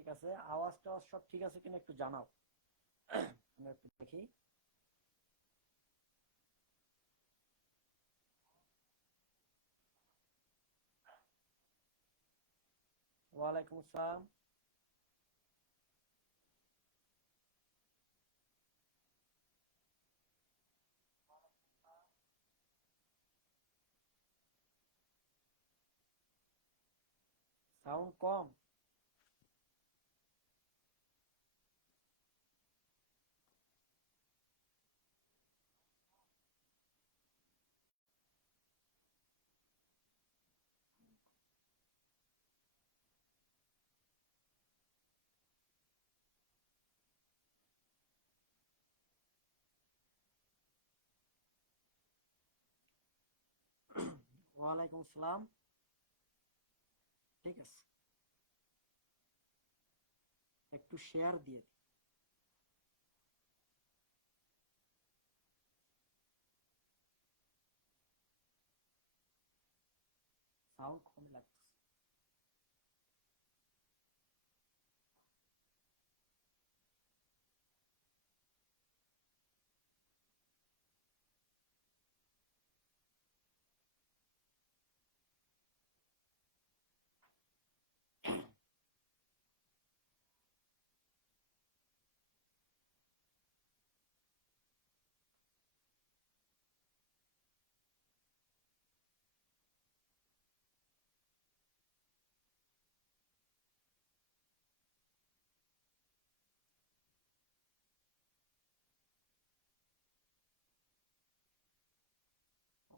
ঠিক আছে, আওয়াজ টাওয়াজ সব ঠিক আছে কিনা একটু জানাও। আমরা একটু দেখি। ওয়ালাইকুম আসসালাম। সাউন্ড কম? ওয়ালাইকুম আসসালাম। ঠিক আছে, একটু শেয়ার দিয়ে দিই। সাউন্ড কম লাগতেছে।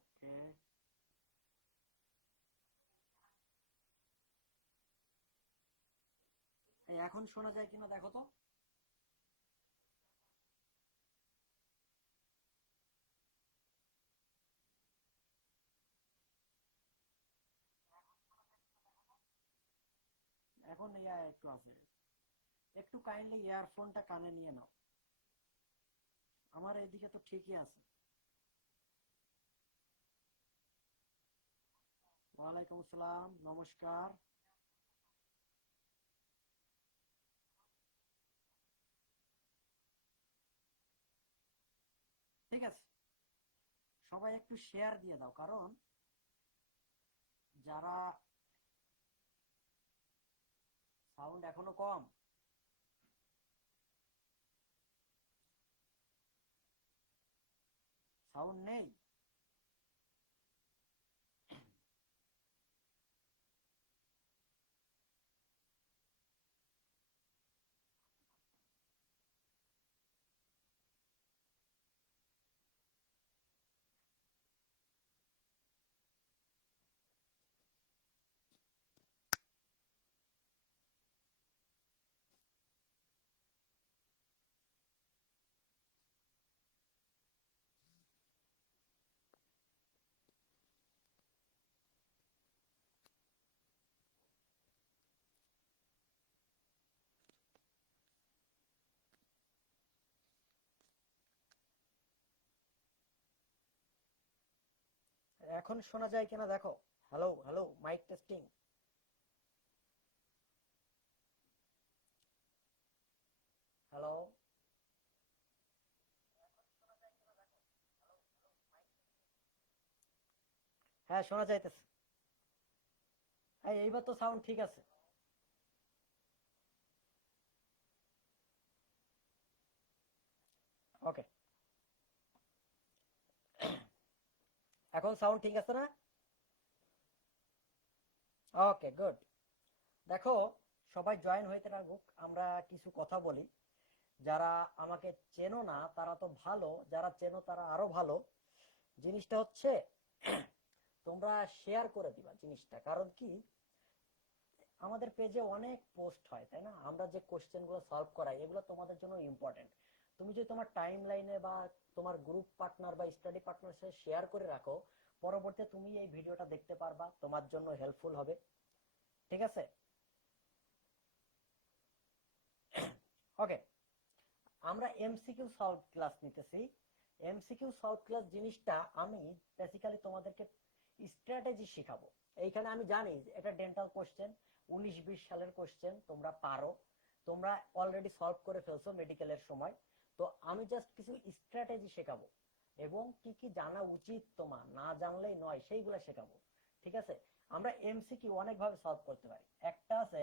ওকে, এখন শোনা যায় কিনা দেখো তো। এখন একটু আছে। একটু কাইন্ডলি ইয়ারফোনটা কানে নিয়ে নাও। আমার এইদিকে তো ঠিকই আছে। ওয়ালাইকুম আসসালাম, নমস্কার। ঠিক আছে, সবাই একটু শেয়ার দিয়ে দাও, কারণ যারা সাউন্ড এখনো কম। সাউন্ড নেই? এখন শোনা যায় কিনা দেখো। Hello hello, mic testing. Hello. হ্যাঁ, শোনা যাইতেছে। এইবার তো সাউন্ড ঠিক আছে। ওকে, এখন সাউন্ড ঠিক আছে না? ওকে, গুড। দেখো, সবাই জয়েন হইতে থাকুক, আমরা কিছু কথা বলি। যারা আমাকে চেনো না তারা তো ভালো, যারা চেনো তারা আরো ভালো। জিনিসটা হচ্ছে, তোমরা শেয়ার করে দিবা জিনিসটা, কারণ কি, আমাদের পেজে অনেক পোস্ট হয়, তাই না? আমরা যে কোশ্চেন গুলো সলভ করাই এগুলো তোমাদের জন্য ইম্পর্টেন্ট। তুমি যদি তোমার টাইম লাইনে বা তোমার গ্রুপ পার্টনার বা স্টাডি পার্টনার সাথে শেয়ার করে রাখো, পরবর্তীতে তুমি এই ভিডিওটা দেখতে পারবা, তোমার জন্য হেল্পফুল হবে। ঠিক আছে? ওকে, আমরা এমসিকিউ সলভ ক্লাস নিতেছি। এমসিকিউ সলভ ক্লাস জিনিসটা আমি বেসিক্যালি তোমাদেরকে স্ট্র্যাটেজি শিখাবো। এইখানে আমি জানি যে এটা ডেন্টাল কোশ্চেন, 19-20 সালের কোশ্চেন, তোমরা পারো। তোমরা অলরেডি সলভ করে ফেলছো মেডিকেলের সময়। তো আমি জাস্ট কিছু স্ট্র্যাটেজি শেখাবো এবং কি কি জানা উচিত তোমার, না জানলেই নয় সেইগুলো শেখাবো। ঠিক আছে, আমরা এমসিকিউ অনেক ভাবে সলভ করতে পারি। একটা আছে,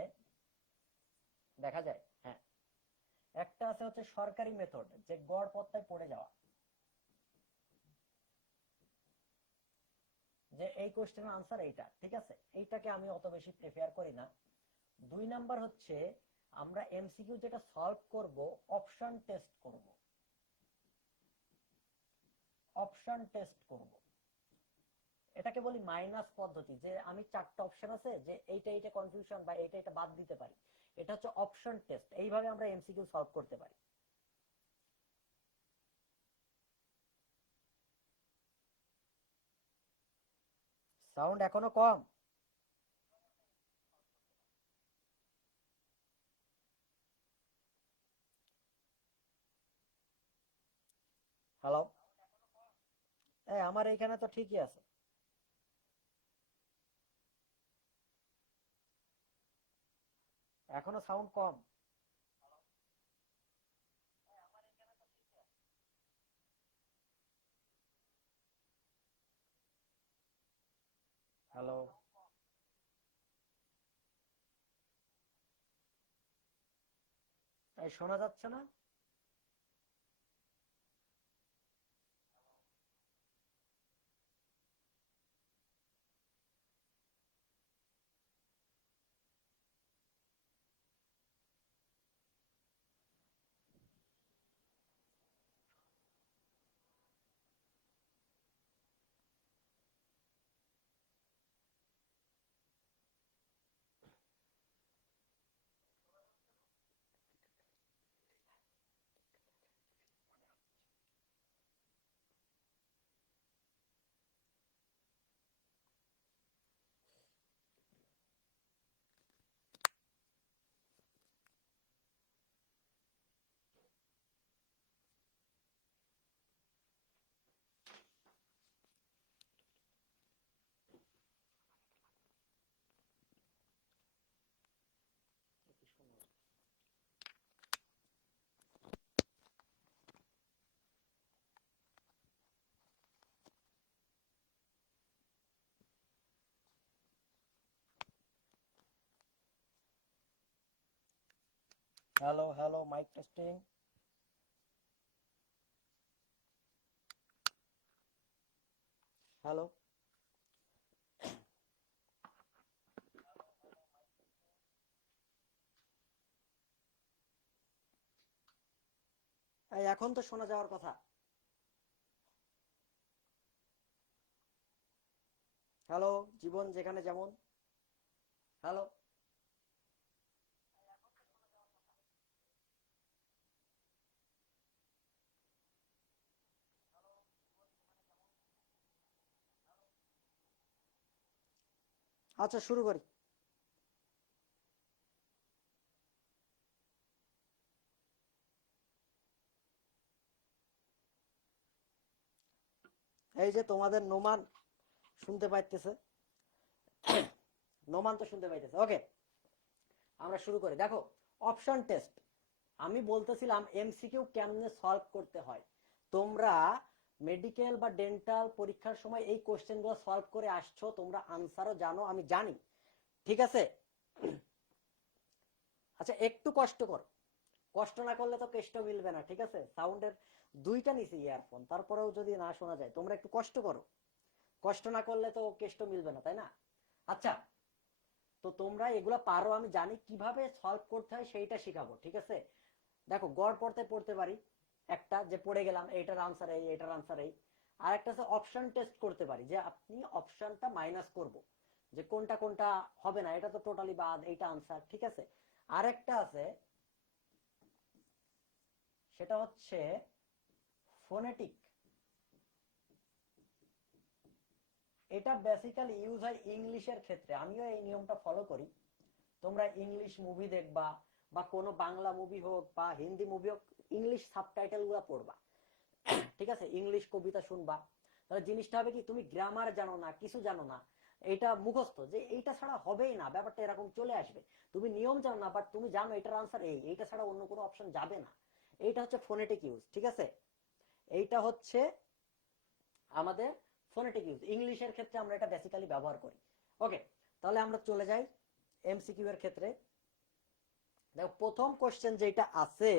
দেখা যায়, হ্যাঁ, একটা আছে হচ্ছে সরকারি মেথড, যে গড় পত্তায় পড়ে যাওয়া, যে এই কোশ্চেনের আনসার এইটা। ঠিক আছে, এইটাকে আমি অত বেশি প্রেফার করি না। 2 নাম্বার হচ্ছে আমরা এমসিকিউ যেটা সলভ করব, অপশন টেস্ট করব। অপশন টেস্ট করব, এটাকে বলি মাইনাস পদ্ধতি, যে আমি 4টা অপশন আছে, যে এইটা এইটা কনফিউশন বা এইটা এটা বাদ দিতে পারি। এটা হচ্ছে অপশন টেস্ট। এইভাবে আমরা এমসিকিউ সলভ করতে পারি। সাউন্ড এখনো কম? হ্যালো, আমার এইখানে তো ঠিকই আছে। এখনো সাউন্ড কম? হ্যালো, এই শোনা যাচ্ছে না? Hello hello, mic testing. Hello, এখন তো শোনা যাওয়ার কথা। হ্যালো, জীবন যেখানে যেমন। হ্যালো। আচ্ছা, শুরু করি। এই যে তোমাদের নোমান শুনতে পাইতেছে, নোমান তো শুনতে পাইতেছে। ওকে, আমরা শুরু করি। দেখো, অপশন টেস্ট, আমি বলতেছিলাম এমসিকিউ কেমনে সলভ করতে হয়। তোমরা মেডিকেল বা ডেন্টাল পরীক্ষার সময় এই কোশ্চেনগুলো সলভ করে আসছো, তোমরা আনসারও জানো, আমি জানি। ঠিক আছে, আচ্ছা একটু কষ্ট কর। কষ্ট না করলে তো কেষ্ট মিলবে না। ঠিক আছে, সাউন্ডের 2টা নিচে ইয়ারফোন, তারপরেও যদি না শোনা যায়, তোমরা একটু কষ্ট করো। কষ্ট না করলে তো কেষ্ট মিলবে না, তাই না? আচ্ছা, তো তোমরা এগুলা পারো, আমি জানি কিভাবে সলভ করতে হয় সেইটা শিখাবো। ঠিক আছে, দেখো, গড় পড়তে পড়তে পারি একটা, যে পড়ে গেলাম এইটার আনসার এই, এটার আনসার এই। আর একটা আছে অপশন টেস্ট করতে পারি, যে আপনি অপশনটা মাইনাস করব, যে কোনটা কোনটা হবে না, এটা তো টোটালি বাদ, এইটা আনসার। ঠিক আছে, আর একটা আছে, সেটা হচ্ছে ফোনেটিক। এটা বেসিক্যালি ইউজ হয় ইংলিশের ক্ষেত্রে, আমিও এই নিয়মটা ফলো করি। তোমরা ইংলিশ মুভি দেখবা, বা কোনো বাংলা মুভি হোক বা হিন্দি মুভি হোক, ইংলিশ সাবটাইটেল গুলা পড়বা। ঠিক আছে, ইংলিশ কবিতা শুনবা। তাহলে জিনিসটা হবে কি, তুমি গ্রামার জানো না, কিছু জানো না, এটা মুখস্থ যে এইটা ছাড়া হবেই না, ব্যাপারটা এরকম চলে আসবে। তুমি নিয়ম জানো না, বাট তুমি জানো এটার আনসার এইটা ছাড়া অন্য কোনো অপশন যাবে না। এইটা হচ্ছে ফোনেটিক ইউজ, ঠিক আছে? এইটা হচ্ছে আমাদের ফোনেটিক ইউজ। ইংলিশের ক্ষেত্রে আমরা এটা বেসিক্যালি ব্যবহার করি। ওকে, তাহলে আমরা চলে যাই এমসিকিউ এর ক্ষেত্রে। দেখো প্রথম কোশ্চেন যেটা আছে,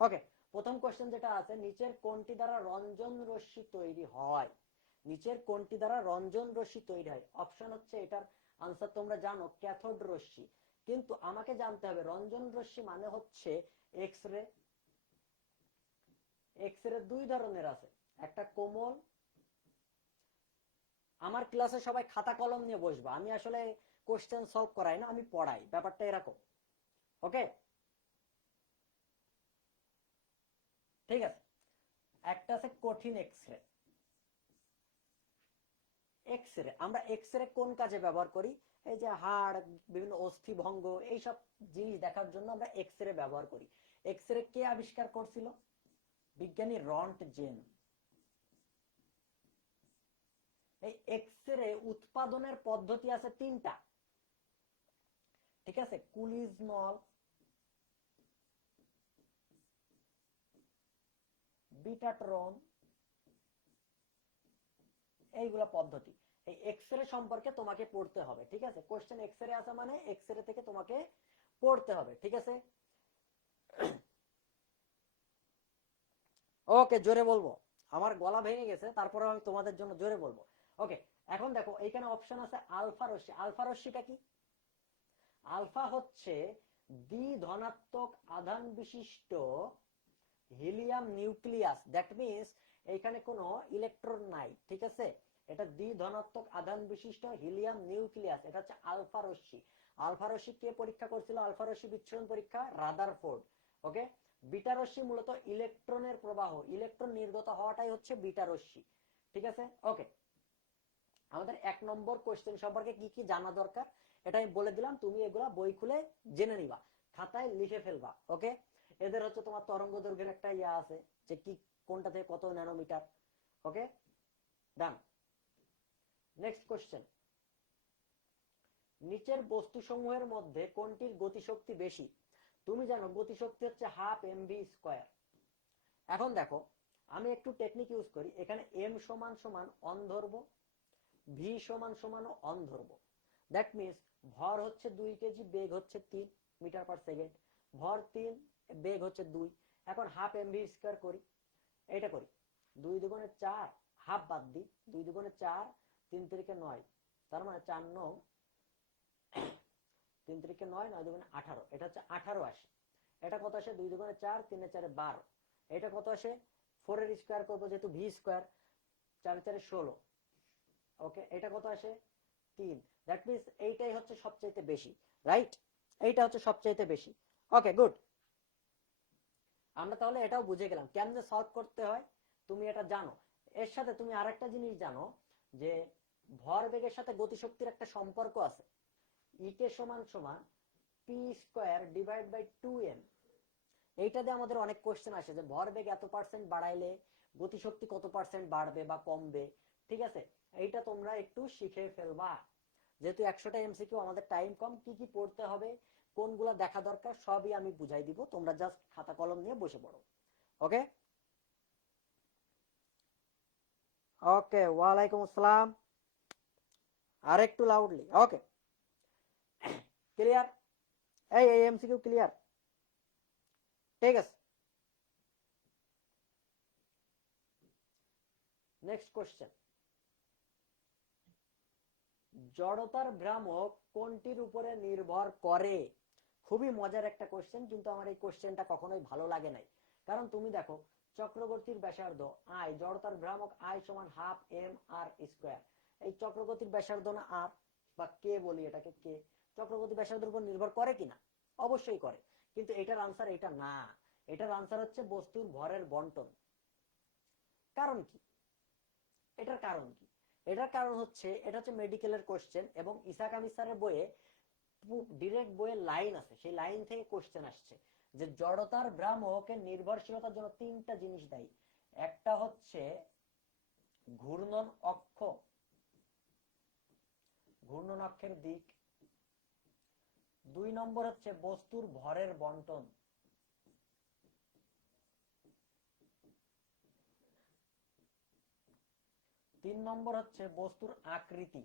ওকে, প্রথম কোশ্চেন যেটা আছে, নিচের কোনটি দ্বারা রঞ্জন রশ্মি তৈরি হয়? নিচের কোনটি দ্বারা রঞ্জন রশ্মি তৈরি হয়? অপশন হচ্ছে, এটার আনসার তোমরা জানো, ক্যাথোড রশ্মি। কিন্তু আমাকে জানতে হবে রঞ্জন রশ্মি মানে হচ্ছে এক্স রে। এক্স রে দুই ধরনের আছে, একটা কোমল। আমার ক্লাসে সবাই খাতা কলম নিয়ে বসবা, আমি আসলে কোশ্চেন সলভ করাই না, আমি পড়াই, ব্যাপারটা এরকম। ওকে, ঠিক আছে। একটা আছে কঠিন এক্স রে। এক্স রে আমরা এক্স রে কোন কাজে ব্যবহার করি? এই যে হাড়, বিভিন্ন অস্থি ভঙ্গ, এইসব জিনিস দেখার জন্য আমরা এক্স রে ব্যবহার করি। এক্স রে কে আবিষ্কার করছিল? বিজ্ঞানী রন্টজেন। এই এক্স রে উৎপাদনের পদ্ধতি আছে তিনটা, ঠিক আছে? কুলিজমল, বিটাট্রন, এইগুলা পদ্ধতি। এই এক্স রে সম্পর্কে তোমাকে পড়তে হবে, ঠিক আছে? কোশ্চেন এক্স রে আছে মানে এক্স রে থেকে তোমাকে পড়তে হবে, ঠিক আছে? ওকে, জোরে বলবো, আমার গলা ভেঙে গেছে, তারপরে আমি তোমাদের জন্য জোরে বলবো। ওকে, এখন দেখো এইখানে অপশন আছে আলফা রশ্মি। আলফা রশ্মিটা কি? আলফা হচ্ছে দ্বিধনাত্মক আধান বিশিষ্ট হিলিয়াম নিউক্লিয়াস। দ্যাট মিনস এইখানে কোনো ইলেকট্রন নাই, ঠিক আছে? এটা দ্বিধনাত্মক আধান বিশিষ্ট হিলিয়াম নিউক্লিয়াস, এটা হচ্ছে আলফা রশ্মি। আলফা রশ্মি কে পরীক্ষা করছিল? আলফা রশ্মি বিচ্ছুরণ পরীক্ষা রাদারফোর্ড। ওকে, বিটা রশ্মি মূলত ইলেকট্রনের প্রবাহ, ইলেকট্রন নির্গত হওয়াটাই হচ্ছে বিটা রশ্মি, ঠিক আছে? ওকে, আমাদের এক নম্বর কোশ্চেন সম্পর্কে কি কি জানা দরকার এটা আমি বলে দিলাম, তুমি এগুলা বই খুলে জেনে নিবা, খাতায় লিখে ফেলবা। ওকে, এদের হচ্ছে তোমার তরঙ্গ দৈর্ঘ্যের একটা ইয়া আছে, যে কি কোনটা থেকে কত ন্যানোমিটার। ওকে, ডান। নেক্সট কোশ্চেন, নিচের বস্তু সমূহের মধ্যে কোনটির গতিশক্তি বেশি? তুমি জানো গতিশক্তি হচ্ছে হাফ এমভি স্কয়ার। এখন দেখো আমি একটু টেকনিক ইউজ করি, এখানে এম সমান সমান অন ধরবো, ভি সমান সমান অন ধরবো। দ্যাট মিনস ভর হচ্ছে 2 কেজি, বেগ হচ্ছে 3 মিটার পার সেকেন্ড। ভর 3, বেগ হচ্ছে 2। এখন হাফ এমভি স্কয়ার করি, এটা করি, 2 দুগুণে 4, হাফ বাদ দিই, 2 দুগুণে 4, 3 তিরিকে 9, তার মানে 4 9, 3 তিরিকে 9, 9 দুগুণে 18, এটা হচ্ছে 18 আসে। এটা কত আসে? 2 দুগুণে 4, 3 এ 4 12। এটা কত আসে? 4 এর স্কয়ার করবো, যেহেতু ভি স্কয়ার, 4 4 16। ওকে, এটা কত আসে? 3। দ্যাট মিনস এইটাই হচ্ছে সবচাইতে বেশি, রাইট? এইটা হচ্ছে সবচাইতে বেশি। ওকে, গুড। আমরা তাহলে এটাও বুঝে গেলাম কেমনে সলভ করতে হয়, তুমি এটা জানো। এর সাথে তুমি আরেকটা জিনিস জানো, যে ভরবেগের সাথে গতিশক্তির একটা সম্পর্ক আছে। ইকে সমান সমান P square divide by 2m। এইটা দিয়ে আমাদের অনেক কোশ্চেন আসে, যে ভরবেগ এত পার্সেন্ট বাড়াইলে গতিশক্তি কত পার্সেন্ট বাড়বে বা কমবে, ঠিক আছে? এইটা তোমরা একটু শিখে ফেলবা, যেহেতু 100টা এমসিকিউ, আমাদের টাইম কম, কি কি পড়তে হবে, কোনগুলা দেখা দরকার, সবই আমি বুঝাই দিব, তোমরা জাস্ট খাতা কলম নিয়ে বসে পড়ো। ওকে, ওকে, ওয়ালাইকুম আসসালাম, আর একটু লাউডলি। ওকে, ক্লিয়ার? এই এমসিকিউ ক্লিয়ার? ঠিক আছে, নেক্সট কোশ্চেন, জড়তার ভ্রামক কোনটির উপরে নির্ভর করে? খুবই মজার একটা কোশ্চেন, কিন্তু আমার এই কোশ্চেনটা কখনোই ভালো লাগে নাই। কারণ তুমি দেখো চক্রগতির ব্যাসার্ধ আই, জড়তার ভ্রামক আই সমান হাফ এম আর স্কয়ার। এই চক্রগতির ব্যাসার্ধ না আর, বা কে বলি এটাকে, কে চক্রগতি ব্যাসার্ধের উপর নির্ভর করে কিনা? অবশ্যই করে, কিন্তু এটার আনসার এটা না। এটার আনসার হচ্ছে বস্তুর ভরের বন্টন। কারণ কি? এটার কারণ কি? এটার কারণ হচ্ছে, এটা হচ্ছে মেডিকেলের কোশ্চেন, এবং ইসাক আহমেদ স্যারের বইয়ে ডিরেক্ট বইয়ে লাইন আছে, সেই লাইন থেকে কোশ্চেন আসছে, যে জড়তার ভ্রামকের নির্ভরশীলতার জন্য তিনটা জিনিস দায়ী। একটা হচ্ছে ঘূর্ণন অক্ষ, ঘূর্ণন অক্ষের দিক। 2 নম্বর হচ্ছে বস্তুর ভরের বন্টন। 3 নম্বর হচ্ছে বস্তুর আকৃতি।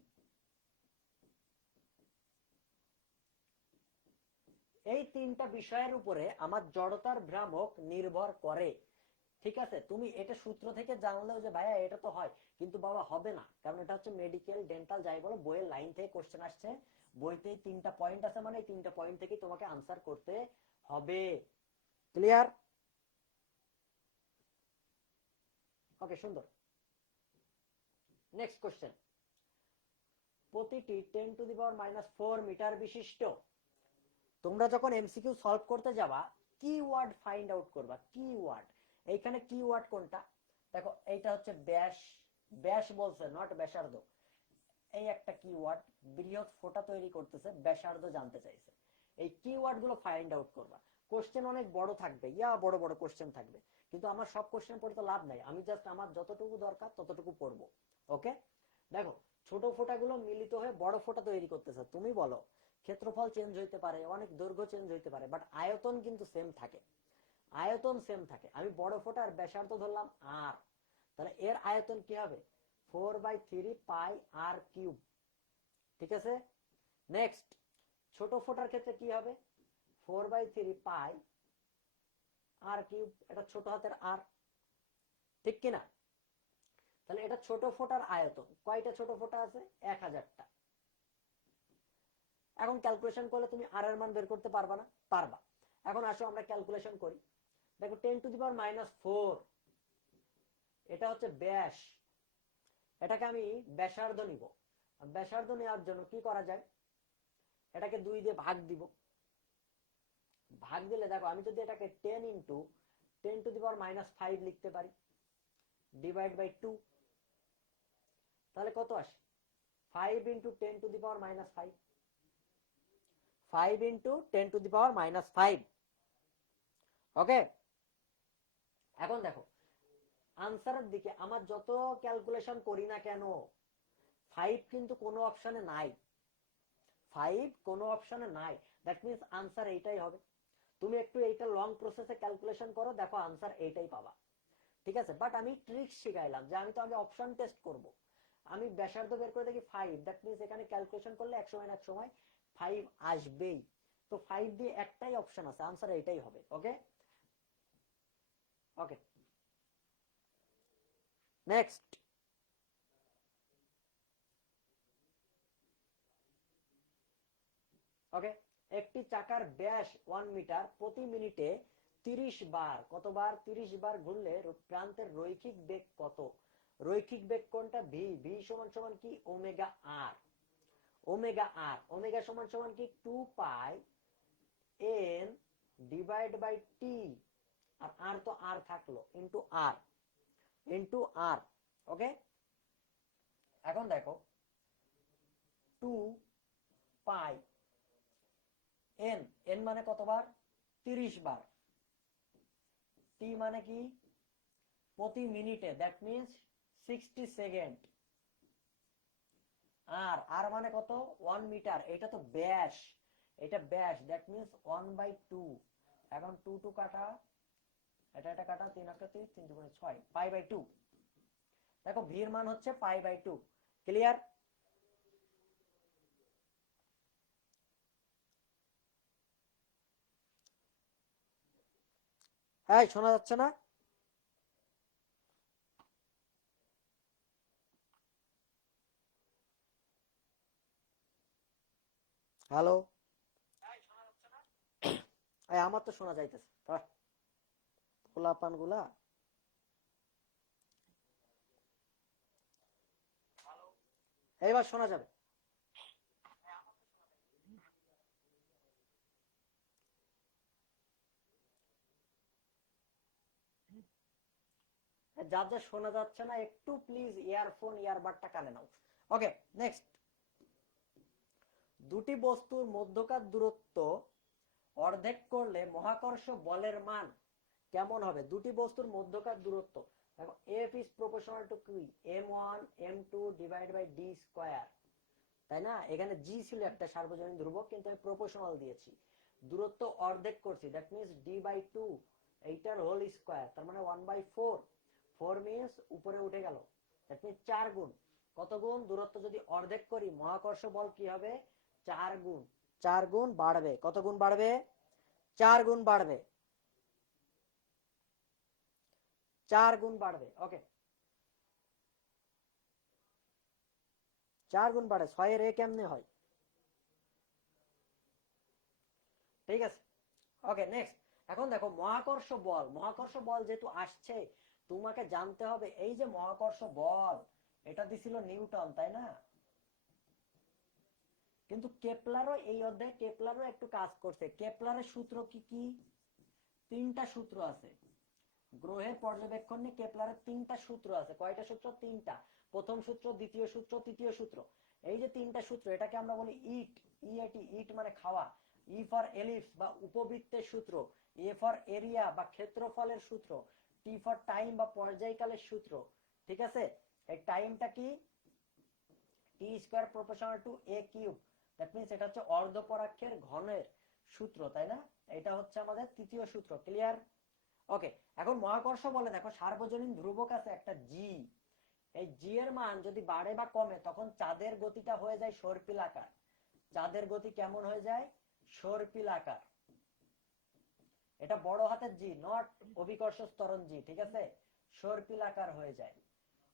এই 3টা বিষয়ের উপরে আমার জড়তার ভ্রামক নির্ভর করে। ঠিক আছে, তুমি এটা সূত্র থেকে জানলেও যে ভাইয়া এটা তো হয়, কিন্তু বাবা হবে না, কারণ এটা হচ্ছে মেডিকেল ডেন্টাল যাই বলো, বইয়ের লাইন থেকে কোশ্চেন আসছে, বইতে 3টা পয়েন্ট আছে, মানে এই 3টা পয়েন্ট থেকে তোমাকে আনসার করতে হবে। ক্লিয়ার? ওকে, সুন্দর। Next question. প্রতিটি 10⁻⁻⁴ মিটার বিশিষ্ট, তোমরা যখন এমসিকিউ সলভ করতে যাবা কিওয়ার্ড ফাইন্ড আউট করবা। কিওয়ার্ড, এইখানে কিওয়ার্ড কোনটা? দেখো এইটা হচ্ছে ব্যাস, ব্যাস বলছে, নট ব্যাসার্ধ। এই একটা কিওয়ার্ড, বৃহৎ ফোঁটা তৈরি করতেছে, ব্যাসার্ধ জানতে চাইছে। এই কিওয়ার্ড গুলো ফাইন্ড আউট করবা। কোশ্চেন অনেক বড় থাকবে, বড় বড় কোশ্চেন থাকবে, কিন্তু আমার সব কোশ্চেন পড়ে তো লাভ নাই, আমি জাস্ট আমার যতটুকু দরকার ততটুকু পড়বো। ওকে, দেখো ছোট ফোঁটাগুলো মিলিত হয়ে বড় ফোঁটা তৈরি করতেছে। তুমি বলো ক্ষেত্রফল চেঞ্জ হইতে পারে, অনেক দৈর্ঘ্য চেঞ্জ হইতে পারে, বাট আয়তন কিন্তু সেম থাকে। আয়তন সেম থাকে। আমি বড় ফোঁটার ব্যাসার্ধ ধরলাম আর, তাহলে এর আয়তন কি হবে? 4/3πr³। ঠিক আছে, নেক্সট ছোট ফোঁটার ক্ষেত্রে কি হবে? 4/3πr³। এটা ছোট হাতের আর, ঠিক কিনা? তাহলে এটা ছোট ফোঁটার আয়তন। কয়টা ছোট ফোঁটা আছে? 1000টা। এখন ক্যালকুলেশন করলে তুমি আর এর মান বের করতে পারবা না? পারবা। এখন আসো আমরা ক্যালকুলেশন করি। দেখো 10⁻⁴, এটা হচ্ছে ব্যাস, এটাকে আমি ব্যাসার্ধ নিব। ব্যাসার্ধ নেওয়ার জন্য কি করা যায়? এটাকে 2 দিয়ে ভাগ দিব। ভাগ দিলে দেখো, আমি যদি এটাকে 10 × 10⁻⁵ লিখতে পারি, ডিভাইড বাই 2, তাহলে কত আসে? 5 × 10⁻⁵, 5 × 10⁻⁵। ওকে, এখন দেখো আনসারের দিকে আমার যত ক্যালকুলেশন করি না কেন, 5 কিন্তু কোনো অপশনে নাই। 5 কোনো অপশনে নাই, দ্যাট মিন্স আনসার এইটাই হবে। তুমি একটু এইটা লং প্রসেসে ক্যালকুলেশন করো, দেখো আনসার এইটাই পাবা। ঠিক আছে, বাট আমি ট্রিক শিখাইলাম যে আমি তো আগে অপশন টেস্ট করব। আমি ব্যাসার্ধ বের করে দেখি 5, দ্যাট মিন্স এখানে ক্যালকুলেশন করলে এক সময় না এক সময় 5 আসবেই। তো 5 দিয়ে একটাই অপশন আছে, আনসার এইটাই হবে। ওকে ওকে, নেক্সট। ওকে, একটি চাকার ব্যাস 1 মিটার, প্রতি মিনিটে 30 বার, কতবার? 30 বার ঘুরলে প্রান্তের রৈখিক বেগ কত? রৈখিক বেগ কোনটা? ভি। ভি সমান সমান কি? ওমেগা আর। ওমেগা আর, ওমেগা সমান সমান কি? 2πn ডিভাইড বাই টি, আর আর তো আর থাকলো, ইন্টু আর, ইন্টু আর। ওকে, এখন দেখো 2π এন, এন মানে কতবার? 30 বার। টি মানে কি? প্রতি মিনিটে, দ্যাট মিন্স 60 সেকেন্ড। আর আর মানে কত? 1 মিটার। এটা তো ব্যাস, এটা ব্যাস, দ্যাট মিন্স 1/2। এখন 2 2 কাটা, এটা কাটা, 3 একটা 3, 3 2 6, π/2। দেখো ভি এর মান হচ্ছে π/2। ক্লিয়ার? হ্যাঁ, শোনা যাচ্ছে না? হ্যালো, আমার তো শোনা যাইতেছে। পোলাপান গুলা, এইবার শোনা যাবে। যার যা শোনা যাচ্ছে না, একটু প্লিজ ইয়ারফোন ইয়ারবাডটা কানে নাও। ওকে, নেক্সট। দুটি বস্তুর মধ্যকার দূরত্ব অর্ধেক করলে মহাকর্ষ বলের মান কেমন হবে? দুটি বস্তুর মধ্যকার দূরত্ব, দেখো F is proportional proportional to কি m1 m2 divide by d square, তাই না? এখানে g ছিল একটা সার্বজনীন ধ্রুবক, কিন্তু আমি প্রপোর্শনাল দিয়েছি, দূরত্ব অর্ধেক করছি, দ্যাট মিন্স d বাই 2 এইটার হোল স্কয়ার, তার মানে 1/4, 4 মিন্স উপরে উঠে গেল, দ্যাট মিন্স 4 গুণ। কত গুণ? দূরত্ব যদি অর্ধেক করি মহাকর্ষ বল কি হবে? 4 গুণ, 4 গুণ বাড়বে। কত গুণ বাড়বে? 4 গুণ বাড়বে, 4 গুণ বাড়বে। ওকে, 4 গুণ বাড়ে, 6 এর কেমনে হয়? ঠিক আছে, ওকে নেক্সট। এখন দেখো মহাকর্ষ বল, মহাকর্ষ বল যেহেতু আসছে, তোমাকে জানতে হবে এই যে মহাকর্ষ বল এটা দিছিল নিউটন, তাই না? কিন্তু কেপলারও এই অধ্যায়ে কেপলারও একটু কাজ করছে। কেপলারের সূত্র কি কি? 3টা সূত্র আছে। গ্রহের পর্যবেক্ষণ নিয়ে কেপলারের 3টা সূত্র আছে। কয়টা সূত্র? 3টা। প্রথম সূত্র, দ্বিতীয় সূত্র, তৃতীয় সূত্র। এই যে 3টা সূত্র, এটাকে আমরা বলি ইট, ইএটি, ইট মানে খাওয়া। ই ফর এলিপস বা উপবৃত্তের সূত্র, এ ফর এরিয়া বা ক্ষেত্রফলের সূত্র, টি ফর টাইম বা পর্যায়কালের সূত্র। ঠিক আছে, এই টাইমটা কি? T square proportional to a cube, that means এটা হচ্ছে অর্ধপরাক্ষের ঘনের সূত্র, তাই না? এটা হচ্ছে আমাদের তৃতীয় সূত্র। ক্লিয়ার? ওকে, এখন মহাকর্ষ বলে দেখো সার্বজনীন ধ্রুবক আছে একটা জি, এই জি এর মান যদি বাড়ে বা কমে তখন চাঁদের গতিটা হয়ে যায় সর্পিলাকার। চাঁদের গতি কেমন হয়ে যায়? সর্পিলাকার। এটা বড় হাতের জি, নট অভিকর্ষ ত্বরণ জি, ঠিক আছে? সর্পিলাকার হয়ে যায়।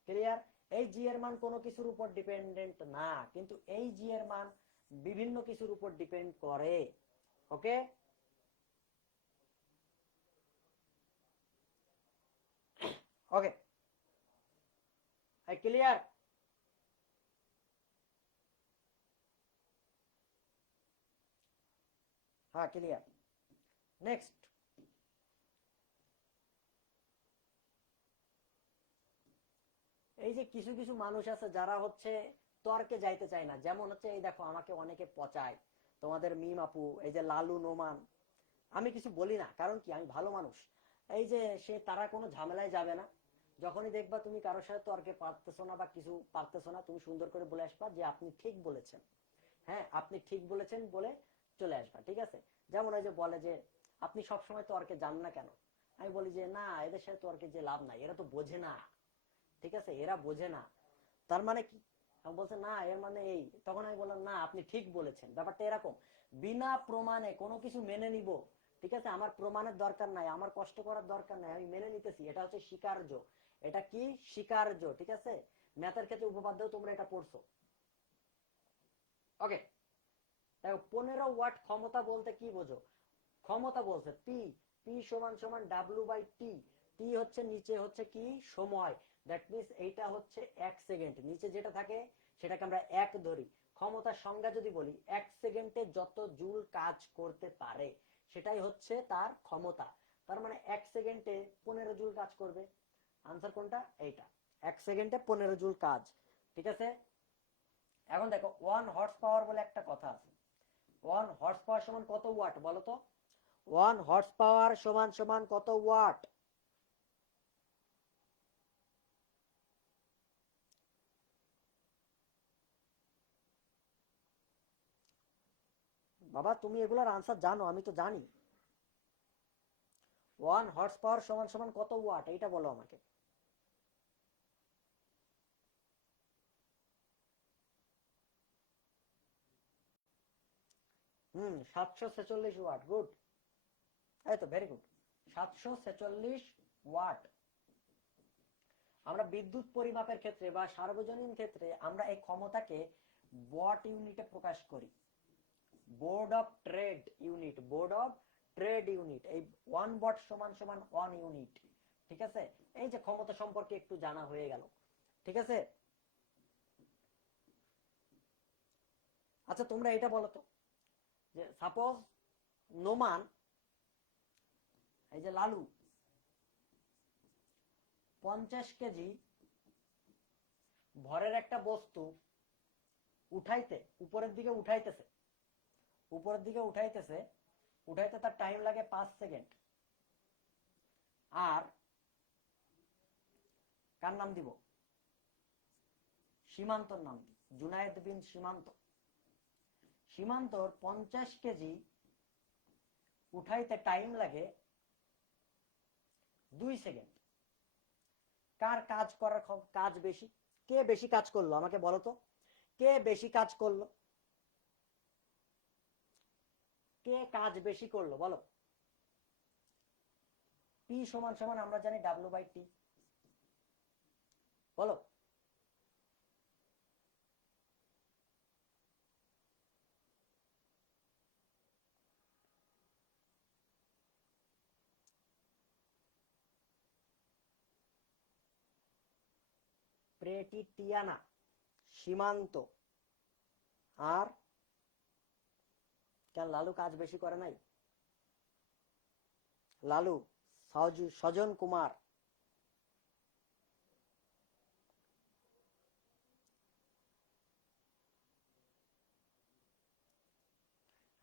ক্লিয়ার? এই জি এর মান কোনো কিছুর উপর ডিপেন্ডেন্ট না, কিন্তু এই জি এর মান বিভিন্ন কিছুর উপর ডিপেন্ড করে। ওকে, ওকে, ক্লিয়ার? হ্যাঁ ক্লিয়ার। নেক্সট, এই যে কিছু কিছু মানুষ আছে যারা হচ্ছে তর্কে যাইতে চায় না, যেমন হচ্ছে এই দেখো আমাকে অনেকে পচায়, তোমাদের মিম আপু, এই যে লালু নোমান, আমি কিছু বলি না, কারণ কি আমি ভালো মানুষ। এই যে সে তারা কোনো ঝামেলায় যাবে না, যখনই দেখবা তুমি কারোর সাথে তর্কে পারতেছো না বা কিছু পারতেছো না, তুমি সুন্দর করে বলে আসবা যে আপনি ঠিক বলেছেন, হ্যাঁ আপনি ঠিক বলেছেন বলে চলে আসবা, ঠিক আছে? যেমন ওই যে বলে যে আপনি সবসময় তর্কে যান না কেন, আমি বলি যে না এদের সাথে তর্কে যে লাভ নাই, এরা তো বোঝে না, ঠিক আছে, এরা বোঝে না। তার মানে কি? বলছে না এর মানে এই, তখন আমি বললাম না আপনি ঠিক বলেছেন। ব্যাপারটা এরকম, বিনা প্রমাণে কোনো কিছু মেনে নিব, ঠিক আছে, আমার প্রমাণের দরকার নাই, আমার কষ্ট করার দরকার নাই, আমি মেনে নিতেছি, এটা হচ্ছে স্বীকার্য। এটা কি? স্বীকার্য, ঠিক আছে? ম্যাথের ক্ষেত্রে উপপাদ্য তোমরা এটা পড়ছো। ওকে, দেখো 15 ওয়াট ক্ষমতা বলতে কি বোঝো? ক্ষমতা বলছে পি, পি সমান সমান ডাব্লিউ বাই টি। টি হচ্ছে নিচে হচ্ছে কি সময়, দ্যাট মিন্স এইটা হচ্ছে 1 সেকেন্ড, নিচে যেটা থাকে সেটাকে আমরা 1 ধরি। ক্ষমতার সংজ্ঞা যদি বলি, 1 সেকেন্ডে যত জুল কাজ করতে পারে সেটাই হচ্ছে তার ক্ষমতা। তার মানে 1 সেকেন্ডে 15 জুল কাজ করবে। আনসার কোনটা? এইটা, 1 সেকেন্ডে 15 জুল কাজ। ঠিক আছে, এখন দেখো 1 হর্স পাওয়ার বলে একটা কথা আছে। 1 হর্স পাওয়ার সমান কত ওয়াট বলো তো? 1 হর্স পাওয়ার সমান সমান কত ওয়াট? বাবা তুমি এগুলোর আনসার জানো, আমি তো জানি। 1 হর্স পাওয়ার সমান সমান কত ওয়াট, এইটা বলো আমাকে। 746 ওয়াট, গুড, এই তো ভেরি গুড, 746 ওয়াট। আমরা বিদ্যুৎ পরিমাপের ক্ষেত্রে বা সার্বজনীন ক্ষেত্রে আমরা এই ক্ষমতাকে ওয়াট ইউনিটে প্রকাশ করি। Board of trade unit, board of trade unit, এই 1 ওয়াট সমান সমান 1 ইউনিট। ঠিক আছে, এই যে ক্ষমতা সম্পর্কে একটু জানা হয়ে গেল। ঠিক আছে, আচ্ছা তোমরা এটা বলো তো, যে সাপোজ নোমান, এই যে লালু 50 কেজি ভরের একটা বস্তু উঠাইতে, উপরের দিকে উঠাইতেছে, উপরের দিকে উঠাইতেছে, উঠাইতে তার টাইম লাগে 5 সেকেন্ড, আর কার নাম দিব? সীমান্তর নাম দিব, জুনায়েদ বিন সীমান্ত। সীমান্তর 50 কেজি উঠাইতে টাইম লাগে 2 সেকেন্ড। কার কাজ বেশি? কে বেশি কাজ করলো আমাকে বলো তো, কে বেশি কাজ করলো? কে কাজ বেশি করলো বলো? পি সমান সমান আমরা জানি W/T, বলো। প্রেটিটিয়ানা, সীমান্ত আর কেন লালু কাজ বেশি করে নাই? লালু, সজন কুমার,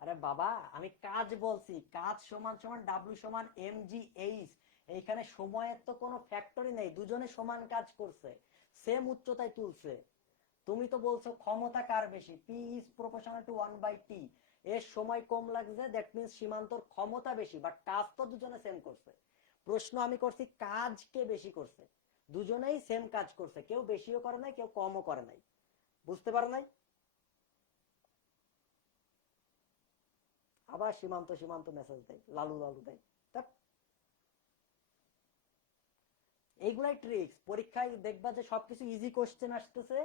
আরে বাবা আমি কাজ বলছি, কাজ সমান সমান W সমান mgh। এইখানে সময়ের তো কোনো ফ্যাক্টরি নেই, দুজনে সমান কাজ করছে, সেম উচ্চতায় তুলছে। তুমি তো বলছো ক্ষমতা কার বেশি, P is proportional to 1/T। এর সময় কম লাগছে, দ্যাট মিনস সীমান্তর ক্ষমতা বেশি, বাট কাজ তো দুজনে সেম করছে। প্রশ্ন আমি করছি কাজ কে বেশি করছে? দুজনেই সেম কাজ করছে, কেউ বেশিও করে নাই কেউ কমও করে নাই। বুঝতে পারো নাই? আবার সীমান্ত সীমান্ত মেসেজ দেয়, লালু লালু দেয়। এইগুলাই ট্রিক্স। পরীক্ষায় দেখবা যে সবকিছু ইজি কোশ্চেন আসতেছে,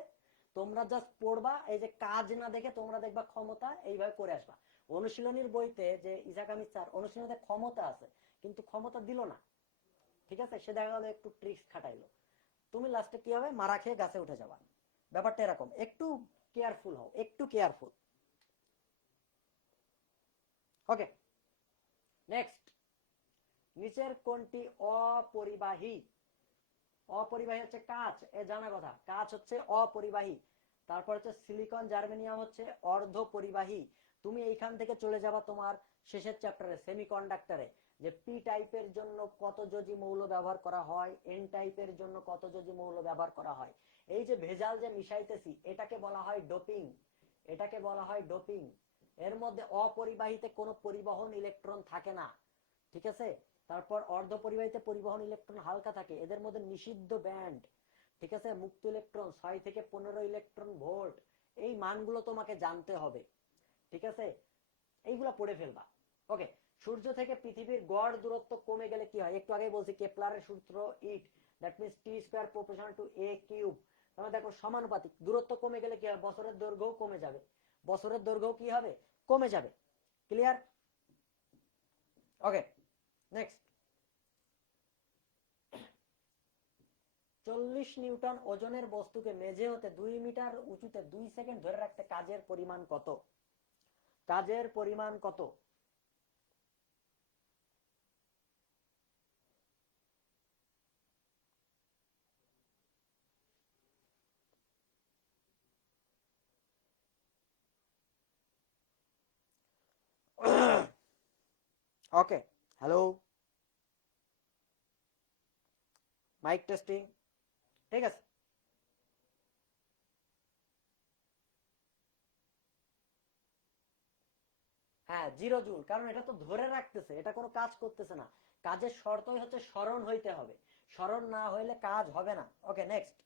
তোমরা জাস্ট পড়বা, এই যে কাজ না দেখে তোমরা দেখবা ক্ষমতা, এইভাবে করে আসবা। অনুশীলনীর বইতে যে ইসাক আহমেদ স্যার অনুশীলনীতে ক্ষমতা আছে, কিন্তু ক্ষমতা দিল না, ঠিক আছে, সে দেখা গেল একটু ট্রিক্স খাটাইলো, তুমি লাস্টে কি হবে, মারা খেয়ে গাছে উঠে যাবা। ব্যাপারটা এরকম, একটু কেয়ারফুল হও, একটু কেয়ারফুল। ওকে নেক্সট, নিচের কোনটি অপরিবাহী? অপরিবাহী হচ্ছে কাঁচ, এ জানা কথা, কাঁচ হচ্ছে অপরিবাহী। তারপর হচ্ছে সিলিকন জার্মেনিয়াম হচ্ছে অর্ধ পরিবাহী। তুমি এইখান থেকে চলে যাবা তোমার শেষের চ্যাপ্টারে সেমিকন্ডাক্টরে, যে পি টাইপের জন্য কত যোজি মৌল ব্যবহার করা হয়, এন টাইপের জন্য কত যোজি মৌল ব্যবহার করা হয়। এই যে ভেজাল যে মিশাইতেছি এটাকে বলা হয় ডোপিং, এটাকে বলা হয় ডোপিং। এর মধ্যে অপরিবাহীতে কোনো পরিবহন ইলেকট্রন থাকে না, ঠিক আছে। তারপর অর্ধ পরিবাহীতে পরিবহন ইলেকট্রন হালকা থাকে, এদের মধ্যে নিষিদ্ধ ব্যান্ড, ঠিক আছে, মুক্ত ইলেকট্রন 6 থেকে 15 ইলেকট্রন ভোল্ট। এই মানগুলো তোমাকে জানতে হবে, ঠিক আছে, এইগুলা পড়ে ফেলবা। ওকে, সূর্য থেকে পৃথিবীর গড় দূরত্ব কমে গেলে কি হয়? একটু আগে বলছি কেপলারের সূত্র, it that means T square proportional to a cube. তাহলে দেখো সমানুপাতিক, দূরত্ব কমে গেলে কি হয়? বছরের দৈর্ঘ্যও কমে যাবে, বছরের দৈর্ঘ্য কি হবে? কমে যাবে। ক্লিয়ার? ওকে নেক্সট, 40 নিউটন ওজনের বস্তুকে মেঝে হতে 2 মিটার উঁচুতে 2 সেকেন্ড ধরে রাখতে কাজের পরিমাণ কত? কাজের পরিমাণ কত? ওকে, হ্যালো, মাইক টেস্টিং, ঠিক আছে। হ্যাঁ 0 জুল, কারণ এটা তো ধরে রাখতেছে, এটা কোনো কাজ করতেছে না। কাজের শর্তই হচ্ছে স্মরণ হইতে হবে, স্মরণ না হইলে কাজ হবে না। ওকে নেক্সট,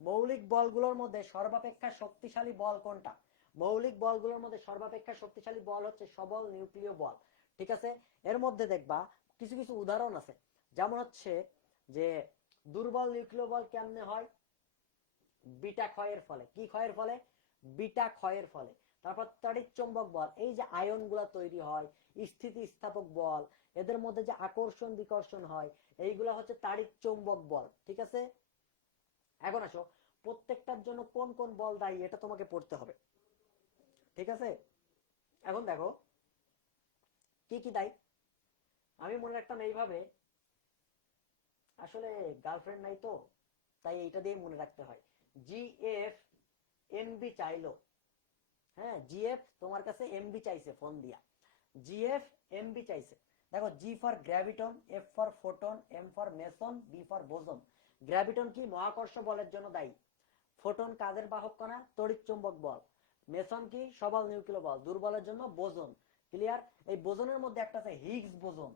মৌলিক বলগুলোর মধ্যে সর্বাপেক্ষা শক্তিশালী বল কোনটা? মৌলিক বলগুলোর মধ্যে সর্বাপেক্ষা শক্তিশালী বল হচ্ছে সবল নিউক্লিয় বল, ঠিক আছে। এর মধ্যে দেখবা কিছু কিছু উদাহরণ আছে, যেমন হচ্ছে যে দুর্বল নিউক্লিয় বল কেমনে হয়? বিটা ক্ষয়ের ফলে। কি ক্ষয়ের ফলে? বিটা ক্ষয়ের ফলে। তারপর তড়িৎ চৌম্বক বল, এই যে আয়ন গুলা তৈরি হয়, স্থিতিস্থাপক বল, এদের মধ্যে যে আকর্ষণ বিকর্ষণ হয়, এইগুলা হচ্ছে তড়িৎ চৌম্বক বল, ঠিক আছে। এখন আসো, প্রত্যেকটার জন্য কোন কোন বল দায়ী এটা তোমাকে পড়তে হবে, ঠিক আছে। এখন দেখো কি কি দায়ী, আমি মনে রাখতাম এইভাবে, আসলে গার্লফ্রেন্ড নাই তো, তাই এইটা দিয়ে মনে রাখতে হয়। জিএফ এমবি চাইলো, হ্যাঁ জিএফ তোমার কাছে এমবি চাইছে ফোন দিয়া, জিএফ এমবি চাইছে, দেখো G for graviton, F for photon, M for meson, B for boson. Graviton কি? মহাকর্ষ বলের জন্য দায়ী। ফোটন কাজের বাহক কণা, তড়িৎ চুম্বক বল। মেসন কি? সবল নিউক্লিয় বল। দুর্বলের জন্য বোসন। ক্লিয়ার? এই বোসনের মধ্যে একটা আছে হিগস বোসন।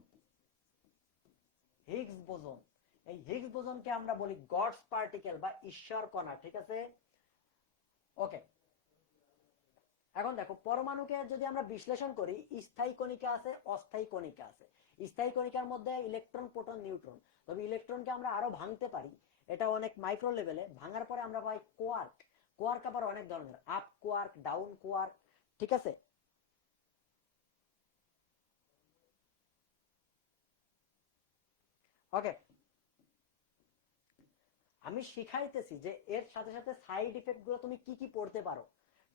হিগস বোসন, এই হিগস বোসনকে আমরা বলি গডস পার্টিকেল বা ঈশ্বর কণা। ঠিক আছে, ওকে। এখন দেখো পরমাণুকে যদি আমরা বিশ্লেষণ করি, স্থায়ী কণিকা আছে, অস্থায়ী কণিকা আছে। স্থায়ী কণিকার মধ্যে ইলেকট্রন, প্রোটন, নিউট্রন। তবে ইলেকট্রনকে আমরা আরো ভাঙতে পারি, এটা অনেক মাইক্রো লেভেলে। ভাঙার পরে আমরা পাই কোয়ার্ক। কোয়ার্ক আবার অনেক ধরনের, আপ কোয়ার্ক, ডাউন কোয়ার্ক। ঠিক আছে, ওকে। আমি শিখাইতেছি যে এর সাথে সাথে সাইড ইফেক্ট গুলো তুমি কি কি পড়তে পারো।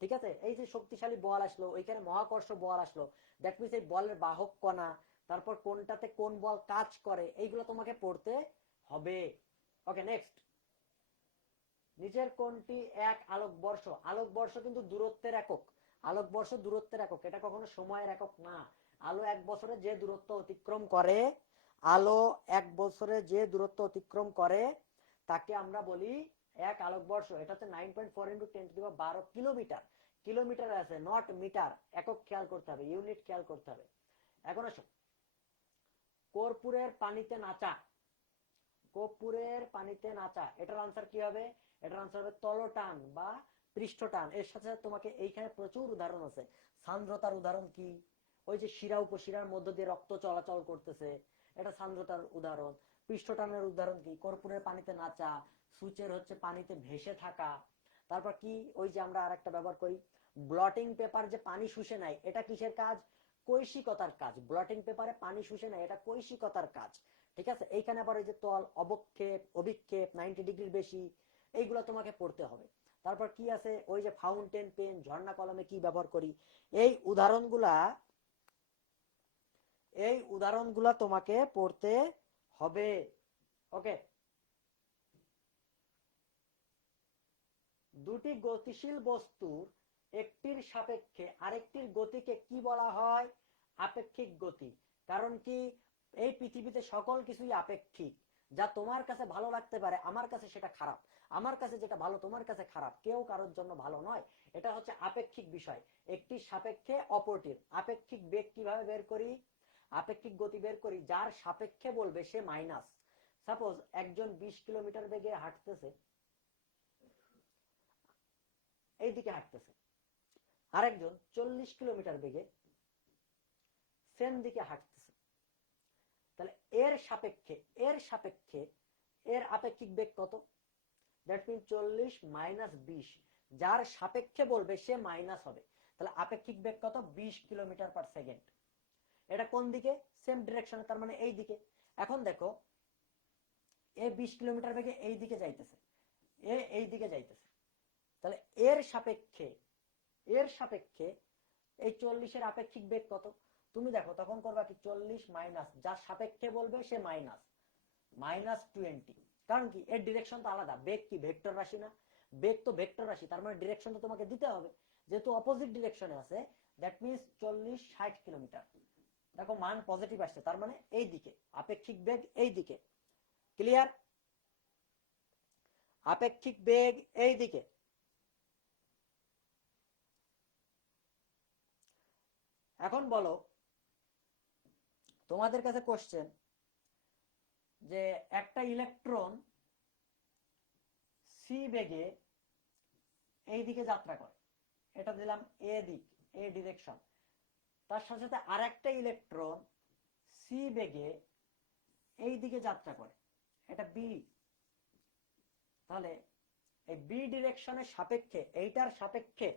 ঠিক আছে, এই যে শক্তিশালী বল আসলো, ওইখানে মহাকর্ষ বল আসলো, দ্যাট মিনস এই বলের বাহক কণা, তারপর কোনটাতে কোন বল কাজ করে, এইগুলো তোমাকে পড়তে হবে। ওকে, নেক্সট। নিচের কোনটি এক আলোকবর্ষ? আলোকবর্ষ কিন্তু দূরত্বের একক। আলোকবর্ষ দূরত্বের একক, এটা কখনো সময়ের একক না। আলো এক বছরে যে দূরত্ব অতিক্রম করে, আলো এক বছরে যে দূরত্ব অতিক্রম করে তাকে আমরা বলি এক আলোকবর্ষ। এটা হচ্ছে 9.4 × 10⁻12 কিলোমিটার। কিলোমিটার আছে, নট মিটার। একক খেয়াল করতে হবে, ইউনিট খেয়াল করতে হবে। এখন আসো, কর্পূরের পানিতে নাচা। কর্পূরের পানিতে নাচা, এটার আনসার কি হবে? এটার আনসার হবে তলটান বা পৃষ্ঠটান। এর সাথে সাথে তোমাকে এইখানে প্রচুর উদাহরণ আছে। সান্দ্রতার উদাহরণ কি? ওই যে শিরা উপশিরার মধ্য দিয়ে রক্ত চলাচল করতেছে, এটা সান্দ্রতার উদাহরণ। পৃষ্ঠটানের উদাহরণ কি? কর্পূরের পানিতে নাচা। সূচের হচ্ছে পানিতে ভেসে থাকা। তারপর কি? ওই যে আমরা আরেকটা ব্যবহার করি, ব্লটিং পেপার যে পানি শুষে নেয়, এটা কিসের কাজ? কৈশিকতার কাজ। ব্লটিং পেপারে পানি শুষে নেয়, এটা কৈশিকতার কাজ। ঠিক আছে, এইখানে আবার ওই যে তল, অবক্ষেপ, অভিক্ষেপ, 90 ডিগ্রির বেশি, এইগুলো তোমাকে পড়তে হবে। তারপর কি আছে? ওই যে ফাউন্টেন পেন, ঝর্ণা কলমে কি ব্যবহার করি, এই উদাহরণগুলা তোমাকে পড়তে হবে। ওকে। দুটি গতিশীল বস্তুর একটির সাপেক্ষে আরেকটির গতিকে কি বলা হয়? আপেক্ষিক গতি। কারণ কি? এই পৃথিবীতে সকল কিছুই আপেক্ষিক। যা তোমার কাছে ভালো লাগতে পারে আমার কাছে সেটা খারাপ, আমার কাছে যেটা ভালো তোমার কাছে খারাপ। কেউ কারোর জন্য ভালো নয়। এটা হচ্ছে আপেক্ষিক বিষয়। একটি সাপেক্ষে অপরটির। আপেক্ষিক বেগ কিভাবে বের করি? আপেক্ষিক গতি বের করি, যার সাপেক্ষে বলবে সে মাইনাস। সাপোজ একজন 20 কিলোমিটার বেগে হাঁটতেছে, এইদিকে হাঁটতেছে, আরেকজন 40 কিলোমিটার বেগে সেম দিকে হাঁটতেছে। তাহলে এর আপেক্ষিক বেগ কত? That mean 40 - 20। যার সাপেক্ষে বলবে সে মাইনাস হবে। তাহলে আপেক্ষিক বেগ কত? 20 কিলোমিটার পার সেকেন্ড। এটা কোন দিকে? সেম ডিরেকশনে, তার মানে এই দিকে। এখন দেখো, এ 20 কিলোমিটার বেগে এই দিকে যাইতেছে, এ এই দিকে যাইতেছে। তাহলে এর সাপেক্ষে এই 40-এর আপেক্ষিক বেগ কত? তুমি দেখো তখন করবা কি, 40 মাইনাস, যার সাপেক্ষে বলবে সে মাইনাস, -20। কারণ কি? এর ডিরেকশন তো আলাদা। বেগ কি ভেক্টর রাশি না? বেগ তো ভেক্টর রাশি, তার মানে ডিরেকশন তো তোমাকে দিতে হবে। যেহেতু অপোজিট ডিরেকশনে আছে, দ্যাট মিনস 40-60 কিলোমিটার। দেখো মান পজিটিভ আসছে, তার মানে এই দিকে আপেক্ষিক বেগ, এই দিকে। ক্লিয়ার? আপেক্ষিক বেগ এই দিকে। এখন বলো, তোমাদের কাছে কোশ্চেন, যে একটা ইলেকট্রন সি বেগে এই দিকে যাত্রা করে, এটা দিলাম এ দিক, এ ডিরেকশন। তার সাথে সাথে আরেকটা ইলেকট্রন সি বেগে এই দিকে যাত্রা করে, এটা বি। তাহলে এই বি ডিরেকশনের সাপেক্ষে, এইটার সাপেক্ষে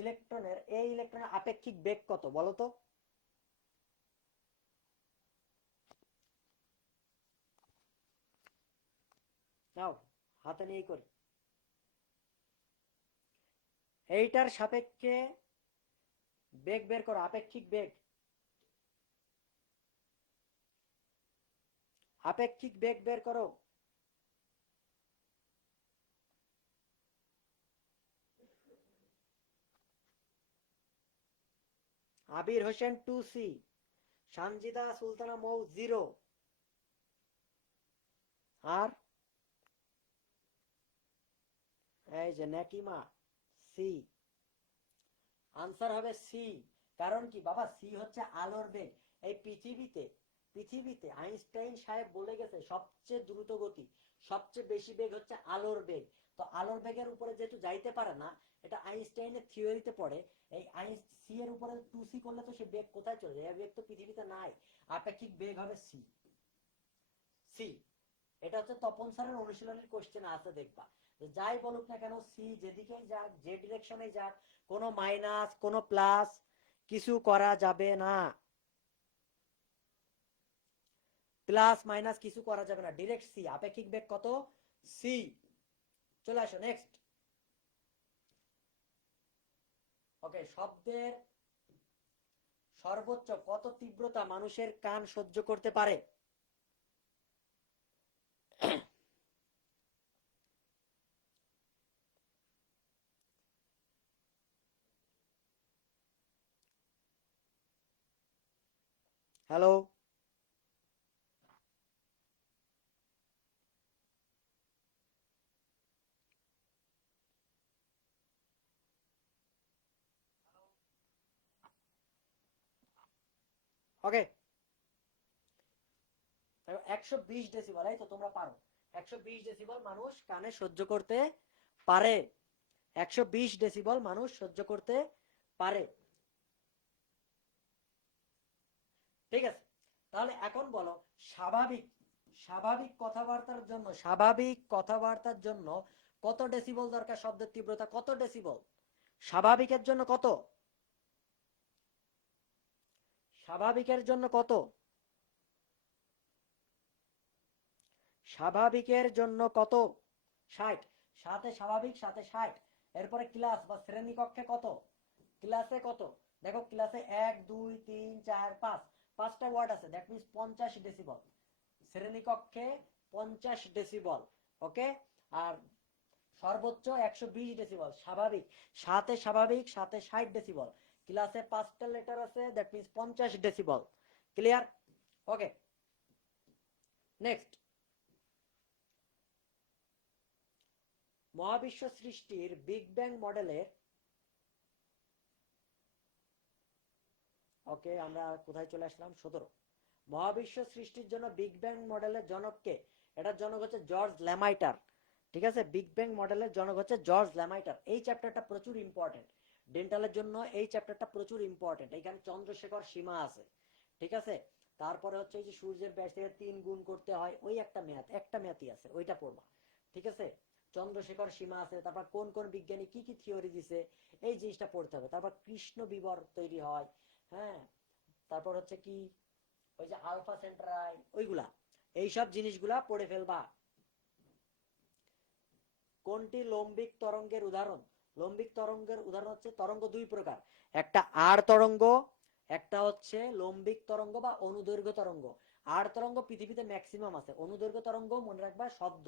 ইলেকট্রনের, এই ইলেকট্রনের আপেক্ষিক বেগ কত বলো তো? নাও হাতে নিয়ে করি। এইটার সাপেক্ষে বেগ বের করো, আপেক্ষিক বেগ। আপেক্ষিক বেগ বের করো। আবির হোসেন 2C, সানজিদা সুলতানা মৌ 0, আর এই যে নেকিমা সি। আনসার হবে সি। কারণ কি বাবা, সি হচ্ছে আলোর বেগ। এই পৃথিবীতে আইনস্টাইন সাহেব বলে গেছে সবচেয়ে দ্রুত গতি, সবচেয়ে বেশি বেগ হচ্ছে আলোর বেগ। তো আলোর বেগের উপরে যেহেতু যাইতে পারে না, এটা আইনস্টাইনের থিওরিতে পড়ে। এই সি এর উপরে 2C করলে তো সে বেগ কোথায় চলে যায়? বেগ তো পৃথিবীতে নাই। আপেক্ষিক বেগ হবে সি। সি, এটা হচ্ছে তপন স্যারের অনুশীলনের কোশ্চেন আছে, দেখবা। যাই বলুক না কেন, সি যেদিকেই যাক, যে ডিরেকশনে যাক, কোনো মাইনাস কোনো প্লাস কিছু করা যাবে না, প্লাস মাইনাস কিছু করা যাবে না, ডিরেক্ট সি। আপেক্ষিক বেগ কত? সি। চলে আসো নেক্সট। ওকে, শব্দের সর্বোচ্চ কত তীব্রতা মানুষের কান সহ্য করতে পারে? হ্যালো, ওকে। 120 ডেসিবল, এই তো তোমরা পারো। 120 ডেসিবল মানুষ কানে সহ্য করতে পারে। 120 ডেসিবল মানুষ সহ্য করতে পারে। ঠিক আছে, তাহলে এখন বলো, স্বাভাবিক স্বাভাবিক কথাবার্তার জন্য কত ডেসিবল দরকার? শব্দের তীব্রতা কত ডেসিবল স্বাভাবিকের জন্য? কত স্বাভাবিকের জন্য? কত স্বাভাবিকের জন্য? কত? 60। সাথে স্বাভাবিক, সাথে 60। এরপরে ক্লাস বা শ্রেণীকক্ষে কত? ক্লাসে কত? দেখো ক্লাসে 1 2 3 4 5, 5টা ওয়ার্ড আছে, দ্যাট মিন্স 50 ডেসিবল। শ্রেণীকক্ষে 50 ডেসিবল। ওকে। আর সর্বোচ্চ 120 ডেসিবল স্বাভাবিক, সাথে স্বাভাবিক, সাথে 60 ডেসিবল। ক্লাসে 5টা লেটার আছে, that means 50 decibel. Clear? Okay, next. মহাবিশ্ব সৃষ্টির বিগ ব্যাং মডেলের, ওকে আমরা কোথায় চলে আসলাম? 17। মহাবিশ্ব সৃষ্টির জন্য বিগ ব্যাং মডেলের জনককে? এটার জনক হচ্ছে জর্জ ল্যামাইটার। ঠিক আছে, বিগ ব্যাং মডেলের জনক হচ্ছে জর্জ ল্যামাইটার। এই চ্যাপ্টারটা প্রচুর ইম্পর্টেন্ট ডেন্টালের জন্য, এই চ্যাপ্টারটা প্রচুর ইম্পর্টেন্ট। এখানে চন্দ্রশেখর সীমা আছে, ঠিক আছে। তারপরে হচ্ছে এই যে সূর্যের ব্যাস থেকে 3 গুণ করতে হয়, ওই একটা ম্যাথই আছে, ওইটা পড়বা। ঠিক আছে, চন্দ্রশেখর সীমা আছে। তারপর কোন কোন বিজ্ঞানী কি কি থিওরি দিছে, এই জিনিসটা পড়তে হবে। তারপর কৃষ্ণ বিবর তৈরি হয়, হ্যাঁ। তারপর হচ্ছে কি, ওই যে আলফা সেন্ট্রাই, ওইগুলা, এইসব জিনিসগুলা পড়ে ফেলবা। কোনটি লম্বিক তরঙ্গের উদাহরণ? লম্বিক তরঙ্গের উদাহরণ হচ্ছে, তরঙ্গ দুই প্রকার, একটা আর তরঙ্গ, একটা হচ্ছে লম্বিক তরঙ্গ বা অনুদৈর্ঘ্য তরঙ্গ। আর তরঙ্গ পৃথিবীতে ম্যাক্সিমাম আছে। অনুদৈর্ঘ্য তরঙ্গ মনে রাখবা শব্দ।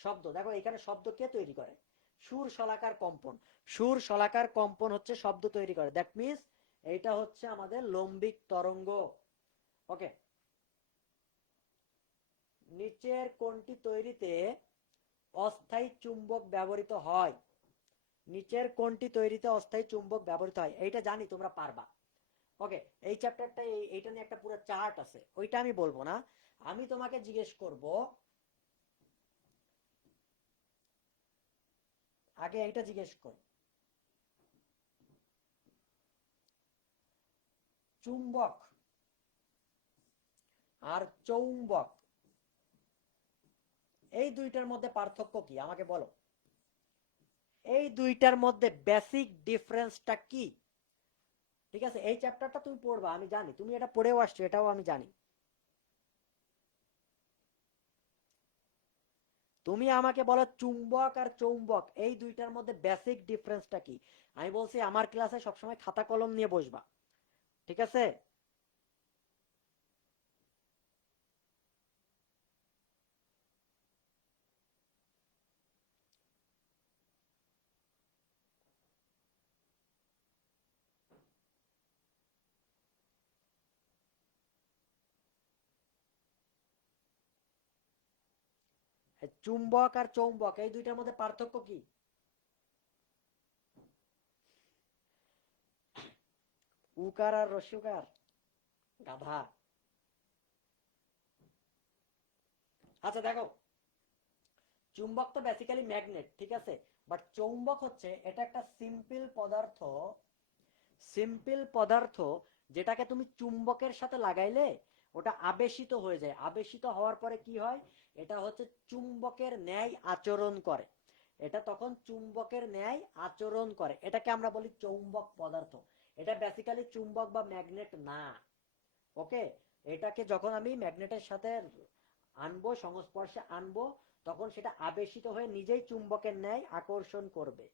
শব্দ দেখো এখানে শব্দ কে তৈরি করে? সুর শলাকার কম্পন। সুর শলাকার কম্পন হচ্ছে শব্দ তৈরি করে, দ্যাট মিন্স এইটা হচ্ছে আমাদের লম্বিক তরঙ্গ। ওকে, নিচের কোনটি তৈরিতে অস্থায়ী চুম্বক ব্যবহৃত হয়? নিচের কোনটি তৈরিতে অস্থায়ী চুম্বক ব্যবহৃত হয়? এইটা জানি তোমরা পারবা। ওকে, এই চ্যাপ্টারটা, এইটা নিয়ে একটা পুরো চার্ট আছে, ওইটা আমি বলবো না। আমি তোমাকে জিজ্ঞেস করব, আগে এইটা জিজ্ঞেস কর, চুম্বক আর চৌম্বক, এই দুইটার মধ্যে পার্থক্য কি আমাকে বলো। এই দুইটার মধ্যে বেসিক ডিফারেন্সটা কি? ঠিক আছে, এই চ্যাপ্টারটা তুমি পড়বা, আমি জানি তুমি এটা পড়েও আসছো, এটাও আমি জানি। তুমি আমাকে বলো চুম্বক আর চৌম্বক এই দুইটার মধ্যে বেসিক ডিফারেন্সটা কি? আমি বলছি আমার ক্লাসে সবসময় খাতা কলম নিয়ে বসবা, ঠিক আছে। চুম্বক আর চৌম্বক এই দুইটার মধ্যে পার্থক্য কি? উকার আর রস্যকার, গাধা। আচ্ছা দেখো, চুম্বক তো বেসিক্যালি ম্যাগনেট, ঠিক আছে, বাট চৌম্বক হচ্ছে এটা একটা সিম্পল পদার্থ যেটাকে তুমি চুম্বকের সাথে লাগাইলে ওটা আবেশিত হয়ে যায়। আবেশিত হওয়ার পরে কি হয়, এটা হচ্ছে চুম্বকের ন্যায় আচরণ করে। এটা তখন চুম্বকের ন্যায় আচরণ করে, এটাকে আমরা বলি চৌম্বক পদার্থ। এটা বেসিক্যালি চুম্বক বা ম্যাগনেট না। ওকে, এটাকে যখন আমি ম্যাগনেটের সাথে আনবো, সংস্পর্শে আনবো, তখন সেটা আবেশিত হয়ে নিজেই চুম্বকের ন্যায় আকর্ষণ করবে।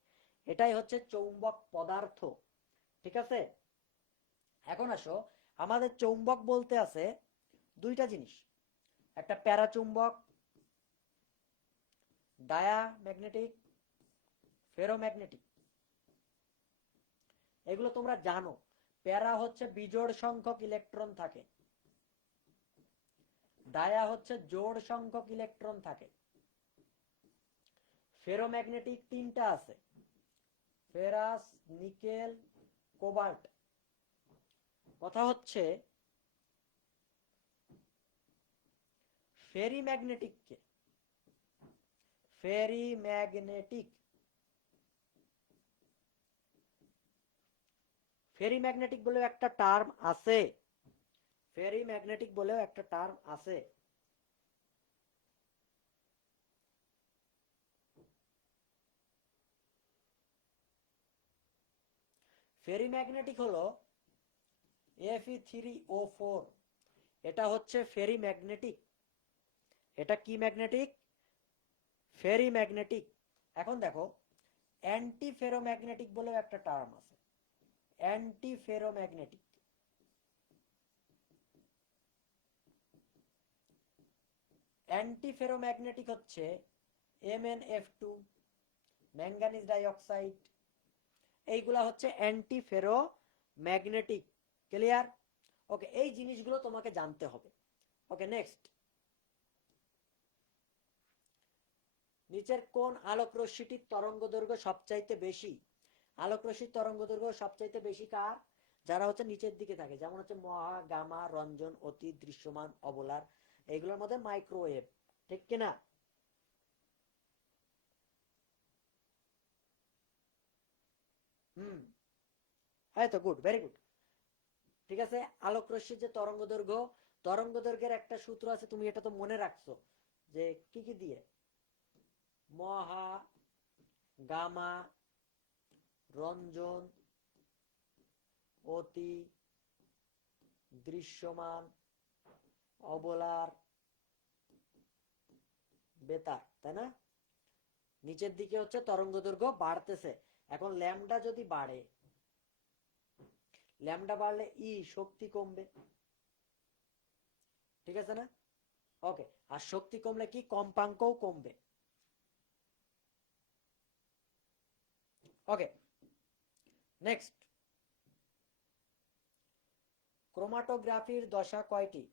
এটাই হচ্ছে চৌম্বক পদার্থ, ঠিক আছে। এখন আসো, আমাদের চৌম্বক বলতে আছে দুইটা জিনিস, একটা প্যারাচুম্বক, ডায়াম্যাগনেটিক, ফেরোম্যাগনেটিক। এগুলো তোমরা জানো। প্যারা হচ্ছে বিজোড় সংখ্যক ইলেকট্রন থাকে, ডায়া হচ্ছে জোড় সংখ্যক ইলেকট্রন থাকে। ফেরোম্যাগনেটিক তিনটা আছে, ফেরাস, নিকেল, কোবাল্ট। কথা হচ্ছে ফেরিম্যাগনেটিক কে, ফেরিম্যাগনেটিক, ফেরিম্যাগনেটিক বলেও একটা টার্ম আছে, ফেরিম্যাগনেটিক বলেও একটা টার্ম আছে। ফেরিম্যাগনেটিক হলো Fe3O4, এটা হচ্ছে ফেরিম্যাগনেটিক। এটা কি ম্যাগনেটিক? ফেরিম্যাগনেটিক। এখন দেখো, অ্যান্টি ফেরোম্যাগনেটিক বলেও একটা টার্ম আছে, অ্যান্টি ফেরোম্যাগনেটিক। অ্যান্টি ফেরোম্যাগনেটিক হচ্ছে MnF2, ম্যাঙ্গানিজ ডাইঅক্সাইড, এইগুলা হচ্ছে অ্যান্টি ফেরোম্যাগনেটিক। ক্লিয়ার? ওকে, এই জিনিসগুলো তোমাকে জানতে হবে। ওকে, নেক্সট, নিচের কোন আলোক রশ্মিটির তরঙ্গ দৈর্ঘ্য সবচাইতে বেশি? আলোক রশ্মির তরঙ্গ দৈর্ঘ্য সবচাইতে বেশি কার? যারা হচ্ছে নিচের দিকে থাকে, যেমন হচ্ছে মহা, গামা, রঞ্জন, অতি, দৃশ্যমান, অবলার, এইগুলোর মধ্যে মাইক্রোওয়েভ, ঠিক কিনা? হুম, হ্যাঁ তো, গুড, ভেরি গুড। ঠিক আছে, আলোক রশ্মির যে তরঙ্গ দৈর্ঘ্যের একটা সূত্র আছে, তুমি এটা তো মনে রাখছো, যে কি কি দিয়ে? মহা, গামা, রঞ্জন, অতি, দৃশ্যমান, অবলার, বেতার, তাই না? নিচের দিকে হচ্ছে তরঙ্গ দৈর্ঘ্য বাড়তেছে। এখন ল্যামডা যদি বাড়ে, ল্যামডা বাড়লে শক্তি কমবে, ঠিক আছে না? ওকে, আর শক্তি কমলে কি কম্পাঙ্কও কমবে। ওকে, নেক্সট, ক্রোমাটোগ্রাফির দশা কয়টি?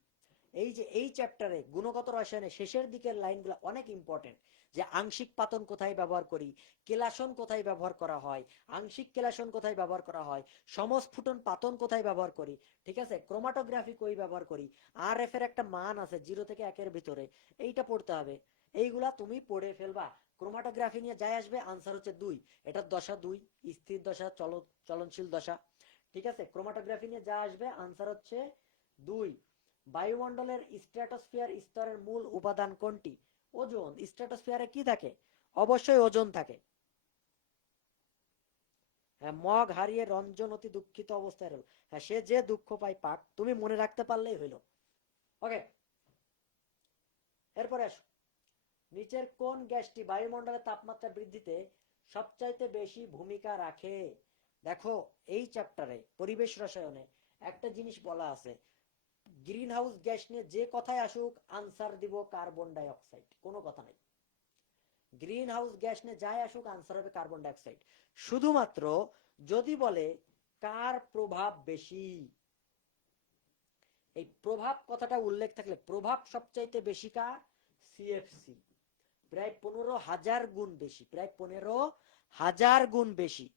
এই চ্যাপ্টারে গুণগত রসায়নের শেষের দিকের লাইনগুলো অনেক ইম্পর্টেন্ট, যে আংশিক পাতন কোথায় ব্যবহার করি, কেলাসন কোথায় ব্যবহার করা হয়, আংশিক কেলাসন কোথায় ব্যবহার করা হয়, সমস্ফুটন পাতন কোথায় ব্যবহার করি, ঠিক আছে, ক্রোমাটোগ্রাফি কই ব্যবহার করি, আর এফ এর একটা মান আছে 0 থেকে 1 এর ভিতরে, এইটা পড়তে হবে। এইগুলা তুমি পড়ে ফেলবা। ক্রোমাটোগ্রাফি নিয়ে যাই আসবে, আনসার হচ্ছে 2। এটার দশা 2, স্থির দশা, চলনশীল দশা, ঠিক আছে। ক্রোমাটোগ্রাফি নিয়ে যা আসবে, আনসার হচ্ছে 2। বায়ুমণ্ডলের স্ট্র্যাটোস্ফিয়ার স্তরের মূল উপাদান কোনটি? ওজোন। স্ট্র্যাটোস্ফিয়ারে কি থাকে? অবশ্যই ওজোন থাকে। হ্যাঁ, মগ হারিয়ে রঞ্জন অতি দুঃখিত অবস্থায় রইল। হ্যাঁ, সে যে দুঃখ পাই পাক, তুমি মনে রাখতে পারলেই হইল। ওকে, এরপরে আসো, নিচের কোন গ্যাসটি বায়ুমণ্ডলের তাপমাত্রা বৃদ্ধিতে সবচাইতে বেশি ভূমিকা রাখে? দেখো, এই চ্যাপ্টারে পরিবেশ রসায়নে একটা জিনিস বলা আছে, গ্রিন হাউস গ্যাস নিয়ে যে কথায় আসুক, আনসার দিব কার্বন ডাই অক্সাইড, কোনো কথা নাই। গ্রিন হাউস গ্যাস নিয়ে যাই আসুক, আনসার হবে কার্বন ডাই অক্সাইড। শুধুমাত্র যদি বলে কার প্রভাব বেশি, এই প্রভাব কথাটা উল্লেখ থাকলে, প্রভাব সবচাইতে বেশি কার? সিএফসি। প্রায় 15,000 গুণ বেশি, প্রায় 15,000 গুণ বেশি।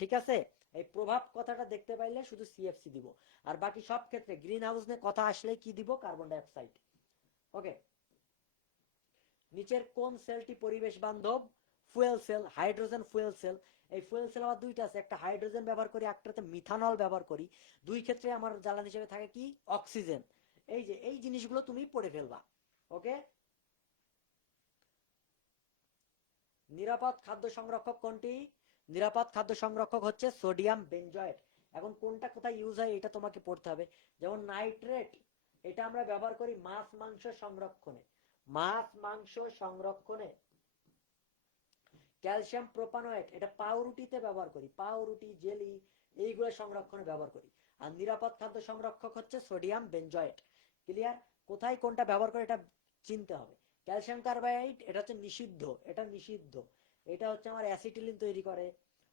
ঠিক আছে, এই প্রভাব কথাটা দেখতে পাইলে শুধু সিএফসি দিব, আর বাকি সব ক্ষেত্রে গ্রিন হাউস নিয়ে কথা আসলে কি দিব, কার্বন ডাই অক্সাইড। ওকে, নিচের কোন সেলটি পরিবেশ বান্ধব? Fuel cell, hydrogen fuel cell. এই ফুয়েল সেল আবার দুইটা আছে, একটা হাইড্রোজেন ব্যবহার করি, একটাতে মিথানল ব্যবহার করি। দুই ক্ষেত্রে আমার জ্বালানি হিসেবে থাকে কি, অক্সিজেন। এই যে এই জিনিসগুলো তুমি পড়ে ফেলবা। ওকে, নিরাপদ খাদ্য সংরক্ষক কোনটি? নিরাপদ খাদ্য সংরক্ষক হচ্ছে সোডিয়াম বেনজয়েট। এখন কোনটা কোথায় ইউজ হয় এটা তোমাকে পড়তে হবে। যেমন নাইট্রেট, এটা আমরা ব্যবহার করি মাছ মাংস সংরক্ষণে, মাছ মাংস সংরক্ষণে। ক্যালসিয়াম প্রোপানয়েট, এটা পাউরুটিতে ব্যবহার করি, পাউরুটি জেলি এইগুলো সংরক্ষণে ব্যবহার করি। আর নিরাপদ খাদ্য সংরক্ষক হচ্ছে সোডিয়াম বেনজয়েট। ক্লিয়ার? কোথায় কোনটা ব্যবহার করে এটা চিনতে হবে। ক্যালসিয়াম কার্বাইড এটা হচ্ছে নিষিদ্ধ, এটা নিষিদ্ধ। এটা হচ্ছে আমার অ্যাসিটিলিন তৈরি করে,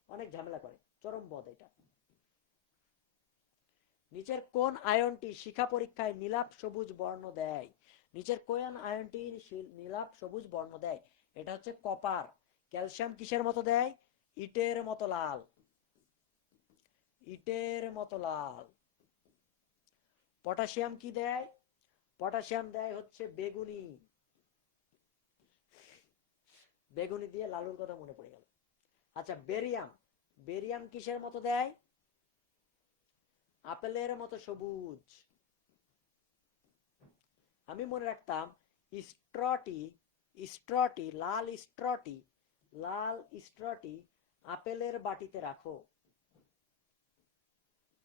অনেক ঝামেলা করে, চরম বদ এটা। নিচের কোন আয়নটি শিখা পরীক্ষায় নীলাভ সবুজ বর্ণ দেয়? নিচের কোন আয়নটি নীলাভ সবুজ বর্ণ দেয়? এটা হচ্ছে কপার। ক্যালসিয়াম কিসের মতো দেয়? ইটের মতো লাল, ইটের মতো লাল। পটাশিয়াম কি দেয়? পটাশিয়াম দেয় হচ্ছে বেগুনি, বেগুনি দিয়ে লালুর কথা মনে পড়ে গেল। আচ্ছা, বেরিয়াম, বেরিয়াম কিসের মতো দেয়? আপেলের মতো সবুজ। আমি মনে রাখতাম স্ট্রটি, স্ট্রটি লাল, স্ট্রটি লাল, স্ট্রটি আপেলের বাটিতে রাখো,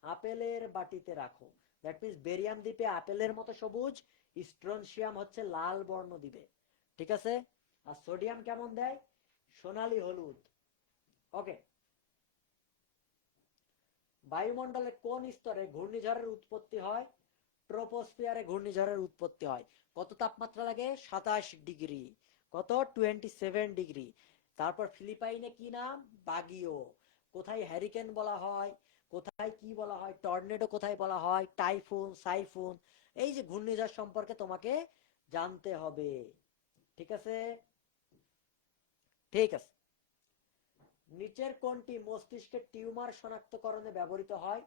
আপেলের বাটিতে রাখো। দ্যাট মিন্স বেরিয়াম দিবে আপেলের মতো সবুজ, স্ট্রনশিয়াম হচ্ছে লাল বর্ণ দিবে। ঠিক আছে? আর সোডিয়াম কেমন দেয়? সোনালী হলুদ। ওকে, বায়ুমণ্ডলে কোন স্তরে ঘূর্ণিঝড়ের উৎপত্তি হয়? ট্রোপোস্ফিয়ারে ঘূর্ণিঝড়ের উৎপত্তি হয়। কত তাপমাত্রা লাগে? 27 ডিগ্রি। কত? 27 ডিগ্রি। তারপর ফিলিপাইনে কি নাম? বাগিও। কোথায় হ্যারিকেন বলা হয়, কোথায় কি বলা হয়, টর্নেডো কোথায় বলা হয়, টাইফুন, সাইফুন। এই যে ঘূর্ণিঝড় সম্পর্কে তোমাকে জানতে হবে। ঠিক আছে? ঠিক আছে। নিচের কোনটি মস্তিষ্কের টিউমার শনাক্তকরণে ব্যবহৃত হয়?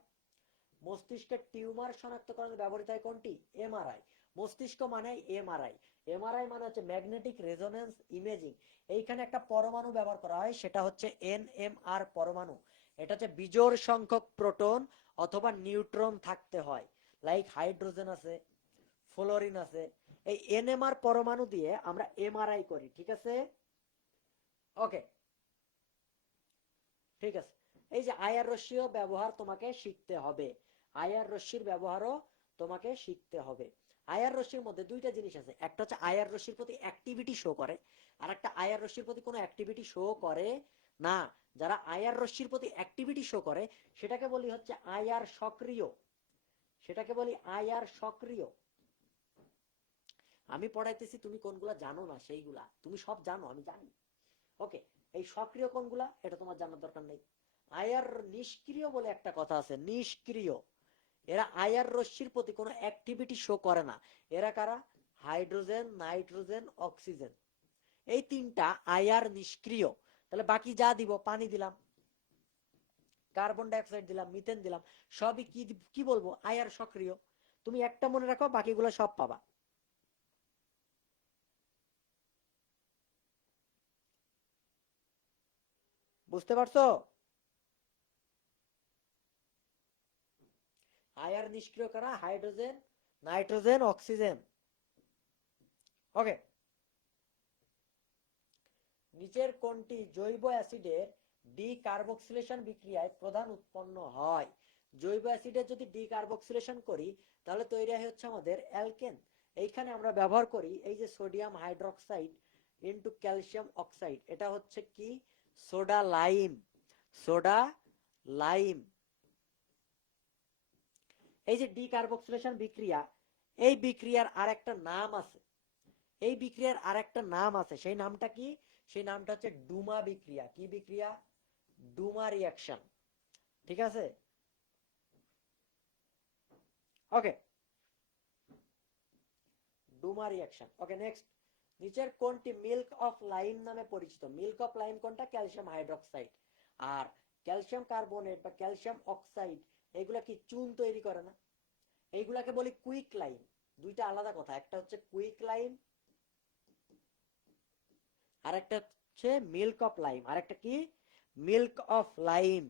মস্তিষ্কের টিউমার শনাক্তকরণে ব্যবহৃত হয় কোনটি? এমআরআই। মস্তিষ্ক মানে এমআরআই, এমআরআই মানে হচ্ছে ম্যাগনেটিক রেজোনেন্স ইমেজিং। এইখানে একটা পরমাণু ব্যবহার করা হয়, সেটা হচ্ছে এনএমআর পরমাণু। এটা হচ্ছে বিজোড় সংখ্যক প্রোটন অথবা নিউট্রন থাকতে হয়, লাইক হাইড্রোজেন আছে, ফ্লোরিন আছে। এই এনএমআর পরমাণু দিয়ে আমরা এমআরআই করি। ঠিক আছে? ওকে, ঠিক আছে। এই যে আয়ার রশ্মির ব্যবহার তোমাকে শিখতে হবে, আয়ার রশ্মির ব্যবহারও তোমাকে শিখতে হবে। আয়ার রশ্মির মধ্যে দুইটা জিনিস আছে, একটা হচ্ছে আয়ার রশ্মির প্রতি অ্যাক্টিভিটি শো করে, আর একটা আয়ার রশ্মির প্রতি কোনো অ্যাক্টিভিটি শো করে না। যারা আয়ার রশ্মির প্রতি অ্যাক্টিভিটি শো করে সেটাকে বলি হচ্ছে আয়ার সক্রিয়, সেটাকে বলি আয়ার সক্রিয়। আমি পড়াইতেছি, তুমি কোনগুলা জানো না সেইগুলা, তুমি সব জানো আমি জানি। ওকে, এই সক্রিয় কোনগুলা এটা তোমার জানার দরকার নেই। আয়ার নিষ্ক্রিয় বলে একটা কথা আছে, নিষ্ক্রিয়। এরা আয়ার রশ্মির প্রতি কোনো অ্যাক্টিভিটি শো করে না। এরা কারা? Hydrogen, nitrogen, oxygen. এই তিনটা আয়ার নিষ্ক্রিয়। তাহলে বাকি যা দিব, পানি দিলাম, কার্বন ডাইঅক্সাইড দিলাম, মিথেন দিলাম, সবই কি কি বলবো? আয়ার সক্রিয়। তুমি একটা মনে রাখো, বাকিগুলো সব পাবা। বুঝতে পারছো? আয়ার নিষ্ক্রিয় কারা? Hydrogen, nitrogen, oxygen. ওকে, নিচের কোনটি জৈব অ্যাসিডের ডিকার্বক্সিলেশন বিক্রিয়ায় প্রধান উৎপন্ন হয়? জৈব অ্যাসিডের যদি ডিকার্বক্সিলেশন করি তাহলে তৈরি হচ্ছে আমাদের অ্যালকেন। এইখানে আমরা ব্যবহার করি এই যে sodium hydroxide into calcium oxide, এটা হচ্ছে কি? Soda lime, soda lime. এই যে ডিকার্বক্সিলেশন বিক্রিয়া, এই বিক্রিয়ার আরেকটা নাম আছে, এই বিক্রিয়ার আরেকটা নাম আছে, সেই নামটা কি? সেই নামটা হচ্ছে ডুমা বিক্রিয়া। কি বিক্রিয়া? Dumas reaction. ঠিক আছে? Okay, Dumas reaction. Okay, next. নিচের কোনটি মিল্ক অফ লাইম নামে পরিচিত? মিল্ক অফ লাইম কোনটা? Calcium hydroxide. আর ক্যালসিয়াম কার্বনেট বা ক্যালসিয়াম অক্সাইড এগুলা কি চুন তৈরি করে না? এইগুলাকে বলি কুইক লাইম। দুইটা আলাদা কথা, একটা হচ্ছে কুইক লাইম আর একটা হচ্ছে মিল্ক অফ লাইম, আর একটা কি milk of lime.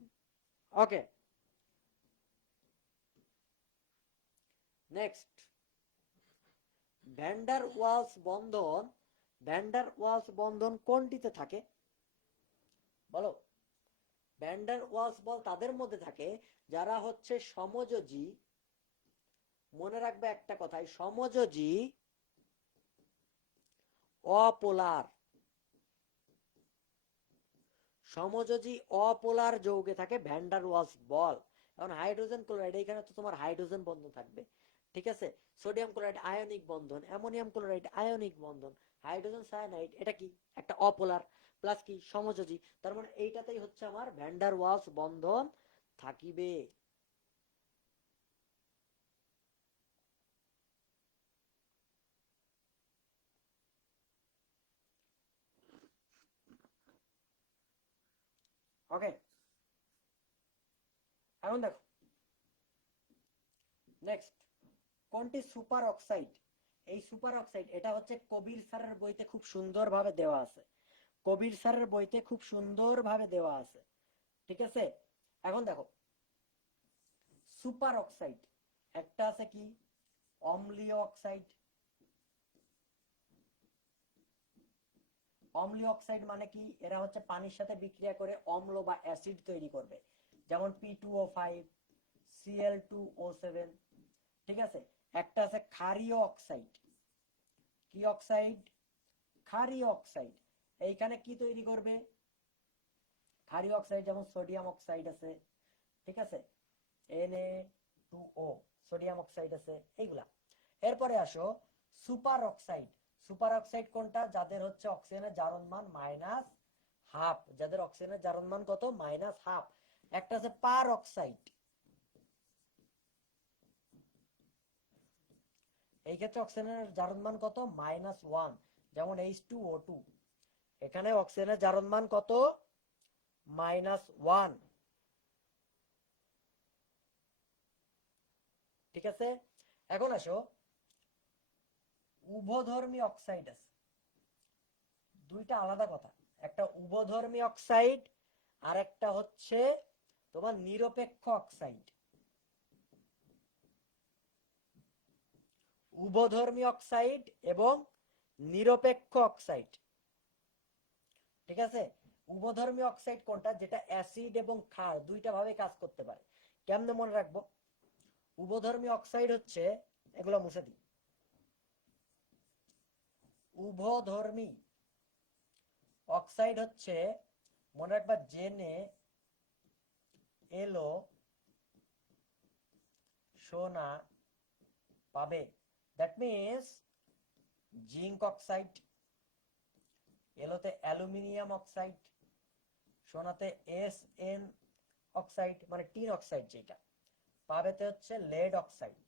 Okay, next, van der Waals বন্ধন, ভ্যান্ডার ওয়ালস বন্ধন কোনটিতে থাকে? বলো। ভ্যান্ডার ওয়ালস বল তাদের মধ্যে থাকে যারা হচ্ছে সমযোজী, মনে রাখবে একটা কথাই, সমযোজী অপোলার, সমযোজী অপোলার যৌগে থাকে ভ্যান্ডার ওয়ালস বল। এখন হাইড্রোজেন ক্লোরাইড, এখানে তো তোমার হাইড্রোজেন বন্ধন থাকবে, ঠিক আছে। সোডিয়াম ক্লোরাইড আয়নিক বন্ধন, অ্যামোনিয়াম ক্লোরাইড আয়নিক বন্ধন, হাইড্রোজেন সায়ানাইড এটা কি একটা অপোলার প্লাস কি সমযোজী, তার মানে এইটাতেই হচ্ছে আমার ভ্যান্ডার ওয়ালস বন্ধন থাকিবে। ওকে, এখন দেখো নেক্সট, কোনটি সুপার অক্সাইড? এই সুপার অক্সাইড এটা হচ্ছে কবির স্যারের বইতে খুব সুন্দরভাবে দেওয়া আছে, কবির স্যারের বইতে খুব সুন্দরভাবে দেওয়া আছে, ঠিক আছে। এখন দেখো সুপার অক্সাইড একটা আছে কি অম্লীয় অক্সাইড। অম্লীয় অক্সাইড মানে কি? এরা হচ্ছে পানির সাথে বিক্রিয়া করে অম্ল বা অ্যাসিড তৈরি করবে, যেমন P2O5, Cl2O7, ঠিক আছে। একটা আছে ক্ষারীয় অক্সাইড। কি অক্সাইড? ক্ষারীয় অক্সাইড। এইখানে কি তৈরি করবে? ক্ষারীয় অক্সাইড, যেমন সোডিয়াম অক্সাইড আছে, ঠিক আছে, Na2O, সোডিয়াম অক্সাইড আছে, এইগুলা। এরপরে আসো সুপার অক্সাইড। সুপার অক্সাইড কোনটা? যাদের হচ্ছে অক্সিজেনের জারণ মান -1/2, যাদের অক্সিজেনের জারণ মান কত? -1/2। একটা আছে পার অক্সাইড, এই ক্ষেত্রে অক্সিজেনের জারণ মান কত? -1, যেমন H2O2, এখানে অক্সিজেনের জারণ মান কত? -1, ঠিক আছে। এখন আসো উভধর্মী অক্সাইড আছে, দুইটা আলাদা কথা, একটা উভধর্মী অক্সাইড আর একটা হচ্ছে তোমার নিরপেক্ষ অক্সাইড। উভধর্মী অক্সাইড এবং নিরপেক্ষ অক্সাইড, ঠিক আছে। উভধর্মী অক্সাইড কোনটা? যেটা অ্যাসিড এবং ক্ষার দুইটা ভাবে কাজ করতে পারে। কেমনে মনে রাখবো? উভধর্মী অক্সাইড হচ্ছে, এগুলো মুছে দিই, উভধর্মী অক্সাইড হচ্ছে মনে রাখবা জেনে এলো সোনা পাবে, দ্যাট মিনস জিঙ্ক অক্সাইড, এলোতে অ্যালুমিনিয়াম অক্সাইড, সোনাতে SN অক্সাইড মানে টিন অক্সাইড, যেটা পাবেতে হচ্ছে lead oxide,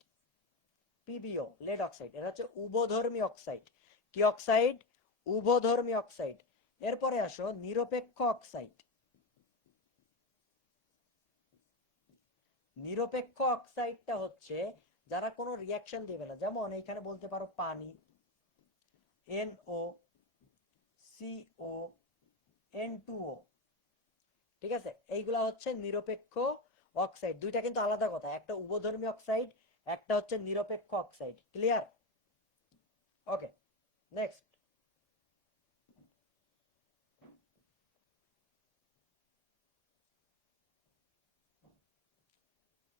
PbO lead oxide. এটা হচ্ছে উভধর্মী অক্সাইড। কি অক্সাইড? উভধর্মী অক্সাইড। এরপরে আসো নিরপেক্ষ অক্সাইড। নিরপেক্ষ অক্সাইডটা হচ্ছে যারা কোনো রিয়াকশন দেবে না, যেমন এইখানে বলতে পারো পানি, NO, CO, N2O, ঠিক আছে। এইগুলা হচ্ছে নিরপেক্ষ অক্সাইড। দুইটা কিন্তু আলাদা কথা, একটা উভধর্মী অক্সাইড, একটা হচ্ছে নিরপেক্ষ অক্সাইড। ক্লিয়ার? ওকে, নেক্সট,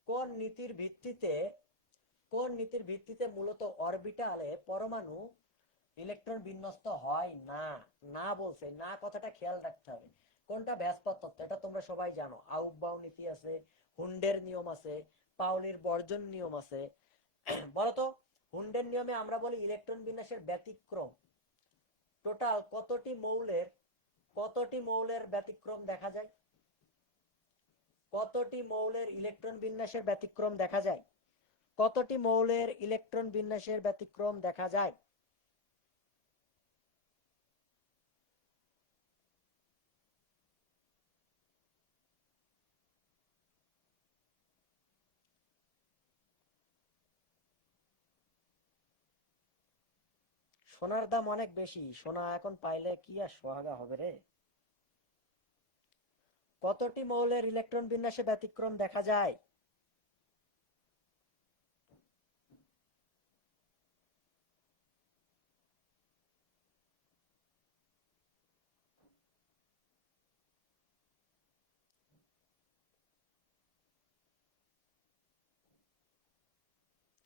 কোন নীতির ভিত্তিতে, কোন নীতির ভিত্তিতে মূলত অরবিটালে পরমাণু ইলেকট্রন বিন্যস্ত হয় না? না বলছে, না কথাটা খেয়াল রাখতে হবে। কোনটা? ভ্যাসপাত তত্ত্ব, এটা তোমরা সবাই জানো। আউকবাউ নীতি আছে, হুন্ডের নিয়ম আছে, পাউলির বর্জন নিয়ম আছে। বলতো হুন্ডের নিয়মে আমরা বলি ইলেকট্রন বিন্যাসের ব্যতিক্রম। টোটাল কতটি মৌলের ব্যতিক্রম দেখা যায়? কতটি মৌলের ইলেকট্রন বিন্যাসের ব্যতিক্রম দেখা যায়? কতটি মৌলের ইলেকট্রন বিন্যাসের ব্যতিক্রম দেখা যায়? সোনার দাম অনেক বেশি, সোনা এখন পাইলে কি আর সোহাগা হবে রে। কতটি মৌলের ইলেকট্রন বিন্যাসে ব্যতিক্রম দেখা যায়?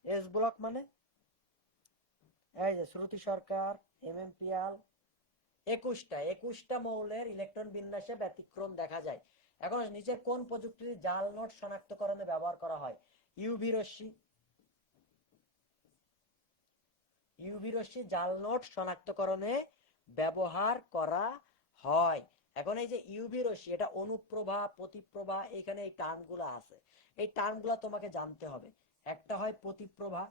এস ব্লক মানে এই যে শ্রুতি সরকার, এমএমপিএল, 21টা মৌলের ইলেকট্রন বিন্যাসে ব্যতিক্রম দেখা যায়। এখন নিচে কোন প্রযুক্তির জাল নোট শনাক্তকরণে ব্যবহার করা হয়? ইউভি রশ্মি। ইউভি রশ্মি জাল নোট শনাক্তকরণে ব্যবহার করা হয়। এখন এই যে ইউভি রশ্মি, এটা অনুপ্রভা, প্রতিপ্রভা, এখানে এই টার্মগুলো আছে, এই টার্মগুলো তোমাকে জানতে হবে। একটা হয় প্রতিপ্রভা,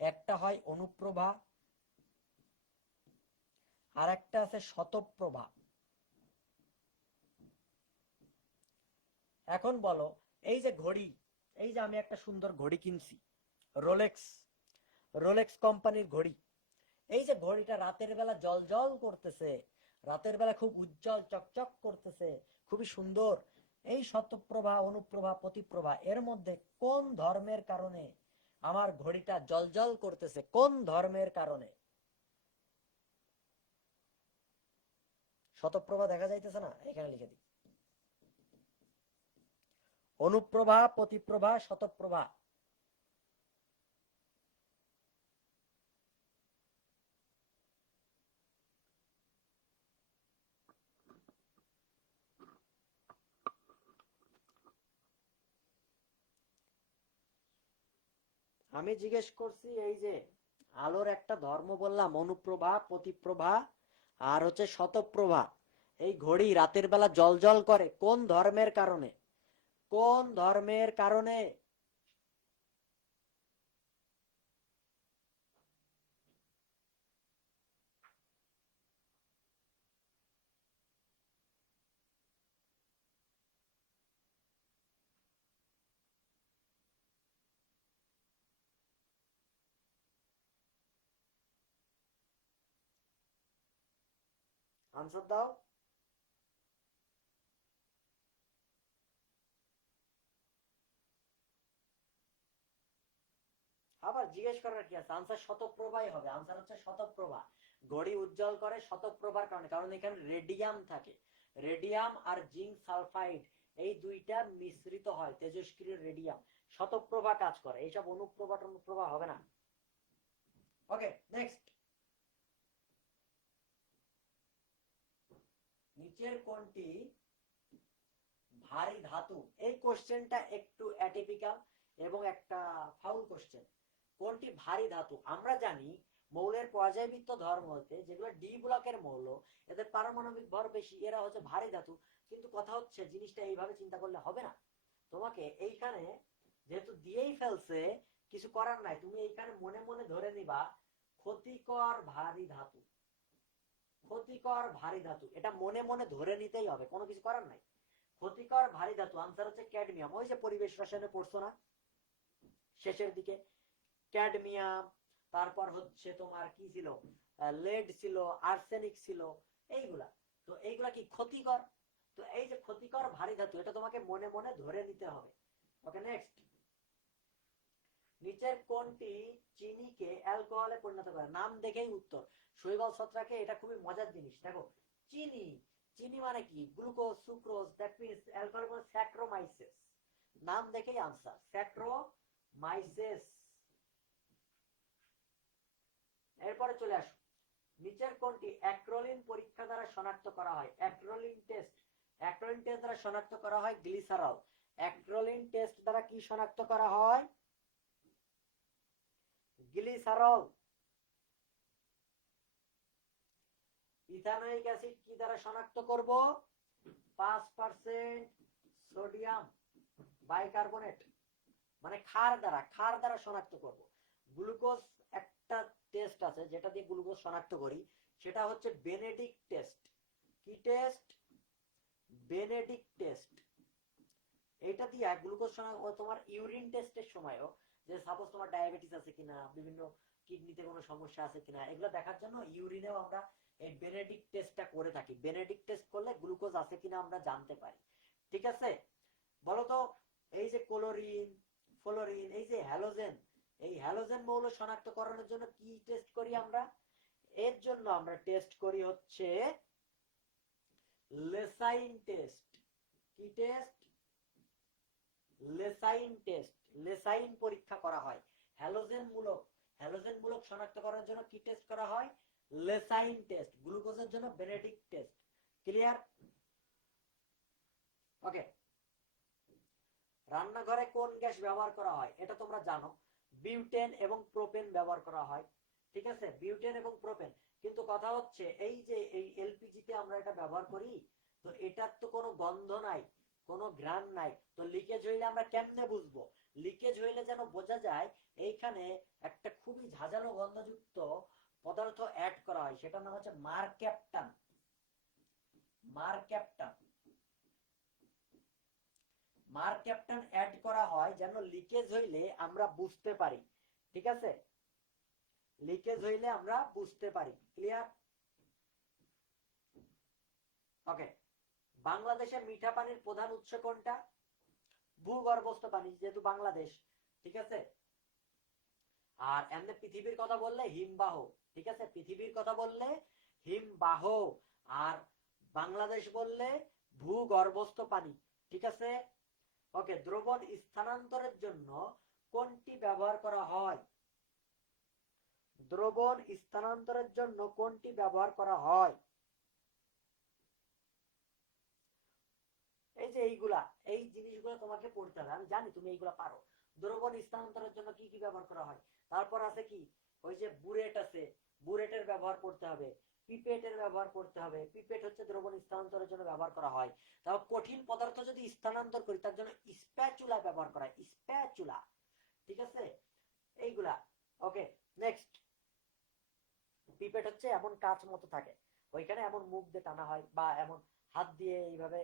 একটা হয় অনুপ্রভা, আর একটা আছে শতপ্রভা। এখন বলো, এই যে ঘড়ি, এই যে আমি একটা সুন্দর ঘড়ি কিনছি, রোলেক্স, রোলেক্স কোম্পানির ঘড়ি। এই যে ঘড়িটা রাতের বেলা জল জল করতেছে, রাতের বেলা খুব উজ্জ্বল চকচক করতেছে, খুবই সুন্দর। এই শতপ্রভা, অনুপ্রভা, প্রতিপ্রভা, এর মধ্যে কোন ধর্মের কারণে আমার ঘড়িটা জল জল করতেছে? কোন ধর্মের কারণে? শতপ্রভা দেখা যাইতেছে না, এখানে লিখে দিই। অনুপ্রভা, প্রতিপ্রভা, শতপ্রভা। আমি জিজ্ঞেস করছি, এই যে আলোর একটা ধর্ম বললাম অনুপ্রভা, প্রতিপ্রভা, আর হচ্ছে শতপ্রভা। এই ঘড়ি রাতের বেলা জল জল করে কোন ধর্মের কারণে? কোন ধর্মের কারণে? আনসার দাও। আবার জিজ্ঞেস করার কি আছে? আনসার শতপ্রভাই হবে, আনসার হচ্ছে শতপ্রভা। ঘড়ি উজ্জ্বল করে শতপ্রভার কারণে, কারণ এখানে রেডিয়াম থাকে। রেডিয়াম আর জিঙ্ক সালফাইড, এই দুইটা মিশ্রিত হয় তেজস্ক্রিয় রেডিয়াম, শতপ্রভা কাজ করে। এইসব অনুপ্রভা টনুপ্রভা হবে না। ওকে, নেক্সট। নিচের কোনটি ভারী ধাতু? এই কোশ্চেনটা একটু অ্যাটিপিক্যাল এবং একটা ফাউল কোশ্চেন। কোনটি ভারী ধাতু? আমরা জানি মৌলের পর্যায়বৃত্ত ধর্ম হতে যেগুলো ডি ব্লকের মৌল, এদের পারমাণবিক ভর বেশি, এরা হচ্ছে ভারী ধাতু। কিন্তু কথা হচ্ছে জিনিসটা এইভাবে চিন্তা করলে হবে না। তোমাকে এইখানে যেহেতু দিয়েই ফেলছে, কিছু করার নাই, তুমি এইখানে মনে মনে ধরে নিবা ক্ষতিকর ভারী ধাতু। ক্ষতিকর ভারী ধাতু, এটা মনে মনে ধরে নিতেই হবে, কোনো কিছু করার নাই। ক্ষতিকর ভারী ধাতু আনসার হচ্ছে ক্যাডমিয়াম। ওই যে পরিবেশ রসায়নে পড়ছো না শেষের দিকে? ক্যাডমিয়াম, তারপর হচ্ছে তোমার কি ছিল, লেড ছিল, আর্সেনিক ছিল, এইগুলা। তো এইগুলা কি ক্ষতিকর? তো এই যে ক্ষতিকর ভারী ধাতু, এটা তোমাকে মনে মনে ধরে নিতে হবে। ওকে, নেক্সট। নিচের কোনটি চিনিকে অ্যালকোহলে পরিণত করে? নাম দেখেই উত্তর। শৈবাল ছত্রাকে এটা খুবই মজার জিনিস। দেখো, চিনি, চিনি মানে কি? Glucose, sucrose, that means alcohol মানে স্যাক্রোমাইসেস। নাম দেখেই আনসার, স্যাক্রোমাইসেস। এরপরে চলে আসো, নিচের কোনটি অ্যাক্রোলিন পরীক্ষা দ্বারা শনাক্ত করা হয়? অ্যাক্রোলিন টেস্ট, অ্যাক্রোলিন টেস্ট দ্বারা শনাক্ত করা হয় গ্লিসারল। অ্যাক্রোলিন টেস্ট দ্বারা কি শনাক্ত করা হয়? গ্লিসারল। ইথানোয়িক অ্যাসিড কি দ্বারা শনাক্ত করব? 5% সোডিয়াম বাইকার্বনেট, মানে ক্ষার দ্বারা, ক্ষার দ্বারা শনাক্ত করব। গ্লুকোজ একটা টেস্ট আছে যেটা দিয়ে গ্লুকোজ শনাক্ত করি, সেটা হচ্ছে বেনেডিক্ট টেস্ট। কি টেস্ট? Benedict test. এটা দিয়ে গ্লুকোজ শনাক্ত। তোমার ইউরিন টেস্টের সময়ও, যে সাপোজ তোমার ডায়াবেটিস আছে কিনা, বিভিন্ন কিডনিতে কোনো সমস্যা আছে কিনা এগুলো দেখার জন্য ইউরিনেও আমরা এই বেনেডিক্ট টেস্টটা করে থাকি। বেনেডিক্ট টেস্ট করলে গ্লুকোজ আছে কিনা আমরা জানতে পারি। ঠিক আছে, বলো তো এই যে ক্লোরিন, ফ্লোরিন, এই যে হ্যালোজেন, এই হ্যালোজেন মৌল শনাক্তকরণের জন্য কি টেস্ট করি আমরা? এর জন্য আমরা টেস্ট করি হচ্ছে লেসাইন টেস্ট। কি টেস্ট? লেসাইন টেস্ট। লেসাইন পরীক্ষা করা হয়। হ্যালোজেন মূলক শনাক্তকরণের জন্য কি টেস্ট করা হয়? লেসাইন টেস্ট। গ্লুকোজের জন্য বেনেডিক্ট টেস্ট। ক্লিয়ার? ওকে। রান্নাঘরে কোন গ্যাস ব্যবহার করা হয় এটা তোমরা জানো, বিউটেন এবং প্রোপেন ব্যবহার করা হয়। ঠিক আছে, বিউটেন এবং প্রোপেন। কিন্তু কথা হচ্ছে এই যে এই এলপিজিতে আমরা এটা ব্যবহার করি, তো এটার তো কোনো গন্ধ নাই, কোনো ঘ্রাণ নাই, তো লিকেজ হইলে আমরা কেমনে বুঝবো? লিকেজ হইলে যেন বোঝা যায় এইখানে একটা খুবই ঝাঁঝালো গন্ধযুক্ত পদার্থ অ্যাড করা হয়, সেটার নাম হচ্ছে মারক্যাপটান। মারক্যাপটান, মারক্যাপটান অ্যাড করা হয় যেন লিকেজ হইলে আমরা বুঝতে পারি। ঠিক আছে, লিকেজ হইলে আমরা বুঝতে পারি। ক্লিয়ার? ওকে। বাংলাদেশের মিঠা পানির প্রধান উৎস কোনটা? ভূগর্ভস্থ পানি, যেহেতু বাংলাদেশ। ঠিক আছে, আর এমনি পৃথিবীর কথা বললে হিমবাহ। ঠিক আছে, পৃথিবীর কথা বললে হিমবাহ, আর বাংলাদেশ বললে ভূগর্ভস্থ পানি। ঠিক আছে, ওকে। দ্রবণ স্থানান্তরের জন্য কোনটি ব্যবহার করা হয়? দ্রবণ স্থানান্তরের জন্য কোনটি ব্যবহার করা হয়? এই যে এইগুলা, এই জিনিসগুলো তোমাকে পড়তে হবে, আমি জানি তুমি এইগুলা পারো। দ্রবণ স্থানান্তরের জন্য কি কি ব্যবহার করা হয়? তারপর আছে কি, ওই যে বুরেট আছে, বুরেটের ব্যবহার করতে হবে, পিপেটের ব্যবহার করতে হবে। পিপেট হচ্ছে দ্রবণ স্থানান্তরের জন্য ব্যবহার করা হয়। তারপর কঠিন পদার্থ যদি স্থানান্তর করি তার জন্য স্প্যাচুলা ব্যবহার করা হয়, স্প্যাচুলা। ঠিক আছে, এইগুলা। ওকে, নেক্সট। পিপেট হচ্ছে এমন কাঁচ মতো থাকে, ওইখানে এমন মুখ দিয়ে টানা হয় বা এমন হাত দিয়ে এইভাবে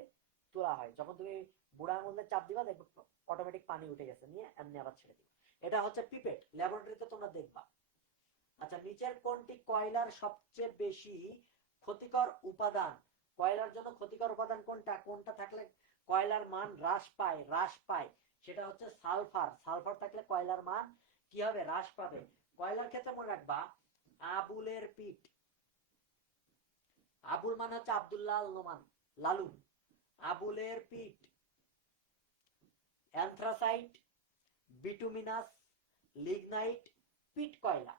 তোলা হয়, যখন তুমি বুড়া আঙুলের চাপ দিবা দেখবে অটোমেটিক পানি উঠে গেছে, নিয়ে এমনি আবার ছেড়ে দিবা। এটা হচ্ছে পিপেট, ল্যাবরেটরিতে তোমরা দেখবা। আচ্ছা, নিচের কোনটি কয়লার সবচেয়ে বেশি ক্ষতিকর উপাদান? কয়লার জন্য ক্ষতিকর উপাদান কোনটা? কোনটা থাকলে কয়লার মান হ্রাস পায়? সেটা হচ্ছে সালফার। সালফার থাকলে কয়লার মান কি হবে? হ্রাস পাবে। কয়লার ক্ষেত্রে মনে রাখবা আবুলের পিঠ। আবুল মানে হচ্ছে আব্দুল্লাহ নোমান, লালু। আবুলের পিঠ, অ্যানথ্রাসাইট, বিটুমিনাস, লিগনাইট, পিট কয়লা।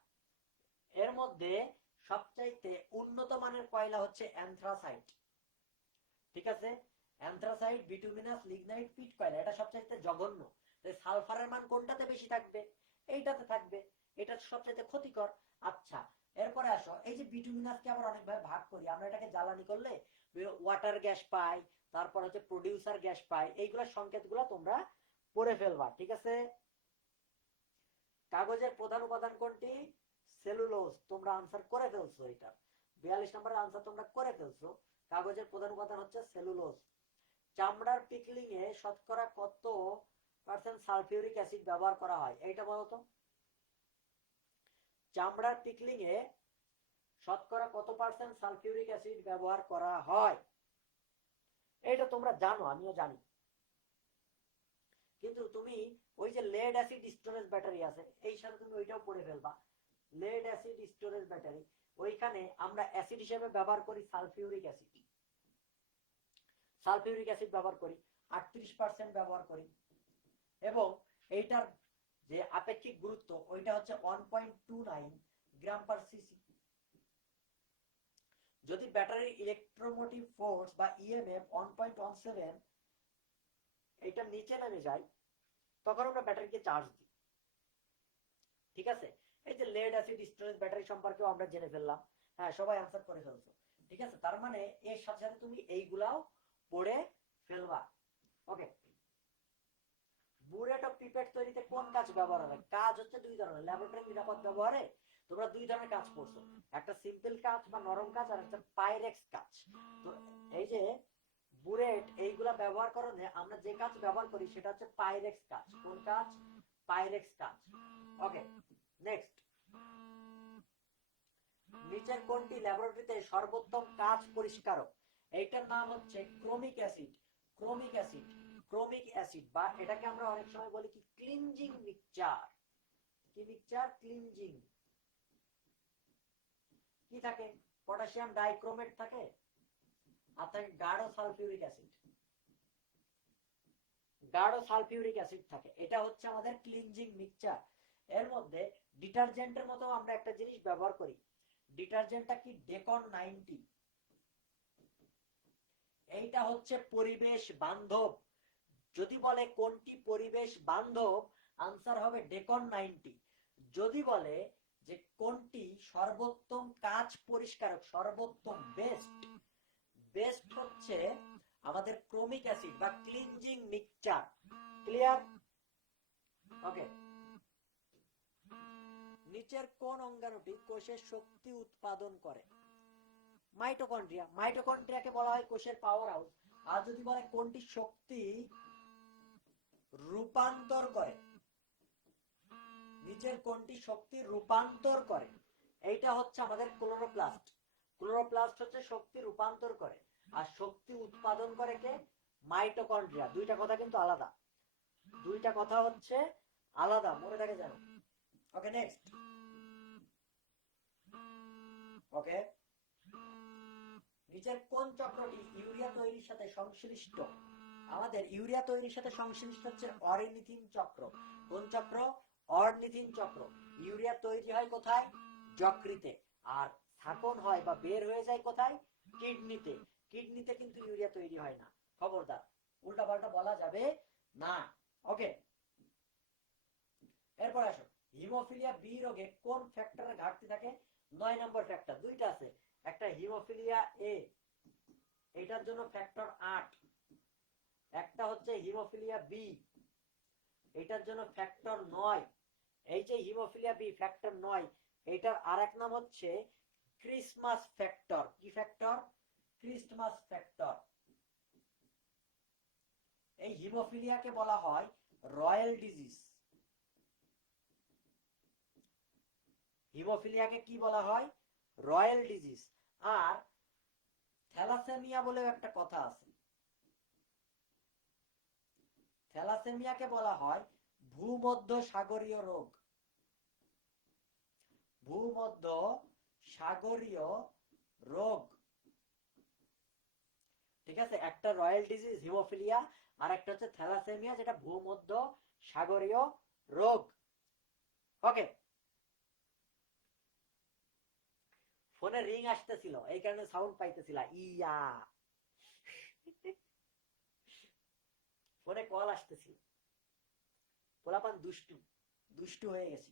এর মধ্যে সবচাইতে উন্নত মানের কয়লা হচ্ছে অ্যানথ্রাসাইট। ঠিক আছে, অ্যানথ্রাসাইট, বিটুমিনাস, লিগনাইট, পিট কয়লা, এটা সবচাইতে জঘন্য। সালফারের মান কোনটাতে বেশি থাকবে? এইটাতে থাকবে, এটা সবচাইতে ক্ষতিকর। আচ্ছা, এরপরে আসো, এই যে বিটুমিনাসকে আমরা অনেকভাবে ভাগ করি, আমরা এটাকে জ্বালানি করলে ওয়াটার গ্যাস পাই, তারপর হচ্ছে প্রডিউসার গ্যাস পাই, এইগুলোর সংকেতগুলো তোমরা পড়ে ফেলবা। ঠিক আছে, কাগজের প্রধান উপাদান কোনটি? সেলুলোজ। তোমরা আনসার করে ফেলছো, এটা 42 নম্বরের আনসার তোমরা করে ফেলছো। কাগজের প্রধান উপাদান হচ্ছে সেলুলোজ। চামড়ার পিকলিং এ শতকরা কত পার্সেন্ট সালফিউরিক অ্যাসিড ব্যবহার করা হয়? এইটা বলতো। চামড়ার পিকলিং এ শতকরা কত পার্সেন্ট সালফিউরিক অ্যাসিড ব্যবহার করা হয়? এইটা তোমরা জানো, আমিও জানি, কিন্তু তুমি ওই যে লেড অ্যাসিড স্টোরেজ ব্যাটারি আছে, এই সাথে তুমি ওইটাও পড়ে ফেলবা। লেড অ্যাসিড স্টোরেজ ব্যাটারি, ওইখানে আমরা অ্যাসিড হিসেবে ব্যবহার করি সালফিউরিক অ্যাসিড। সালফিউরিক অ্যাসিড ব্যবহার করি 38% ব্যবহার করি, এবং এইটার যে আপেক্ষিক গুরুত্ব ওইটা হচ্ছে 1.29 গ্রাম পার সিসি। যদি ব্যাটারির ইলেকট্রোমোটিভ ফোর্স বা ইএমএফ 1.17 এটা নিচে নেমে যায়, তখন আমরা ব্যাটারিকে চার্জ দিই। ঠিক আছে, এই যে লেড অ্যাসিড স্টোরেজ ব্যাটারি সম্পর্কেও আমরা জেনে ফেললাম। হ্যাঁ, সবাই আনসার করে ফেলছো। ঠিক আছে, তার মানে এর সাথে সাথে তুমি এইগুলাও পড়ে ফেলবা। ওকে। বুরেট ও পিপেট তৈরিতে কোন কাজ ব্যবহার হয়? কাজ হচ্ছে দুই ধরনের। ল্যাবরেটরি নিরাপদ ব্যবহারে তোমরা দুই ধরনের কাজ করছো, একটা সিম্পল কাজ বা নরম কাজ, আর একটা পাইরেক্স কাজ। তো এই যে বুরেট এইগুলা ব্যবহার করলে আমরা যে কাজ ব্যবহার করি সেটা হচ্ছে পাইরেক্স কাজ। কোন কাজ? পাইরেক্স কাজ। ওকে, নেক্সট। নিচের কোনটি ল্যাবরেটরিতে সর্বোত্তম কাচ পরিষ্কারক? এইটার নাম হচ্ছে chromic acid. Chromic acid, chromic acid, বা এটাকে আমরা অনেক সময় বলি কি ক্লিনজিং মিক্সচার। কি মিক্সচার? ক্লিনজিং। কি থাকে? পটাশিয়াম ডাইক্রোমেট থাকে, আর থাকে গাঢ় সালফিউরিক অ্যাসিড। গাঢ় সালফিউরিক অ্যাসিড থাকে। এটা হচ্ছে আমাদের ক্লিনজিং মিক্সচার। এর মধ্যে ডিটারজেন্টের মতো আমরা একটা জিনিস ব্যবহার করি। ডিটারজেন্টটা কি? ডেকন 90। এইটা হচ্ছে পরিবেশ বান্ধব। যদি বলে কোনটি পরিবেশ বান্ধব, আনসার হবে ডেকন 90। যদি বলে যে কোনটি সর্বোত্তম কাচ পরিষ্কারক, সর্বোত্তম বেস্ট, বেস্ট হচ্ছে আমাদের ক্রোমিক অ্যাসিড বা ক্লিনজিং মিক্সচার। ক্লিয়ার? ওকে। নিচের কোন অঙ্গাণুটি কোষের শক্তি উৎপাদন করে? মাইটোকন্ড্রিয়া। মাইটোকন্ড্রিয়াকে বলা হয় কোষের পাওয়ার হাউস। আর যদি বলে কোনটি শক্তি রূপান্তর করে, নিচের কোনটি শক্তি রূপান্তর করে, এইটা হচ্ছে আমাদের ক্লোরোপ্লাস্ট। ক্লোরোপ্লাস্ট হচ্ছে শক্তি রূপান্তর করে, আর শক্তি উৎপাদন করে কে? মাইটোকন্ড্রিয়া। দুইটা কথা কিন্তু আলাদা, দুইটা কথা হচ্ছে আলাদা, মনে রাখে জানো। ওকে, নেক্সট। ওকে, নিচের কোন চক্রটি ইউরিয়া তৈরির সাথে সংশ্লিষ্ট? আমাদের ইউরিয়া তৈরির সাথে সংশ্লিষ্ট হচ্ছে অরনিথিন চক্র। কোন চক্র? অরনিথিন চক্র। ইউরিয়া তৈরি হয় কোথায়? যকৃতে। আর স্থাপন হয় বা বের হয়ে যায় কোথায়? কিডনিতে। কিডনিতে কিন্তু ইউরিয়া তৈরি হয় না, খবরদার, উল্টাপাল্টা বলা যাবে না। ওকে, এরপর আসো, হিমোফিলিয়া বি রোগে কোন ফ্যাক্টরের ঘাটতি থাকে? 9 নম্বর ফ্যাক্টর। দুইটা আছে, একটা হিমোফিলিয়া এ, এটার জন্য ফ্যাক্টর 8। একটা হচ্ছে হিমোফিলিয়া বি, এটার জন্য ফ্যাক্টর 9। এই যে হিমোফিলিয়া বি ফ্যাক্টর 9, এটার আরেক নাম হচ্ছে ক্রিসমাস ফ্যাক্টর। কি ফ্যাক্টর? Christmas factor. এই হিমোফিলিয়াকে বলা হয় রয়্যাল ডিজিজ। হিমোফিলিয়াকে কি বলা হয়? Royal disease. আর থ্যালাসেমিয়া বলেও একটা কথা আছে। থ্যালাসেমিয়াকে বলা হয় ভূমধ্য সাগরীয় রোগ। ভূমধ্য সাগরীয় রোগ। ঠিক আছে, একটা রয়্যাল ডিজিজ হিমোফিলিয়া, আর একটা হচ্ছে থ্যালাসেমিয়া, যেটা ভূমধ্য সাগরীয় রোগ। ওকে, ফোনে রিং আসতেছিল, এই কারণে সাউন্ড পাইতেছিল ইয়া। ফোনে কল আসতেছিল, পোলাপান দুষ্টু দুষ্টু হয়ে গেছে।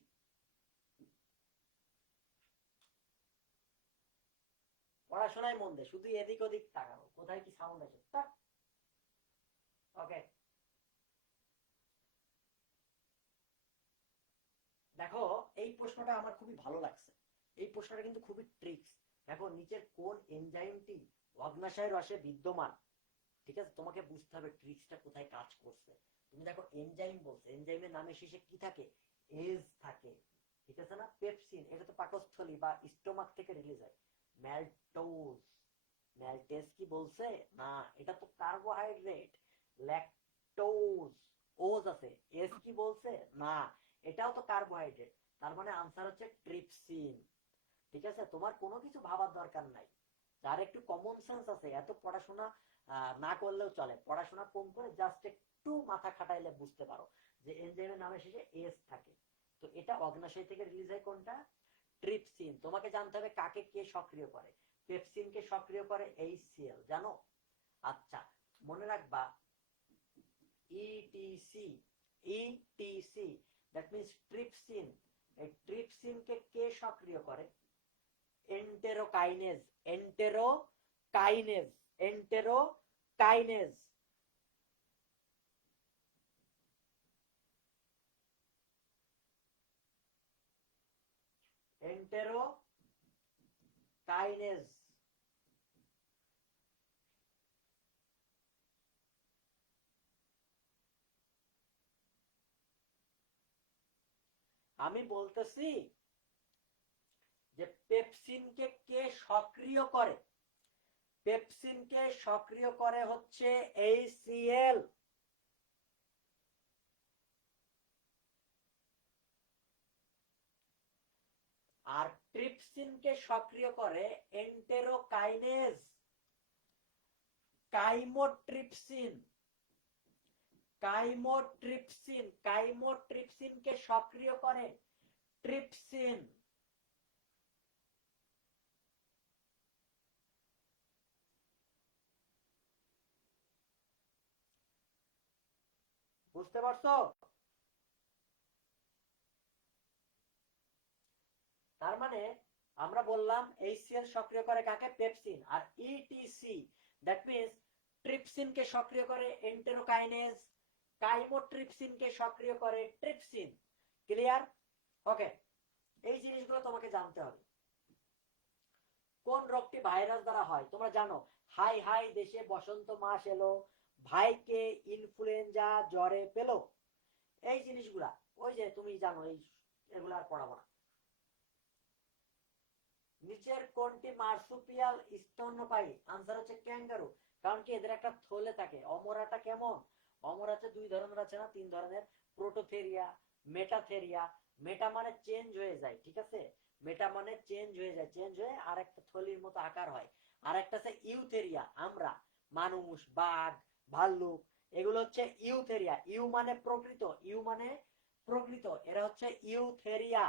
পড়াশোনায় মন দে, শুধু এদিক ওদিক তাকাবো কোথায় কি সাউন্ড আসে। ওকে, দেখো এই প্রশ্নটা আমার খুবই ভালো লাগছে। এই প্রশ্নটা কিন্তু খুবই ট্রিক্স। দেখো, নিচের কোন এনজাইমটি অগ্ন্যাশয় রসে বিদ্যমান? ঠিক আছে, তোমাকে বুঝতে হবে ট্রিক্সটা কোথায় কাজ করছে। তুমি দেখো এনজাইম বলছে, এনজাইমের নামে শেষে কি থাকে? এজ থাকে। ঠিক আছে না? পেপসিন, এটা তো পাকস্থলী বা স্টোমাক থেকে রিলিজ হয়। ম্যালটোজ, ম্যালটেজ কি বলছে? না, এটা তো কার্বোহাইড্রেট। ল্যাকটোজ, ওজ আছে, এস কি বলছে? না, এটাও তো কার্বোহাইড্রেট। তার মানে আনসার হচ্ছে ট্রিপসিন। ঠিক আছে, তোমার কোনো কিছু ভাবার দরকার নাই। যার একটু কমন সেন্স আছে, এত পড়াশোনা না করলেও চলে, পড়াশোনা কম করে জাস্ট একটু মাথা খাটাইলে বুঝতে পারো যে এনজাইমের নামের শেষে এস থাকে। তো এটা অগ্ন্যাশয় থেকে রিলিজ হয় কোনটা? ট্রিপসিন। তোমাকে জানতে হবে কাকে কে সক্রিয় করে। পেপসিনকে সক্রিয় করে HCl, জানো? আচ্ছা, মনে রাখবা etc, etc, that means trypsin. এই ট্রিপসিনকে কে সক্রিয় করে? এন্টেরোকাইনেজ, এন্টেরোকাইনেজ, এন্টেরোকাইনেজ। এন্টেরোকাইনেজ। আমি বলতেছি যে পেপসিনকে কে সক্রিয় করে? পেপসিনকে সক্রিয় করে হচ্ছে HCl। আর ট্রিপসিনকে সক্রিয় করে এন্টেরোকাইনেজ। কাইমোট্রিপসিন, কাইমোট্রিপসিন, কাইমোট্রিপসিনকে সক্রিয় করে ট্রিপসিন। বুঝতে পারছো? তার মানে আমরা বললাম HCl সক্রিয় করে কাকে? পেপসিন। আর ETC দ্যাট মিন্স ট্রিপসিনকে সক্রিয় করে এন্টেরোকাইনেজ, কাইমোট্রিপসিনকে সক্রিয় করে ট্রিপসিন। ক্লিয়ার? ওকে, এই জিনিসগুলো তোমাকে জানতে হবে। কোন রোগটি ভাইরাস দ্বারা হয় তোমরা জানো। হাই হাই দেশে বসন্ত মাস এলো, ভাইকে ইনফ্লুয়েঞ্জা জ্বরে পেলো। এই জিনিসগুলা ওই যে তুমি জানো, এই এগুলা আর পড়াবো না। নিচের কোনটি মার্সুপিয়াল স্তন্যপায়ী? আনসার হচ্ছে ক্যাঙ্গারু। কারণ কি এদের একটা থলে থাকে। অমরাটা কেমন? অমরা হচ্ছে দুই ধরনের আছে না, তিন ধরনের। প্রোটোথেরিয়া, মেটাথেরিয়া। মেটা মানে চেঞ্জ হয়ে যায়, ঠিক আছে? মেটা মানে চেঞ্জ হয়ে যায়, চেঞ্জ হয়ে আর একটা থলির মতো আকার হয়। আর একটা আছে ইউথেরিয়া, আমরা মানুষ, বাঘ, ভাল্লুক, এগুলো হচ্ছে ইউথেরিয়া। ইউ মানে প্রকৃত, ইউ মানে প্রকৃত, এরা হচ্ছে ইউথেরিয়া।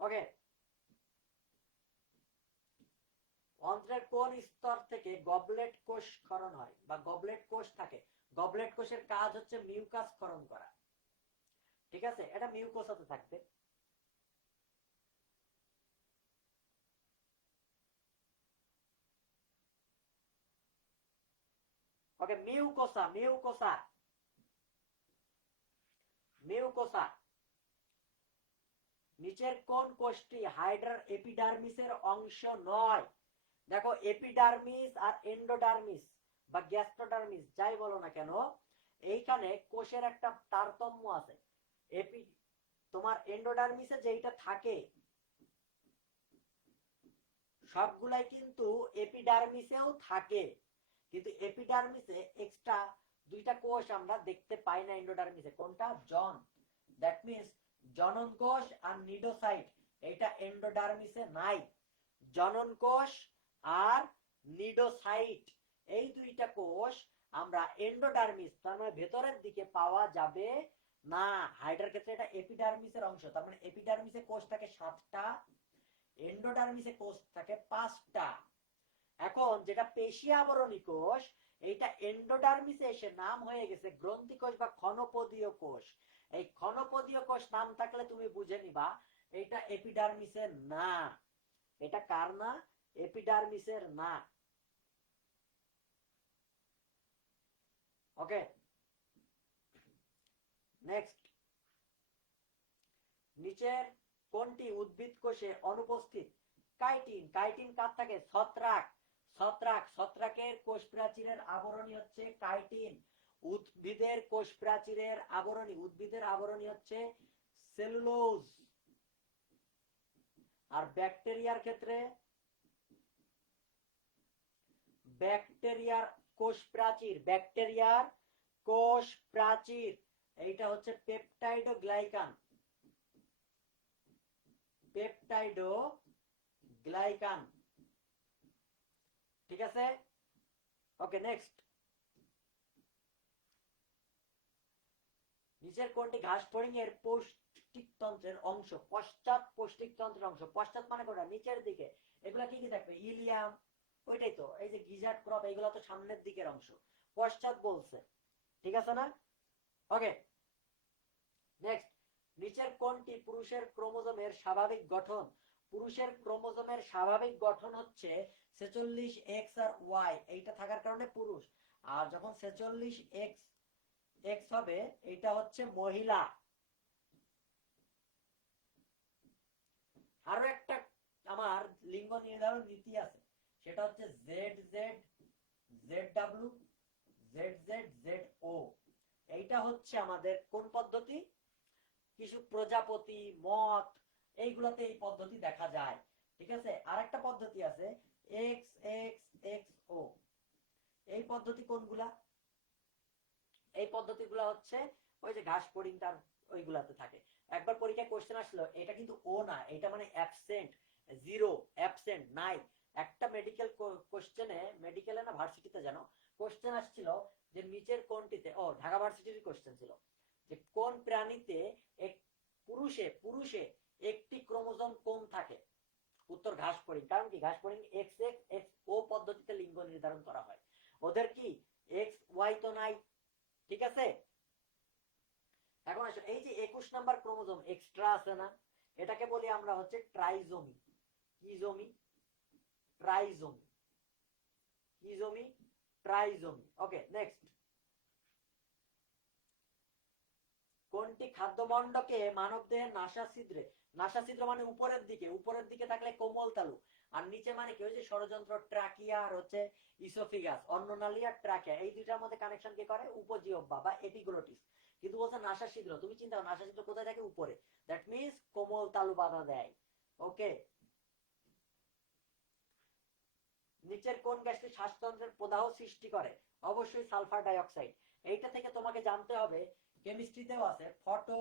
ওকে, অন্ত্রের কোন স্তর থেকে গবলেট কোষ ক্ষরণ হয় বা গবলেট কোষ থাকে? গবলেট কোষের কাজ হচ্ছে মিউকাস ক্ষরণ করা, ঠিক আছে? এটা মিউকোসাতে থাকবে। ওকে, মিউকোসা, মিউকোসা, মিউকোসা। নিচের কোন কোষটি হাইড্রার এপিডার্মিসের অংশ নয়? দেখো, এপিডার্মিস আর এন্ডোডার্মিস বা গ্যাস্ট্রোডার্মিস যাই বলো না কেন, এইখানে কোষের একটা তারতম্য আছে। এপি তোমার এন্ডোডার্মিসে যেটা থাকে সবগুলাই কিন্তু এপিডার্মিসেও থাকে, কিন্তু এপিডার্মিসে এক্সট্রা দুইটা কোষ আমরা দেখতে পাই না এন্ডোডার্মিসে। কোনটা? জন, দ্যাট মিন্স জনন কোষ আর নিডোসাইট, এটা এন্ডোডার্মিসে নাই। জনন কোষ আর নিডোসাইট এই দুইটা কোষ আমরা এন্ডোডার্মিস তার মানে ভেতরের দিকে পাওয়া যাবে না। হাইড্রার ক্ষেত্রে এটা এপিডার্মিসের অংশ। তার মানে এপিডার্মিসে কোষ থাকে 7টা, এন্ডোডার্মিসে কোষ থাকে 5টা। এখন যেটা পেশি আবরণী কোষ, এইটা এন্ডোডার্মিসে এসে নাম হয়ে গেছে গ্রন্থি কোষ বা ক্ষণপদীয় কোষ। এই ক্ষণপদীয় কোষ নাম থাকলে তুমি বুঝে নিবা এটা এপিডার্মিসের না। এটা কার না? এপিডার্মিসের না। ওকে, নেক্সট। নিচের কোনটি উদ্ভিদ কোষে অনুপস্থিত? কাইটিন। কাইটিন কার থাকে? ছত্রাক। ছত্রাক, ছত্রাকের কোষ প্রাচীরের আবরণী হচ্ছে কাইটিন। উদ্ভিদের কোষ প্রাচীরের আবরণী, উদ্ভিদের আবরণী হচ্ছে সেলুলোজ। আর ব্যাকটেরিয়ার ক্ষেত্রে, ব্যাকটেরিয়ার কোষ প্রাচীর, ব্যাকটেরিয়ার কোষ প্রাচীর এইটা হচ্ছে পেপটাইডো গ্লাইকান, পেপটাইডো গ্লাইকান, ঠিক আছে? ওকে, নেক্সট। নিচের কোনটি ঘাস ফড়িং এর পৌষ্টিকতন্ত্রের অংশ? পশ্চাৎ পৌষ্টিকতন্ত্রের অংশ। পশ্চাৎ মানে কোনটা? নিচের দিকে। এগুলা কি কি থাকবে? ইলিয়াম, ওইটাই তো। এই যে গিজার্ড ক্রপ, এগুলো তো সামনের দিকের অংশ। পশ্চাৎ বলছে, ঠিক আছে না? ওকে, নেক্সট। নিচের কোনটি পুরুষের ক্রোমোজোমের স্বাভাবিক গঠন? পুরুষের ক্রোমোজোমের স্বাভাবিক গঠন হচ্ছে 46X আর Y, এইটা থাকার কারণে পুরুষ। আর যখন 46X হবে এটা হচ্ছে মহিলা। আরো একটা আমার লিঙ্গ নির্ধারণ নীতি আছে, সেটা হচ্ছে ZZ, ZW, ZZ, ZO। এইটা হচ্ছে আমাদের কোন পদ্ধতি? কিছু প্রজাপতি, মথ, এইগুলাতে এই পদ্ধতি দেখা যায়। ঠিক আছে, আরেকটা পদ্ধতি আছে এক্স এক্স এক্স ও। এই পদ্ধতি কোনগুলা? এই পদ্ধতিগুলো হচ্ছে ওই যে ঘাস ফড়িংটার ওইগুলাতে থাকে। একবার পরীক্ষায় কোশ্চেন আসলো, এটা কিন্তু ও না, এটা মানে অ্যাবসেন্ট, জিরো, অ্যাবসেন্ট, নাই। একটা মেডিকেল কোশ্চেনে, মেডিকেলে না ভার্সিটিতে যেন কোশ্চেন আসছিল যে নিচের কোনটিতে, ও ঢাকা ভার্সিটির কোশ্চেন ছিল, যে কোন প্রাণীতে এক পুরুষে পুরুষে একটি ক্রোমোজোম কম থাকে? উত্তর ঘাস ফড়িং। কারণ কি? ঘাস ফড়িং এক্স এক্স এক্স ও পদ্ধতিতে লিঙ্গ নির্ধারণ করা হয়, ওদের কি এক্স ওয়াই তো নাই। ঠিক আছে, এখন আসো এই যে 21 নাম্বার ক্রোমোজোম এক্সট্রা আছে না, এটাকে বলি আমরা হচ্ছে ট্রাইজোমি। কি জমি? ট্রাইজোমি। কি জমি? ট্রাইজোমি। ওকে, নেক্সট। কোনটি খাদ্যমণ্ডকে মানবদেহের নাসা ছিদ্রে, নাসা ছিদ্র মানে উপরের দিকে, উপরের দিকে থাকলে কোমল তালু, আর নিচে মানে কি, হচ্ছে ষড়যন্ত্র, ট্রাকিয়া আর হচ্ছে ইসোফিগাস, অন্ননালী আর ট্রাকিয়া, এই দুইটার মধ্যে কানেকশন কে করে উপজিহ্বা বা এপিগ্লোটিস। কিন্তু বলছে নাসা ছিদ্র, তুমি চিন্তা করো নাসা ছিদ্র কোথায় থাকে? উপরে, দ্যাট মিন্স কোমল তালু বাধা দেয়। ওকে, নিচের কোন গ্যাসটি শ্বাসতন্ত্রের প্রদাহ সৃষ্টি করে? অবশ্যই সালফার ডাই অক্সাইড। এইটা থেকে তোমাকে জানতে হবে, কেমিস্ট্রিতেও আছে, ফটো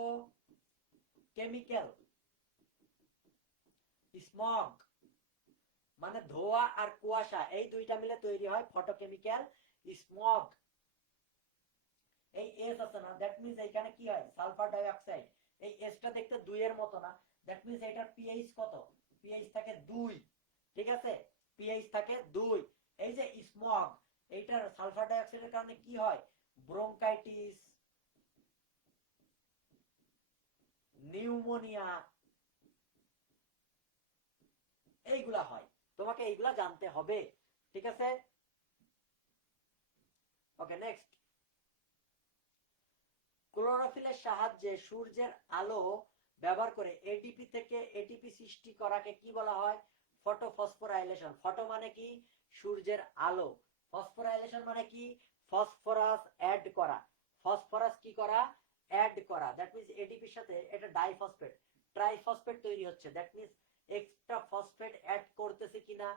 কেমিক্যাল স্মগ, মানে ধোঁয়া আর কুয়াশা, এই দুইটা মিলে তৈরি হয় ফটোকেমিক্যাল স্মগ। এই এস আছে না, দ্যাট মিন্স এইখানে কি হয়? Sulphur die oxide. এই এসটা দেখতে 2 এর মতো না, দ্যাট মিন্স এটার পিএইচ কত? পিএইচ থাকে 2। ঠিক আছে, পিএইচ থাকে 2। এই যে স্মগ, এইটার সালফার ডাই অক্সাইডের কারণে কি হয়? ব্রোঙ্কাইটিস, নিউমোনিয়া, এইগুলা হয়। তোমাকে এইগুলা জানতে হবে। ঠিক আছে, ওকে, নেক্সট। ক্লোরোফিলের সাহায্যে সূর্যের আলো ব্যবহার করে এডিপি থেকে এটিপি সৃষ্টি করাকে কি বলা হয়? ফটোফসফোরাইলেশন। ফটো মানে কি? সূর্যের আলো। ফসফোরাইলেশন মানে কি? ফসফরাস অ্যাড করা। ফসফরাস কি করা? অ্যাড করা। দ্যাট মিন্স এডিপির সাথে এটা ডাইফসফেট, ট্রাইফসফেট তৈরি হচ্ছে। That means extra phosphate add করতেছে কিনা?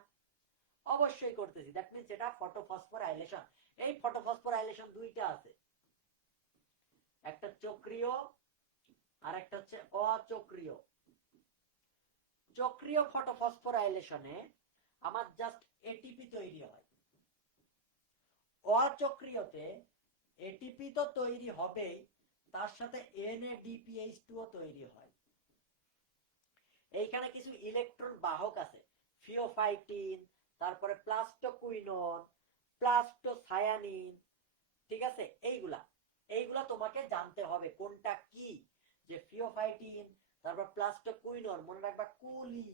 অবশ্যই করতেছি। দ্যাট মিন্স এটা ফটোফসফোরাইলেশন। এই ফটোফসফোরাইলেশন দুইটা আছে, একটা চক্রীয় আর একটা হচ্ছে অচক্রীয়। চক্রীয় ফটোফসফোরাইলেশনে আমার জাস্ট এটিপি তৈরি হয়। অচক্রীয়তে এটিপি তো তৈরি হবেই, তার সাথে NADPH2 তৈরি হয়। এইখানে কিছু ইলেকট্রন বাহক আছে, ফিওফাইটিন, তারপরে প্লাস্টোকুইনন, প্লাস্টোসায়ানিন। ঠিক আছে, এইগুলা এইগুলা তোমাকে জানতে হবে কোনটা কি, যে ফিওফাইটিন, তারপর প্লাস্টোকুইনন, মনে রাখবা কুলি।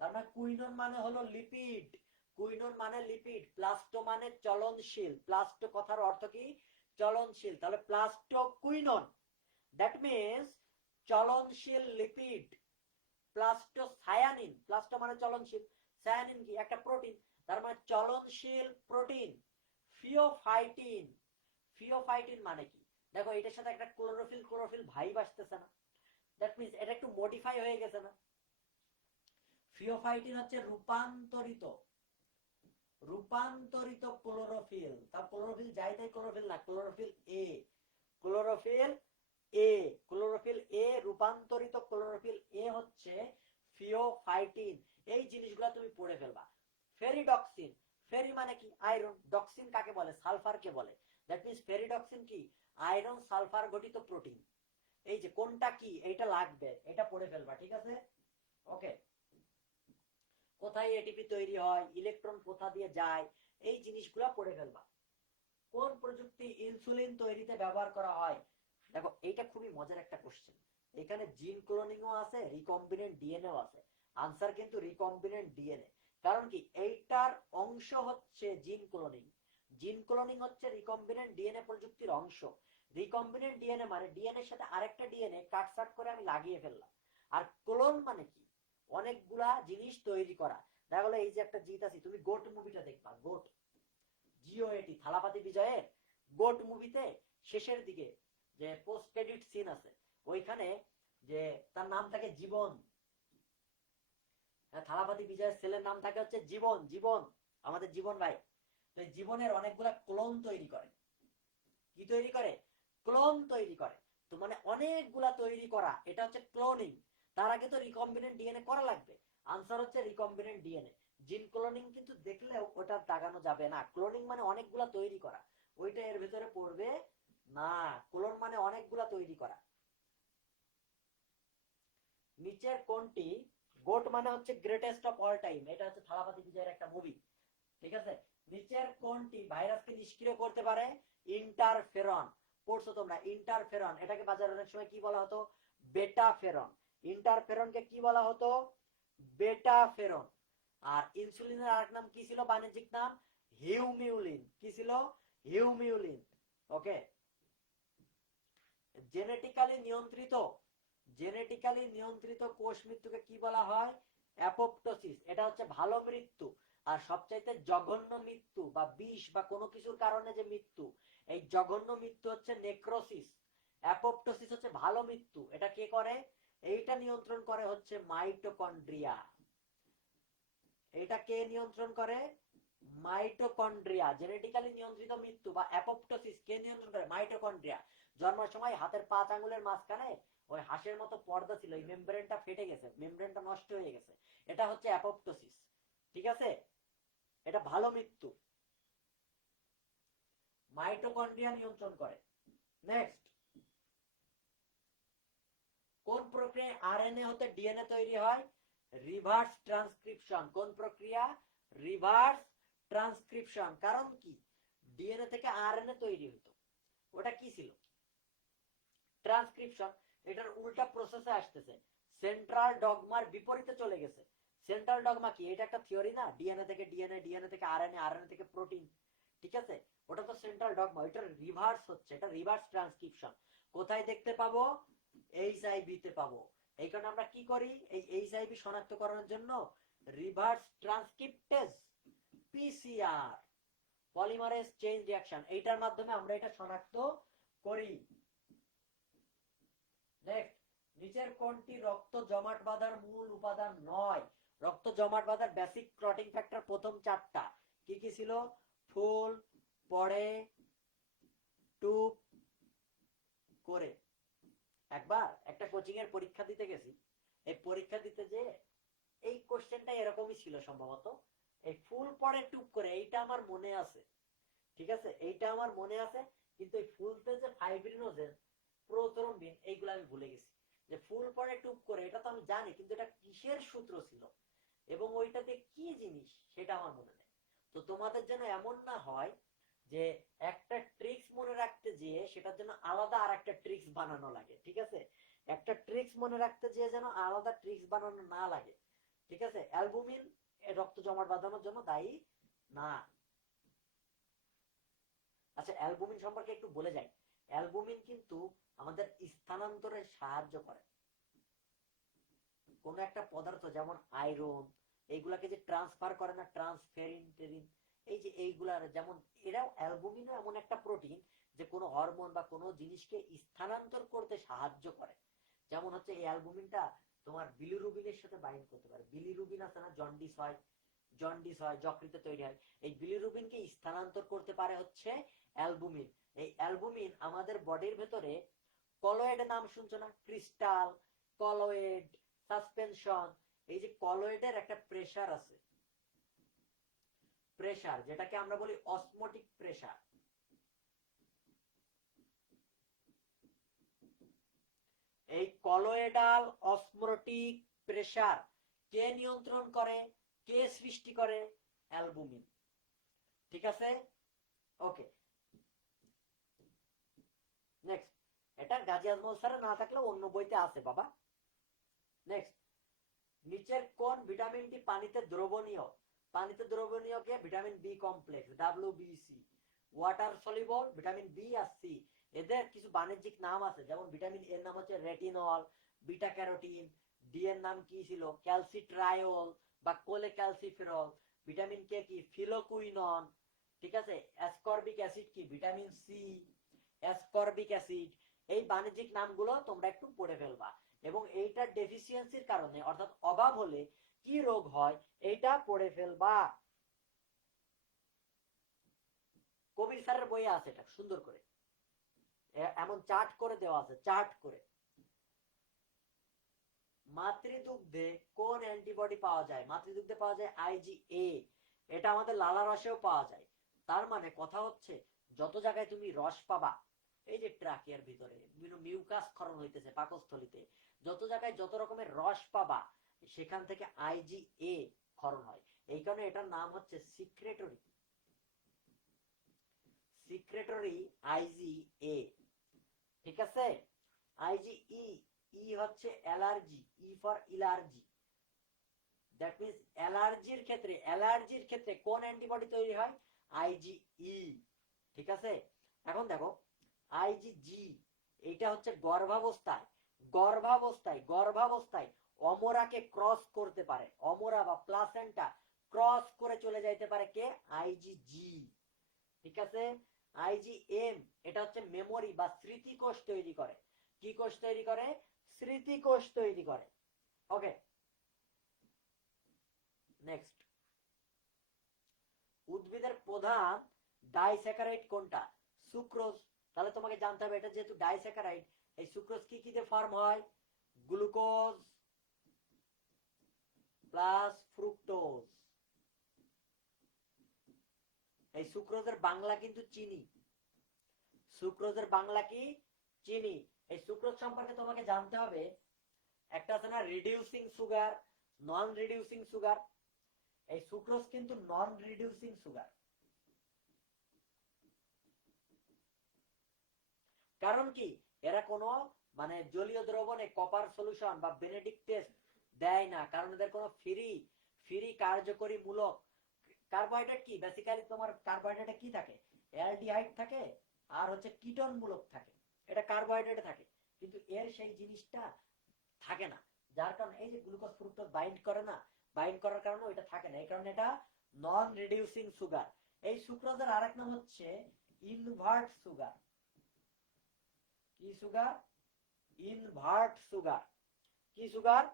তার মানে কুইনন মানে হলো লিপিড, কুইনন মানে লিপিড, প্লাস্টো মানে চলনশীল, প্লাস্টো কথার অর্থ কি? চলনশীল। তাহলে plastoquinone that means চলনশীল lipid. প্লাস্টোসায়ানিন, Plasto মানে চলনশীল, সায়ানিন কি? একটা প্রোটিন, তার মানে চলনশীল প্রোটিন। ফিওফাইটিন, ফিওফাইটিন মানে কি? দেখো এটার সাথে একটা ক্লোরোফিল ক্লোরোফিল ভাইব আসতেছে না? দ্যাট মিন্স এটা একটু মডিফাই হয়ে গেছে না? ফিওফাইটিন হচ্ছে রূপান্তরিত, রূপান্তরিত ক্লোরোফিল। তা ক্লোরোফিল যাই তাই ক্লোরোফিল না, chlorophyll A, chlorophyll A, chlorophyll A, রূপান্তরিত ক্লোরোফিল এ হচ্ছে ফিওফাইটিন। এই জিনিসগুলো তুমি পড়ে ফেলবা। ফেরিডক্সিন, ফেরি মানে কি? আয়রন। ডক্সিন কাকে বলে? সালফারকে বলে। দ্যাট মিন্স ফেরিডক্সিন কি? আয়রন সালফার গঠিত প্রোটিন। এই যে কোনটা কি, এইটা লাগবে, এটা পড়ে ফেলবা। ঠিক আছে, ওকে। কোথায় এটিপি তৈরি হয়, ইলেকট্রন কোথা দিয়ে যায়, এই জিনিসগুলো পড়ে ফেলবা। কোন প্রযুক্তি ইনসুলিন তৈরিতে ব্যবহার করা হয়? দেখো এইটা খুবই মজার একটা কোশ্চেন। এখানে জিন ক্লোনিংও আছে, রিকম্বিনেন্ট ডিএনএও আছে। আনসার কিন্তু রিকম্বিনেন্ট ডিএনএ। কারণ কি? এইটার অংশ হচ্ছে জিন ক্লোনিং। জিন ক্লোনিং হচ্ছে রিকম্বিনেন্ট ডিএনএ প্রযুক্তির অংশ। রিকম্বিনেন্ট ডিএনএ মানে ডিএনএ এর সাথে আরেকটা ডিএনএ কাটছাট করে আমি লাগিয়ে ফেললাম। আর ক্লোন মানে কি? অনেকগুলা জিনিস তৈরি করা। দেখা গেলো এই যে একটা জিত আছে, তুমি গোট মুভিটা দেখবা, গোট, জিওএটি, থালাপাতি বিজয়ের গোট মুভিতে শেষের দিকে যে পোস্ট ক্রেডিট সিন আছে, ওইখানে যে তার নাম থাকে জীবন, থালাপতি বিজয়ের ছেলের নাম থাকে হচ্ছে জীবন। জীবন, আমাদের জীবন ভাই। তো জীবনের অনেকগুলা ক্লোন তৈরি করে। কি তৈরি করে? ক্লোন তৈরি করে। তো মানে অনেকগুলা তৈরি করা, এটা হচ্ছে ক্লোনিং। তার আগে তো রিকম্বিনেন্ট ডিএনএ করা লাগবে। আনসার হচ্ছে রিকম্বিনেন্ট ডিএনএ। জিন ক্লোনিং কিন্তু দেখলেও ওটা দাগানো যাবে না। ক্লোনিং মানে অনেকগুলা তৈরি করা, ওইটা এর ভেতরে পড়বে না। ক্লোন মানে অনেকগুলা তৈরি করা। নিচের কোনটি, গোট মানে হচ্ছে গ্রেটেস্ট অফ অল টাইম, এটা হচ্ছে থালাপতি বিজয়ের একটা মুভি, ঠিক আছে। নিচের কোনটি ভাইরাসকে নিষ্ক্রিয় করতে পারে? ইন্টারফেরন। পড়ছো তোমরা ইন্টারফেরন, এটাকে বাজারে অনেক সময় কি বলা হতো? বেটাফেরন। ইন্টারফেরনকে কি বলা হতো? বেটাফেরন। আর ইনসুলিনের আরেক নাম কি ছিল, বাণিজ্যিক নাম? হিউমিউলিন। কি ছিল? হিউমিউলিন। ওকে। জেনেটিক্যালি নিয়ন্ত্রিত, জেনেটিক্যালি নিয়ন্ত্রিত কোষ মৃত্যুকে কি বলা হয়? অ্যাপোপ্টোসিস। এটা হচ্ছে ভালো মৃত্যু। আর সবচাইতে জঘন্য মৃত্যু বা বিষ বা কোনো কিছুর কারণে যে মৃত্যু, এই জঘন্য মৃত্যু হচ্ছে নেক্রোসিস। অ্যাপোপ্টোসিস হচ্ছে ভালো মৃত্যু। এটা কে করে? এইটা নিয়ন্ত্রণ করে হচ্ছে মাইটোকন্ড্রিয়া। এটা কে নিয়ন্ত্রণ করে? মাইটোকন্ড্রিয়া। জেনেটিক্যালি নিয়ন্ত্রিত মৃত্যু বা অ্যাপোপ্টোসিস কে নিয়ন্ত্রণ করে? মাইটোকন্ড্রিয়া। জন্মের সময় হাতের 5 আঙ্গুলের মাঝখানে ওই হাঁসের মতো পর্দা ছিল, এই মেমব্রেনটা ফেটে গেছে, মেমব্রেনটা নষ্ট হয়ে গেছে, এটা হচ্ছে অ্যাপোপ্টোসিস। ঠিক আছে, এটা ভালো মৃত্যু। মাইটোকন্ড্রিয়া নিয়ন্ত্রণ করে। নেক্সট, কোন প্রক্রিয়ায় আরএনএ হতে ডিএনএ তৈরি হয়? Reverse transcription. কোন প্রক্রিয়া? Reverse transcription. কারণ কি? ডিএনএ থেকে আরএনএ তৈরি হতো, ওটা কি ছিল? ট্রান্সক্রিপশন। এটার উল্টা প্রসেসে আসতেছে, সেন্ট্রাল ডগমার বিপরীতে চলে গেছে। সেন্ট্রাল ডগমা কি? এটা একটা থিওরি না, ডিএনএ থেকে ডিএনএ, ডিএনএ থেকে আরএনএ, আরএনএ থেকে প্রোটিন। ঠিক আছে, ওটা তো সেন্ট্রাল ডগমা, ওইটার রিভার্স হচ্ছে, এটা রিভার্স ট্রান্সক্রিপশন। কোথায় দেখতে পাবো? এইচআইভি তে পাবো। এই কারণে আমরা কি করি, এই এইচআইভি শনাক্তকরণের জন্য reverse transcriptase, PCR, polymerase chain reaction, এইটার মাধ্যমে আমরা এটা শনাক্ত করি। নেক্সট, নিচের কোনটি রক্ত জমাট বাঁধার মূল উপাদান নয়? রক্ত জমাট বাঁধার বেসিক ক্লটিং ফ্যাক্টর প্রথম 4টা কি কি ছিল? ফুল, পড়ে, টুপ, করে। একবার একটা কোচিং এর পরীক্ষা দিতে গেছি, এই পরীক্ষা দিতে যে এই কোশ্চেনটা এরকমই ছিল সম্ভবত। এই ফুল, পড়ে, টুপ, করে, এইটা আমার মনে আছে। ঠিক আছে, এইটা আমার মনে আছে। কিন্তু এই ফুলতে যে ফাইব্রিনোজেন, প্রোথ্রম্বিন, এইগুলো আমি ভুলে গেছি। যে ফুল, পড়ে, টুপ, করে, এটা তো আমি জানি, কিন্তু এটা কিসের সূত্র ছিল এবং ওইটাতে কি জিনিস সেটা আমার মনে নেই। তো তোমাদের যেন এমন না হয় যে একটা ট্রিক্স মনে রাখতে যেয়ে সেটার জন্য আলাদা আর একটা ট্রিক্স বানানো লাগে। ঠিক আছে, একটা ট্রিক্স মনে রাখতে যেয়ে যেন আলাদা ট্রিক্স বানানো না লাগে। ঠিক আছে, অ্যালবুমিন রক্ত জমাট বাঁধানোর জন্য দায়ী না। আচ্ছা, অ্যালবুমিন সম্পর্কে একটু বলে যাই। অ্যালবুমিন কিন্তু আমাদের স্থানান্তরে সাহায্য করে। কোন একটা পদার্থ যেমন আয়রন, এইগুলাকে যে ট্রান্সফার করে না, ট্রান্সফেরিন টেরিন, এই যে এইগুলার যেমন, এরাও অ্যালবুমিনও এমন একটা প্রোটিন যে কোনো হরমোন বা কোনো জিনিসকে স্থানান্তর করতে সাহায্য করে। যেমন হচ্ছে এই অ্যালবুমিনটা তোমার বিলিরুবিনের সাথে বাইন্ড করতে পারে। বিলিরুবিন আছে না, জন্ডিস হয়, জন্ডিস হয়, যকৃতে তৈরি হয়, এই বিলিরুবিনকে স্থানান্তর করতে পারে হচ্ছে অ্যালবুমিন। এই অ্যালবুমিন আমাদের বডির ভেতরে কলয়েড নাম শুনছো না? ক্রিস্টাল, কলয়েড, সাসপেনশন, এই যে কলয়েডের একটা প্রেসার আছে, প্রেসার যেটাকে আমরা বলি অসমোটিক প্রেসার। এই কলয়েডাল অসমোটিক প্রেসার কে নিয়ন্ত্রণ করে, কে সৃষ্টি করে? অ্যালবুমিন। ঠিক আছে, ওকে। নেক্সট, এটা গাজী আজমল স্যারে না থাকলেও অন্য বইতে আছে বাবা। নেক্সট, নিচের কোন ভিটামিনটি পানিতে দ্রবণীয়? পানিতে দ্রবণীয় কে? Vitamin B complex, WBC। Water soluble vitamin B আর সি, এদের কিছু বাণিজ্যিক নাম আছে, যেমন ভিটামিন এর নাম হচ্ছে রেটিনল, বিটা ক্যারোটিন। ডি এর নাম কি ছিল? ক্যালসিট্রায়োল বা কোলে ক্যালসিফেরল। ভিটামিন কে কি? ফিলোকুইনন। ঠিক আছে, অ্যাসকর্বিক অ্যাসিড কি? Vitamin C, ascorbic acid. এই বাণিজ্যিক নামগুলো তোমরা একটু পড়ে ফেলবা। এবং এইটার ডেফিসিয়েন্সির কারণে, অর্থাৎ অভাব হলে কি রোগ হয় এইটা পড়ে ফেলবা। কবির স্যারের বইয়ে আছে এটা সুন্দর করে, এমন চার্ট করে দেওয়া আছে, চার্ট করে। মাতৃদুগ্ধে কোন অ্যান্টিবডি পাওয়া যায়? মাতৃদুগ্ধে পাওয়া যায় আইজিএ। এটা আমাদের লালা রসেও পাওয়া যায়। তার মানে কথা হচ্ছে যত জায়গায় তুমি রস পাবা, এই যে ট্রাকিয়ার ভিতরে বিভিন্ন মিউকাস ক্ষরণ হইতেছে পাকস্থলিতে, যত জায়গায় যত রকমের রস পাবা সেখান থেকে আইজিএ ক্ষরণ হয়। এই কারণে এটার নাম হচ্ছে সিক্রেটরি, সিক্রেটরি আইজিএ। ঠিক আছে? আইজিই, ই হচ্ছে allergy, E for allergy. That means অ্যালার্জির ক্ষেত্রে, অ্যালার্জির ক্ষেত্রে কোন অ্যান্টিবডি তৈরি হয়? আইজিই। ঠিক আছে? এখন দেখো আইজিজি, এটা হচ্ছে গর্ভাবস্থায়, গর্ভাবস্থায়, গর্ভাবস্থায় অমরাকে ক্রস করতে পারে, অমরা বা প্লাসেন্টা ক্রস করে চলে যাইতে পারে কে? আইজিজি। ঠিক আছে? আইজিএম, এটা হচ্ছে মেমোরি বা স্মৃতিকোষ তৈরি করে। কি কোষ তৈরি করে? স্মৃতিকোষ তৈরি করে। ওকে, নেক্সট। উদ্ভিদের প্রধান ডাইস্যাকারাইড কোনটা? সুক্রোজ। তাহলে তোমাকে জানতে হবে এটা যেহেতু ডাইস্যাকারাইড, এই সুক্রোজ কি কি দিয়ে ফর্ম হয়? Glucose plus fructose. এই সুক্রোজের বাংলা কিন্তু চিনি। সুক্রোজের বাংলা কি? চিনি। এই সুক্রোজ সম্পর্কে তোমাকে জানতে হবে, একটা আছে না রিডিউসিং সুগার, নন রিডিউসিং সুগার। এই সুক্রোজ কিন্তু নন রিডিউসিং সুগার। কারণ কি? এরা কোনো মানে জলীয় দ্রবণে কপার সলিউশন বা বেনেডিক্ট টেস্ট দেয় না, কারণ এদের কোনো ফ্রি ফ্রি কার্যকরী মূলক। কার্বোহাইড্রেট কি বেসিক্যালি তোমার, কার্বোহাইড্রেটে কি থাকে? অ্যালডিহাইড থাকে আর হচ্ছে কিটোন মূলক থাকে, এটা কার্বোহাইড্রেটে থাকে। কিন্তু এর সেই জিনিসটা থাকে না, যার কারণে এই যে গ্লুকোজ ফ্রুক্টোজ বাইন্ড করে না, বাইন্ড করার কারণে ওইটা থাকে না, এই কারণে এটা নন রিডিউসিং সুগার। এই সুক্রোজের আরেক নাম হচ্ছে ইনভার্ট সুগার। কি সুগার? Invert sugar. কি সুগার?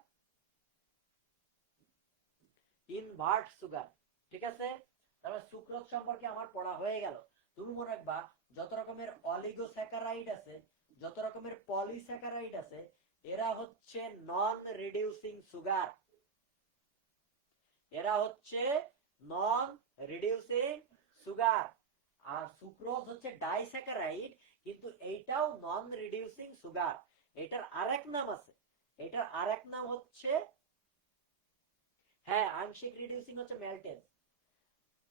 Invert sugar. ঠিক আছে? তাহলে সুক্রোজ সম্পর্কে আমার পড়া হয়ে গেল। তুমি মনে রাখবা যত রকমের অলিগোস্যাকারাইড আছে, যত রকমের পলিস্যাকারাইড আছে, এরা হচ্ছে নন রিডিউসিং সুগার। এরা হচ্ছে নন রিডিউসিং সুগার। আর সুক্রোজ হচ্ছে ডাইস্যাকারাইড, কিন্তু এইটাও নন রিডিউসিং সুগার। এটার আরেক নাম আছে, এটার আরেক নাম হচ্ছে, হ্যাঁ আংশিক রিডিউসিং হচ্ছে ম্যালটেজ,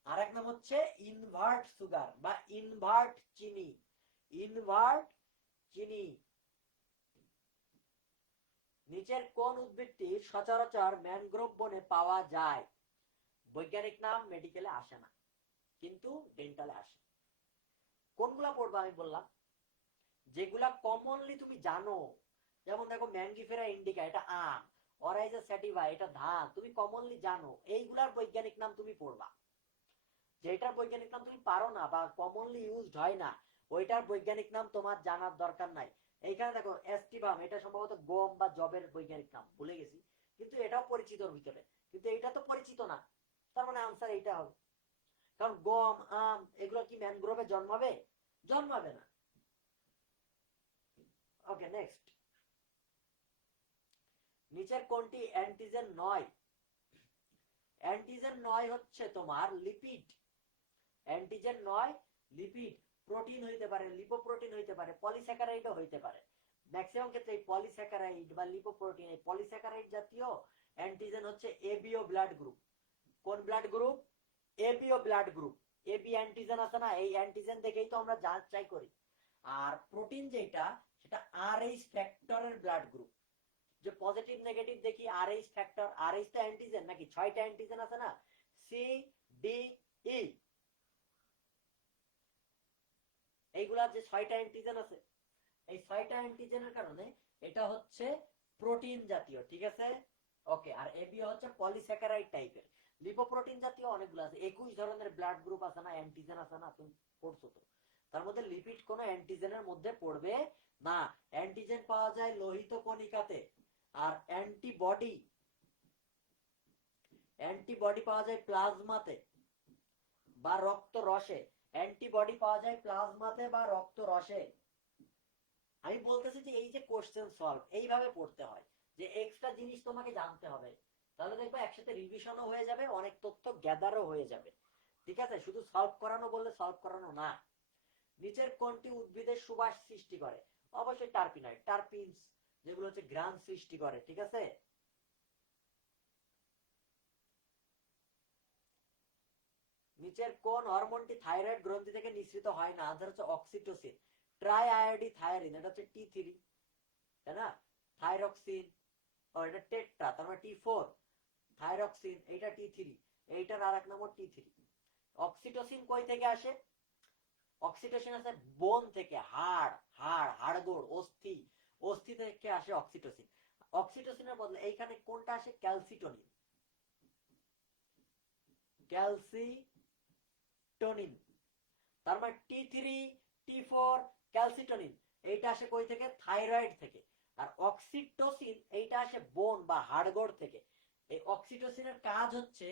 আরেক নাম হচ্ছে ইনভার্ট সুগার বা ইনভার্ট চিনি। ইনভার্ট চিনি। নিচের কোন উদ্ভিদটি সচরাচর ম্যানগ্রোভ বনে পাওয়া যায়? বৈজ্ঞানিক নাম মেডিকেলে আসে না, কিন্তু ডেন্টালে আসে। কোনগুলা পড়বা আমি বললাম? যেগুলা কমনলি তুমি জানো, যেমন দেখো ম্যাঙ্গিফেরা ইন্ডিকা এটা আম, অরাইজা স্যাটিভা এটা ধান, তুমি কমনলি জানো, এইগুলার বৈজ্ঞানিক নাম তুমি পড়বা। যেটার বৈজ্ঞানিক নাম তুমি পারো না বা কমনলি ইউজড হয় না, ওইটার বৈজ্ঞানিক নাম তোমার জানার দরকার নাই। এইখানে দেখো এস্টিবাম, এটা সম্ভবত গম বা জবের বৈজ্ঞানিক নাম, ভুলে গেছি, কিন্তু এটাও পরিচিতর ভিতরে, কিন্তু এটা তো পরিচিত না, তার মানে আনসার এইটা হবে। কারণ গম আম এগুলো কি ম্যানগ্রোভে জন্মাবে? জন্মাবে না। ওকে, নেক্সট। নিচের কোনটি অ্যান্টিজেন নয়? অ্যান্টিজেন নয় হচ্ছে তোমার লিপিড। অ্যান্টিজেন নয় লিপিড। প্রোটিন হইতে পারে, লিপোপ্রোটিন হইতে পারে, পলিস্যাকারাইডও হইতে পারে। ম্যাক্সিমাম ক্ষেত্রে পলিস্যাকারাইড বা লিপোপ্রোটিন, এই পলিস্যাকারাইড জাতীয় অ্যান্টিজেন হচ্ছে এবিও ব্লাড গ্রুপ। কোন blood group? ABO blood group. AB antigen আছে না, এই অ্যান্টিজেন দেখেই তো আমরা যাচাই করি। আর প্রোটিন যেটা, সেটা আরএইচ ফ্যাক্টরের ব্লাড গ্রুপ। যে পজিটিভ নেগেটিভ দেখি আরএইচ ফ্যাক্টর, আরএইচ তো অ্যান্টিজেন নাকি, 6টা অ্যান্টিজেন আছে না, সি ডি ই, এইগুলা যে 6টা অ্যান্টিজেন আছে, এই 6টা অ্যান্টিজেনের কারণে এটা হচ্ছে প্রোটিন জাতীয়। ঠিক আছে? ওকে, আর এবি হচ্ছে পলিস্যাকারাইড টাইপের। লিপোপ্রোটিন জাতীয় অনেকগুলো আছে, 21 ধরনের ব্লাড গ্রুপ আছে না, অ্যান্টিজেন আছে না, তুমি পড়ছো তো। তার মধ্যে লিপিড কোন অ্যান্টিজেনের মধ্যে পড়বে না। অ্যান্টিজেন পাওয়া যায় লোহিত কণিকাতে, আর অ্যান্টিবডি অ্যান্টিবডি পাওয়া যায় প্লাজমাতে বা রক্ত রসে। অ্যান্টিবডি পাওয়া যায় প্লাজমাতে বা রক্ত রসে। আমি বলতেছি যে এই যে কোশ্চেন সলভ এইভাবে পড়তে হয়, যে এক্সট্রা জিনিস তোমাকে জানতে হবে, তাহলে দেখবে একসাথে রিভিশনও হয়ে যাবে, অনেক তথ্য গ্যাদারও হয়ে যাবে। ঠিক আছে, শুধু সলভ করানো বললে সলভ করানো না। নিচের কোনটি উদ্ভিদের সুবাস সৃষ্টি করে? অবশ্যই টার্পিনয়েড, টার্পিনস, যেগুলো হচ্ছে গ্রান সৃষ্টি করে। ঠিক আছে, নিচের কোন হরমোনটি থাইরয়েড গ্রন্থি থেকে নিঃসৃত হয় না? আনসার হচ্ছে অক্সিটোসিন। ট্রাই আয়োডি থাইরিন, এটা হচ্ছে T3, তাই না? থাইরক্সিন, ও এটা টেট্রা, তার মানে T4। থাইরক্সিন, এইটা T3, এইটার আরেক নাম T3। অক্সিটোসিন কই থেকে আসে? অক্সিটোসিন আসে বোন থেকে, হাড়গোড়, অস্থি, অস্থি থেকে আসে অক্সিটোসিন। অক্সিটোসিনের বদলে এইখানে কোনটা আসে? Calcitonin, calcitonin. তার মানে T3, T4, ক্যালসিটোনিন, এইটা আসে কই থেকে? থাইরয়েড থেকে। আর অক্সিটোসিন এইটা আসে বোন বা হাড়গোড় থেকে। এই অক্সিটোসিনের কাজ হচ্ছে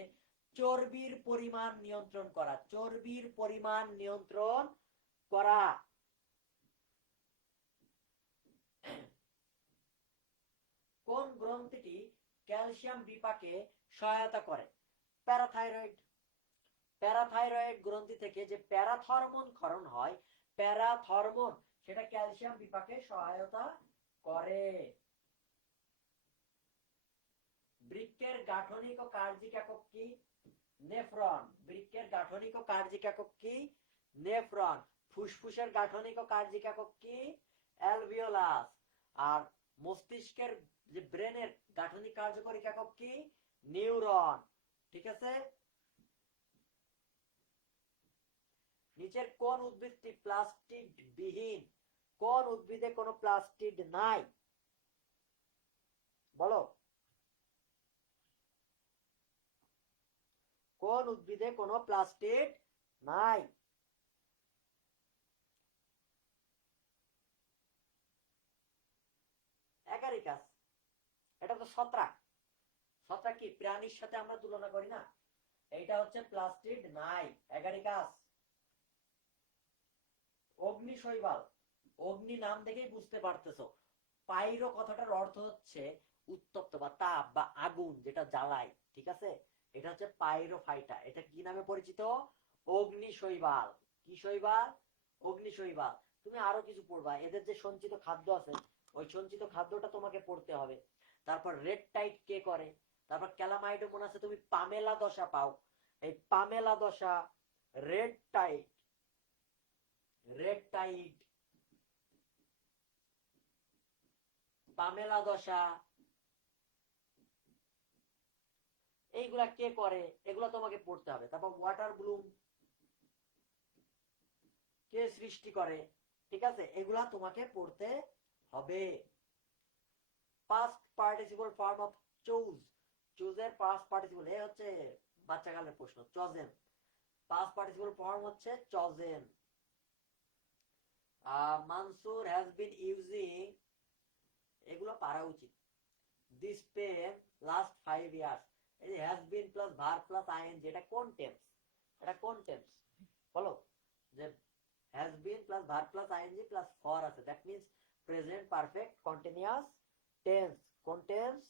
চর্বির পরিমাণ নিয়ন্ত্রণ করা, চর্বির পরিমাণ নিয়ন্ত্রণ করা। কোন গ্রন্থিটি ক্যালসিয়াম বিপাকে সহায়তা করে? প্যারাথাইরয়েড। প্যারাথাইরয়েড গ্রন্থি থেকে যে প্যারাথরমোন ক্ষরণ হয়, প্যারাথরমোন, সেটা ক্যালসিয়াম বিপাকে সহায়তা করে। বৃক্কের গাঠনিক ও কার্যিক একক কি? নেফ্রন। বৃক্কের গাঠনিক ও কার্যিক একক কি? নেফ্রন। ফুসফুসের গাঠনিক ও কার্যিক একক কি? অ্যালভিওলাস। আর মস্তিষ্কের যে ব্রেনের গাঠনিক কার্যকরী একক কি? নিউরন। ঠিক আছে, নিচের কোন উদ্ভিদটি প্লাস্টিড বিহীন? কোন উদ্ভিদে কোনো প্লাস্টিড নাই? বলো, কোন উদ্ভিদে কোনো প্লাস্টিড নাই? অ্যাগারিকাস। এটা তো ছত্রাক। ছত্রাক কি প্রাণীর সাথে আমরা তুলনা করি না? এইটা হচ্ছে প্লাস্টিড নাই, অ্যাগারিকাস। অগ্নি শৈবাল, অগ্নি নাম দেখেই বুঝতে পারতেছো। পাইরো কথাটার অর্থ হচ্ছে উত্তপ্ত বা তাপ বা আগুন, যেটা জ্বালায়। ঠিক আছে, এটা হচ্ছে পাইরোফাইটা। এটা কি নামে পরিচিত? অগ্নি শৈবাল। কি শৈবাল? অগ্নি শৈবাল। তুমি আরো কিছু পড়বা, এদের যে সঞ্চিত খাদ্য আছে, ওই সঞ্চিত খাদ্যটা তোমাকে পড়তে হবে। তারপর রেড টাইট কে করে? তারপর ক্যালামাইডোমোনাসে তুমি পামেলা দশা পাও। এই পামেলা দশা, red tight, red tight, Pamela দশা, এইগুলা কে করে? এগুলা তোমাকে পড়তে হবে। তারপর ওয়াটার ব্লুম কে সৃষ্টি করে? ঠিক আছে, এগুলা তোমাকে পড়তে হবে। Past participle form of choose, চুজের পাস্ট পার্টিসিপল, এই হচ্ছে বাচ্চাকালের প্রশ্ন, চজেন। পাস্ট পার্টিসিপল ফর্ম হচ্ছে chosen. Mansoor has been using, এগুলো পারা উচিত। This pen last 5 years. এই যে has been plus verb plus ING, এটা কোন টেন্স? এটা কোন টেন্স? বলো, যে has been plus verb plus ing plus for আছে, that means present perfect continuous tense। কোন tense?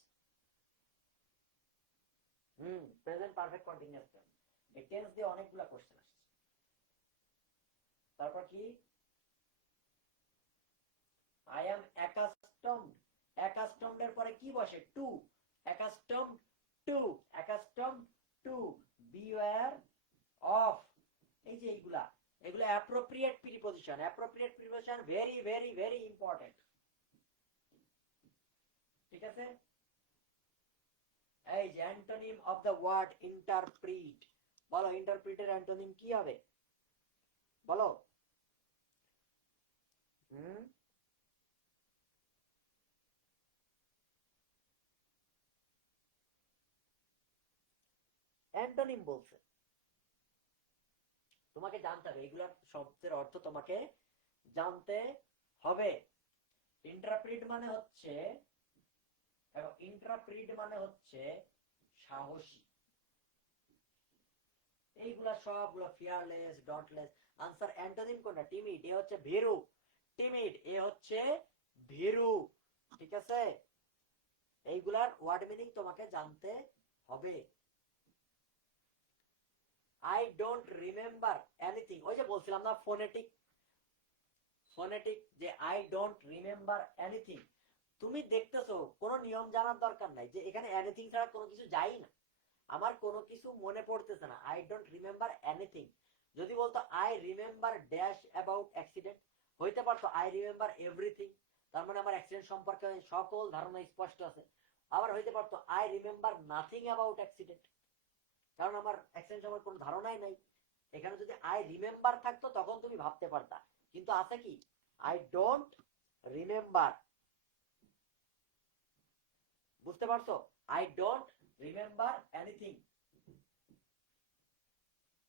Present perfect continuous tense. এই টেন্স দিয়ে অনেকগুলা কোশ্চেন আসছে। তারপর কি? আই অ্যাম অ্যাকাস্টমড, অ্যাকাস্টমড এর পরে কি বসে? To. Accustomed to, accustomed to, beware of. এই যে এইগুলা, এগুলো appropriate preposition. Appropriate preposition very very very important. ঠিক আছে, এই যে antonym of the word interpret. বলো, ইন্টারপ্রিটের অ্যান্টোনিম কি হবে? বলো। হুম, অ্যান্টোনিম বলছে, তোমাকে জানতে হবে এগুলোর শব্দের অর্থ, তোমাকে জানতে হবে। ইন্টারপ্রিট মানে হচ্ছে, ইন্টারপ্রিট মানে হচ্ছে সাহসী। এইগুলা সবগুলো ফিয়ারলেস, ডটলেস। আনসার অ্যান্টোনিম কোনটা? টিমিড, এ হচ্ছে ভীরু। টিমিড, এ হচ্ছে ভীরু। ঠিক আছে, এইগুলার ওয়ার্ড মিনিং তোমাকে জানতে হবে। আই ডোন্ট রিমেম্বার এনিথিং, ওই যে বলছিলাম না ফোনেটিক, ফোনেটিক, যে আই ডোন্ট রিমেম্বার এনিথিং। তুমি দেখতেছো কোনো নিয়ম জানার দরকার নাই, যে এখানে এনিথিং ছাড়া কোনো কিছু যাই না, আমার কোনো কিছু মনে পড়তেছে না। I don't remember anything. যদি বলতো I remember dash about accident, হইতে পারতো আই রিমেম্বার এভরিথিং, তার মানে আমার অ্যাক্সিডেন্ট সম্পর্কে সকল ধারণা স্পষ্ট আছে। আবার হইতে পারতো I remember nothing about accident, কারণ আমার অ্যাক্সিডেন্ট সম্পর্কে কোনো ধারণাই নাই। এখানে যদি আই রিমেম্বার থাকতো তখন তুমি ভাবতে পারতা, কিন্তু আছে কি আই ডোন্ট রিমেম্বার। বুঝতে পারছো? I don't remember anything.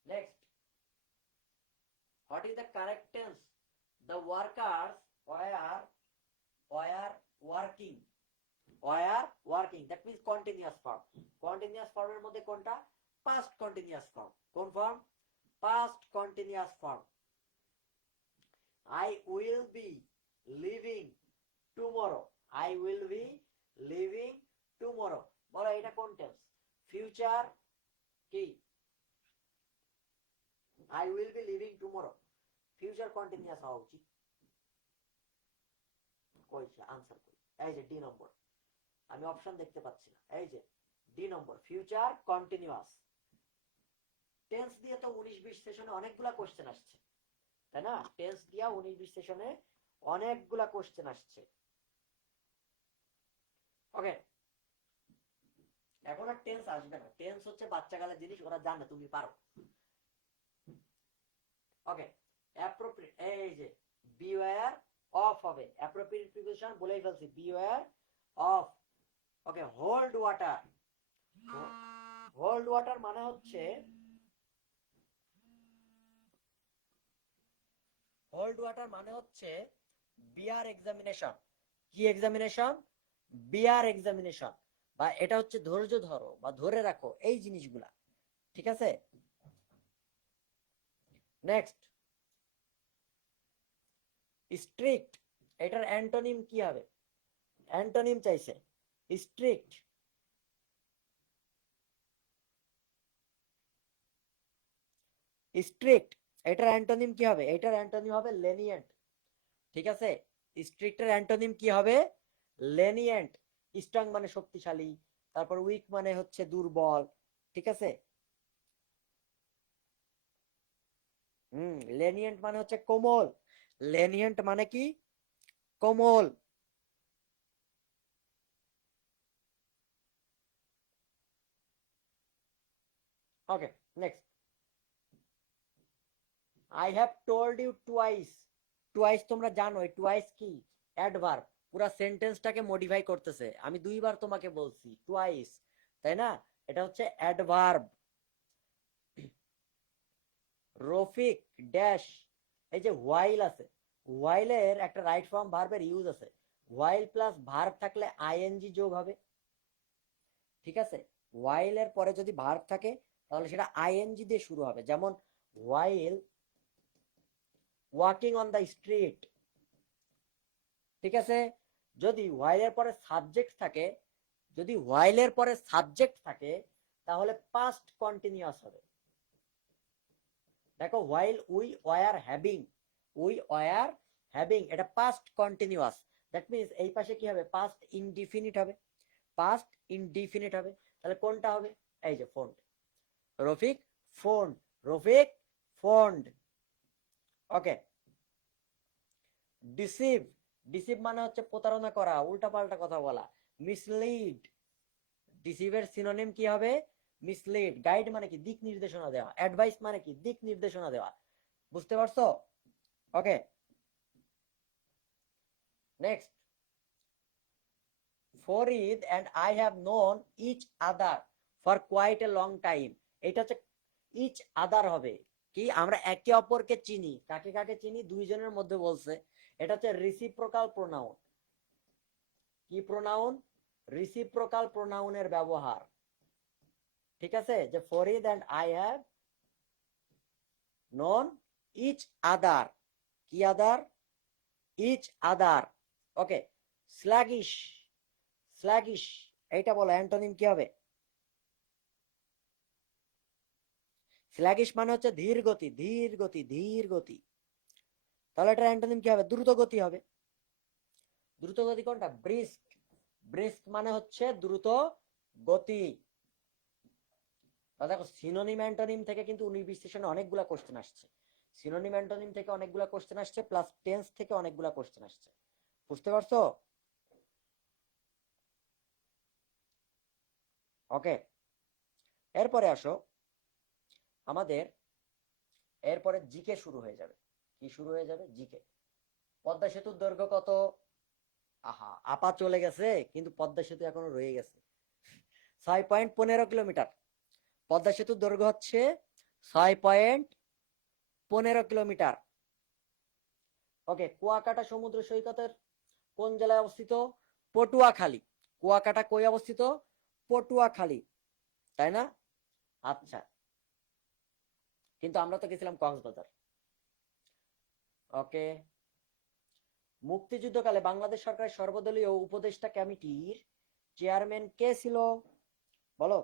Next, what is the correct tense? The workers were working, were working, that means continuous form। continuous form এর মধ্যে কোনটা? past continuous form। কোন form? past continuous form। I will be leaving tomorrow, I will be leaving tomorrow, বলো এটা কোন tense? Future কি? I will be leaving tomorrow, future continuous হওয়া উচিত। কই আনসার কই? এই যে ডি নম্বর, আমি অপশন দেখতে পাচ্ছি না, এই যে ডি নম্বর, ফিউচার কন্টিনিউয়াস। টেন্স দিয়ে তো 19-20 সেশনে অনেকগুলা কোশ্চেন আসছে, তাই না? টেন্স দিয়া 19-20 সেশনে অনেকগুলা কোশ্চেন আসছে। ওকে, এখন আর টেন্স আসবে না, টেন্স হচ্ছে বাচ্চাকালের জিনিস, ওরা জানে তুমি পারো। ওকে, অ্যাপ্রোপ্রিয়েট, এই যে বিওয়্যার অফ হবে, অ্যাপ্রোপ্রিয়েট প্রিপোজিশন বলেই ফেলছি, beware of. Okay, hold water, hold water মানে হচ্ছে, হোল্ড ওয়াটার মানে হচ্ছে বিয়ার এক্সামিনেশন। কি এক্সামিনেশন? বিয়ার এক্সামিনেশন, বা এটা হচ্ছে ধৈর্য ধরো বা ধরে রাখো, এই জিনিসগুলা। ঠিক আছে, নেক্সট, স্ট্রিক্ট, এটার অ্যান্টোনিম কি হবে? অ্যান্টোনিম চাইছে স্ট্রিক্ট। স্ট্রিক্ট, এটার অ্যান্টোনিম কি হবে? এটার অ্যান্টোনিম হবে লেনিয়েন্ট। ঠিক আছে, স্ট্রিক্টের অ্যান্টোনিম কি হবে? লেনিয়েন্ট। স্ট্রং মানে শক্তিশালী, তারপর উইক মানে হচ্ছে দুর্বল। ঠিক আছে, লেনিয়েন্ট মানে হচ্ছে কোমল। লেনিয়েন্ট মানে কি? কোমল। Okay, next, I have told you twice. Twice তোমরা জানো, টুয়াইস কি? অ্যাডভার্ব। পুরো সেন্টেন্সটাকে মডিফাই করতেছে, আমি দুইবার তোমাকে বলছি টুয়াইস, তাই না? এটা হচ্ছে অ্যাডভার্ব। রফিক ড্যাশ, এই যে হোয়াইল আছে, হোয়াইলের একটা রাইট ফর্ম ভার্বের ইউজ আছে, হোয়াইল প্লাস ভার্ব থাকলে আইএনজি যোগ হবে। ঠিক আছে, হোয়াইলের পরে যদি ভার্ব থাকে তাহলে সেটা আইএনজি দিয়ে শুরু হবে, যেমন while walking on the street. ঠিক আছে, যদি হোয়াইলের পরে সাবজেক্ট থাকে, যদি হোয়াইলের পরে সাবজেক্ট থাকে তাহলে পাস্ট কন্টিনিউয়াস হবে। দেখো, while we were having, we were having, এটা পাস্ট কন্টিনিউয়াস, দ্যাট মিন্স এই পাশে কি হবে? পাস্ট ইনডিফিনিট হবে, পাস্ট ইনডিফিনিট হবে। তাহলে কোনটা হবে? এই যে ফোন্ড, রফিক ফোন্ড, রফিক ফোন্ড। ওকে, ডিসিভ, ডিসিভ মানে হচ্ছে প্রতারণা করা, উল্টাপাল্টা কথা বলা। মিসলিড, ডিসিভের সিনোনিম কি হবে? মিসলিড। গাইড মানে কি? দিক নির্দেশনা দেওয়া। অ্যাডভাইস মানে কি? দিক নির্দেশনা দেওয়া। বুঝতে পারছো? Okay, next, Farid and I have known each other for quite a long time। এটা হচ্ছে each other হবে কি? আমরা একে অপরকে চিনি। কাকে কাকে চিনি? দুইজনের মধ্যে বলছে। এটা হচ্ছে রিসিপ্রোকাল প্রোনাউন। কি প্রোনাউন? রিসিপ্রোকাল প্রোনাউনের ব্যবহার। ঠিক আছে, যে Farid and I have known each other, কি আদার? Each other. ওকে, স্ল্যাগিশ, স্ল্যাগিশ এইটা বলো অ্যান্টোনিম কি হবে? স্ল্যাগিশ মানে হচ্ছে ধীর গতি, ধীর গতি, ধীর গতি। তাহলে এটা অ্যান্টোনিম কি হবে? দ্রুত গতি হবে। দ্রুত গতি কোনটা? ব্রিস্ক। ব্রিস্ক মানে হচ্ছে দ্রুত গতি। দেখো সিনোনিম অ্যান্টোনিম থেকে কিন্তু বিশ্লেষণে অনেকগুলা কোশ্চেন আসছে। সিনোনিম অ্যান্টোনিম থেকে অনেকগুলা কোশ্চেন আসছে, প্লাস টেন্স থেকে অনেকগুলা কোশ্চেন আসছে। বুঝতে পারছো? ওকে, এরপরে আসো আমাদের, এরপরে জিকে শুরু হয়ে যাবে। কি শুরু হয়ে যাবে? জিকে। পদ্মা সেতুর দৈর্ঘ্য কত? আহা, আপা চলে গেছে কিন্তু পদ্মা সেতু এখনো রয়ে গেছে। 6.15 কিলোমিটার। পদ্মা সেতুর দৈর্ঘ্য হচ্ছে 6.15 কিলোমিটার। ওকে, কুয়াকাটা সমুদ্র সৈকতের কোন জেলায় অবস্থিত? পটুয়াখালী। কুয়াকাটা কই অবস্থিত? পটুয়াখালী, তাই না? আচ্ছা, কিন্তু আমরা তো গেছিলাম কক্সবাজার। ওকে, মুক্তিযুদ্ধকালে বাংলাদেশ সরকারের সর্বদলীয় উপদেষ্টা কমিটির চেয়ারম্যান কে ছিল? বলো।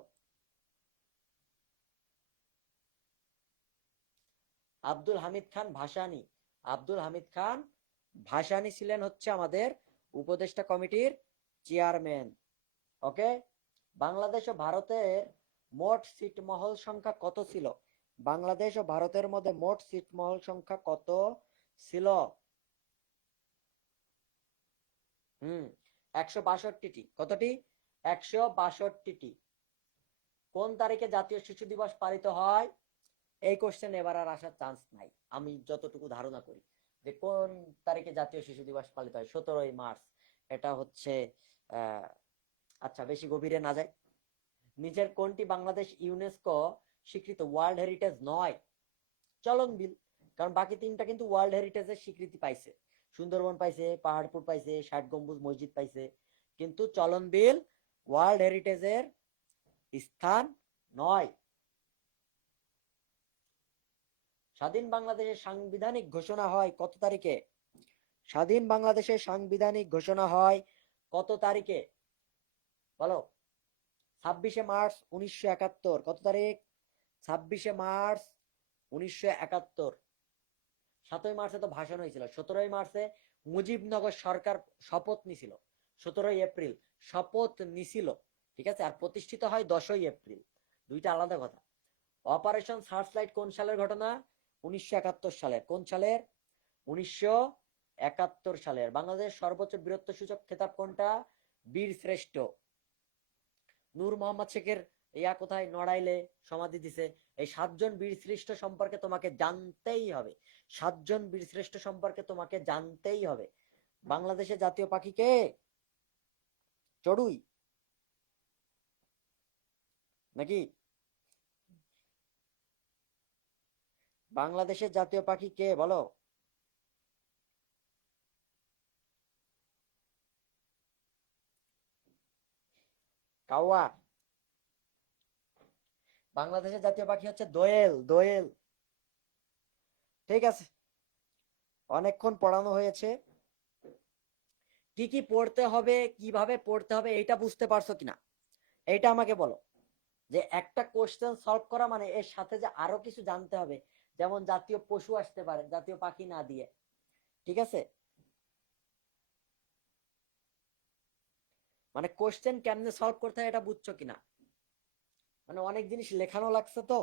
আব্দুল হামিদ খান ভাসানী। আব্দুল হামিদ খান ভাসানী ছিলেন হচ্ছে আমাদের উপদেষ্টা কমিটির চেয়ারম্যান। ওকে, বাংলাদেশ ও ভারতের মোট ছিটমহল সংখ্যা কত ছিল? বাংলাদেশ ও ভারতের মধ্যে মোট ছিটমহল সংখ্যা কত ছিল? 162টি। কতটি? 162টি। কোন তারিখে জাতীয় শিশু দিবস পালিত হয়? এই কোশ্চেন এবার আর আসার চান্স নাই, আমি যতটুকু ধারণা করি যে কোন তারিখে জাতীয় শিশু দিবস পালিত হয়। 17ই মার্চ। এটা হচ্ছে আচ্ছা, বেশি গভীরে না যায়। নিচের কোনটি বাংলাদেশ ইউনেস্কো স্বীকৃত ওয়ার্ল্ড হেরিটেজ নয়? চলন বিল। কারণ বাকি তিনটা কিন্তু ওয়ার্ল্ড হেরিটেজের স্বীকৃতি পাইছে। সুন্দরবন পাইছে, পাহাড়পুর পাইছে, 60 গম্বুজ মসজিদ পাইছে, কিন্তু চলন বিল ওয়ার্ল্ড হেরিটেজের স্থান নয়। স্বাধীন বাংলাদেশের সাংবিধানিক ঘোষণা হয় কত তারিখে? স্বাধীন বাংলাদেশের সাংবিধানিক ঘোষণা হয় কত তারিখে? বলো। 26শে মার্চ 1971। কত তারিখ? 26শে মার্চ 1971। 7ই মার্চে তো ভাষণ হয়েছিল। 17ই মার্চে মুজিবনগর সরকার শপথ নিছিল। 17ই এপ্রিল শপথ নিছিল, ঠিক আছে। আর প্রতিষ্ঠিত হয় 10ই এপ্রিল। দুইটা আলাদা কথা। অপারেশন সার্চলাইট কোন সালের ঘটনা? 1971 সালের। কোন সালের? 1971 সালের। বাংলাদেশ সর্বোচ্চ বীরত্ব সূচক খেতাব কোনটা? বীর শ্রেষ্ঠ। নূর মোহাম্মদ শেখের ইয়া কোথায়? নড়াইলে সমাধি দিছে। এই 7জন বীর শ্রেষ্ঠ সম্পর্কে তোমাকে জানতেই হবে। 7জন বীর শ্রেষ্ঠ সম্পর্কে তোমাকে জানতেই হবে। বাংলাদেশের জাতীয় পাখি কে? চড়ুই নাকি? বাংলাদেশের জাতীয় পাখি কে বলো? কাওয়া। বাংলাদেশের জাতীয় পাখি হচ্ছে দোয়েল, দোয়েল। ঠিক আছে, অনেকক্ষণ পড়ানো হয়েছে। কি কি পড়তে হবে, কিভাবে পড়তে হবে, এইটা বুঝতে পারছো কিনা এইটা আমাকে বলো। যে একটা কোশ্চেন সলভ করা মানে এর সাথে যে আরো কিছু জানতে হবে, যেমন জাতীয় পশু আসতে পারে জাতীয় পাখি না দিয়ে, ঠিক আছে। মানে কোশ্চেন কেমনে সলভ করতে হয় এটা বুঝছো কিনা? মানে অনেক জিনিস লেখানো লাগছে তো,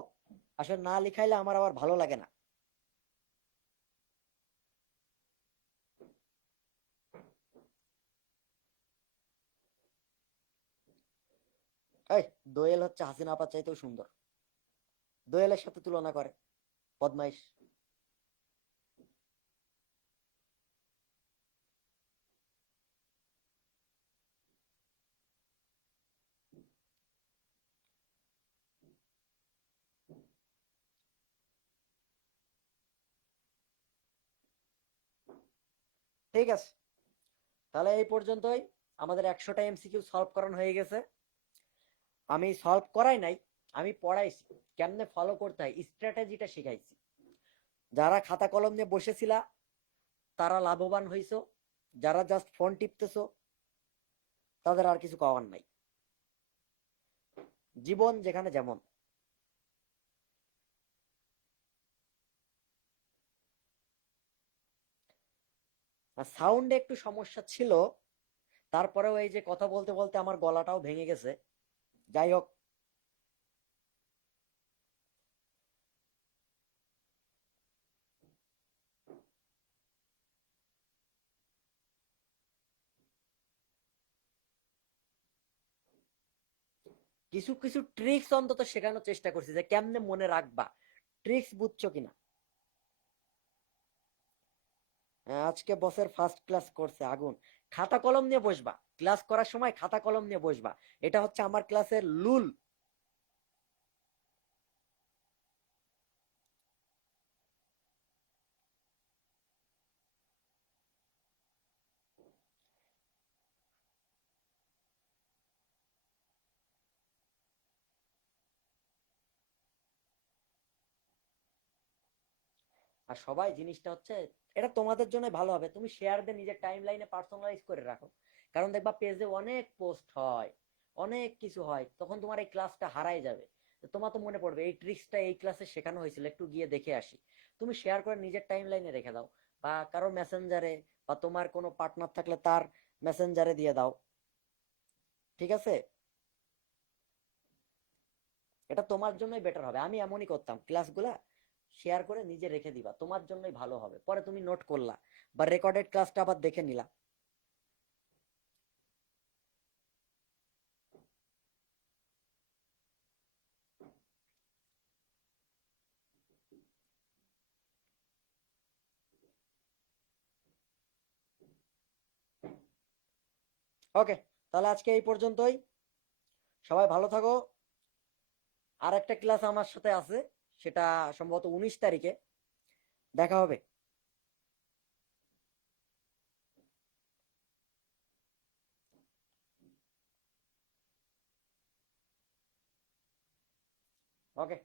আসলে না লিখাইলে আমার আবার ভালো লাগে না। এই দোয়েল হচ্ছে হাসিনা আপার চাইতেও সুন্দর। দোয়েলের সাথে তুলনা করে বদমাইশ। ঠিক আছে, তাহলে এই পর্যন্তই। আমাদের 100টা এমসিকিউ সলভ করানো হয়ে গেছে। আমি সলভ করাই নাই, আমি পড়াইছি কেমনে ফলো করতে হয়, স্ট্র্যাটেজিটা শিখাইছি। যারা খাতা কলম নিয়ে বসেছিলা তারা লাভবান হইছো, যারা জাস্ট ফোন টিপতেছো তাদের আর কিছু কওয়ার নাই। জীবন যেখানে যেমন। সাউন্ডে একটু সমস্যা ছিল, তারপরেও এই যে কথা বলতে বলতে আমার গলাটাও ভেঙে গেছে। যাই হোক, কিছু কিছু ট্রিক্স অন্তত শেখানোর চেষ্টা করছি যে কেমনে মনে রাখবা, ট্রিক্স বুঝছো কিনা। আজকে বসের ফার্স্ট ক্লাস করছে আগুন। খাতা কলম নিয়ে বসবা, ক্লাস করার সময় খাতা কলম নিয়ে বসবা, এটা হচ্ছে আমার ক্লাসের লুল। আর সবাই জিনিসটা হচ্ছে, এটা তোমাদের জন্য ভালো হবে, তুমি শেয়ার দিয়ে নিজের টাইম লাইনে পার্সোনালাইজ করে রাখো। কারণ দেখবা পেজে অনেক পোস্ট হয়, অনেক কিছু হয়, তখন তোমার এই ক্লাসটা হারাই যাবে। তোমার তো মনে পড়বে এই ট্রিক্সটা এই ক্লাসে শেখানো হয়েছিল, একটু গিয়ে দেখে আসি। তুমি শেয়ার করে নিজের টাইম লাইনে রেখে দাও, বা কারো মেসেঞ্জারে, বা তোমার কোনো পার্টনার থাকলে তার মেসেঞ্জারে দিয়ে দাও। ঠিক আছে? এটা তোমার জন্যই বেটার হবে। আমি এমনই করতাম, ক্লাসগুলা শেয়ার করে নিজে রেখে দিবা, তোমার জন্যই ভালো হবে। পরে তুমি নোট করলা বা রেকর্ডেড ক্লাসটা আবার দেখে নিলা। ওকে, তাহলে আজকে এই পর্যন্তই। সবাই ভালো থাকো। আর একটা ক্লাস আমার সাথে আছে, সেটা সম্ভবত 19 তারিখে। দেখা হবে। ওকে।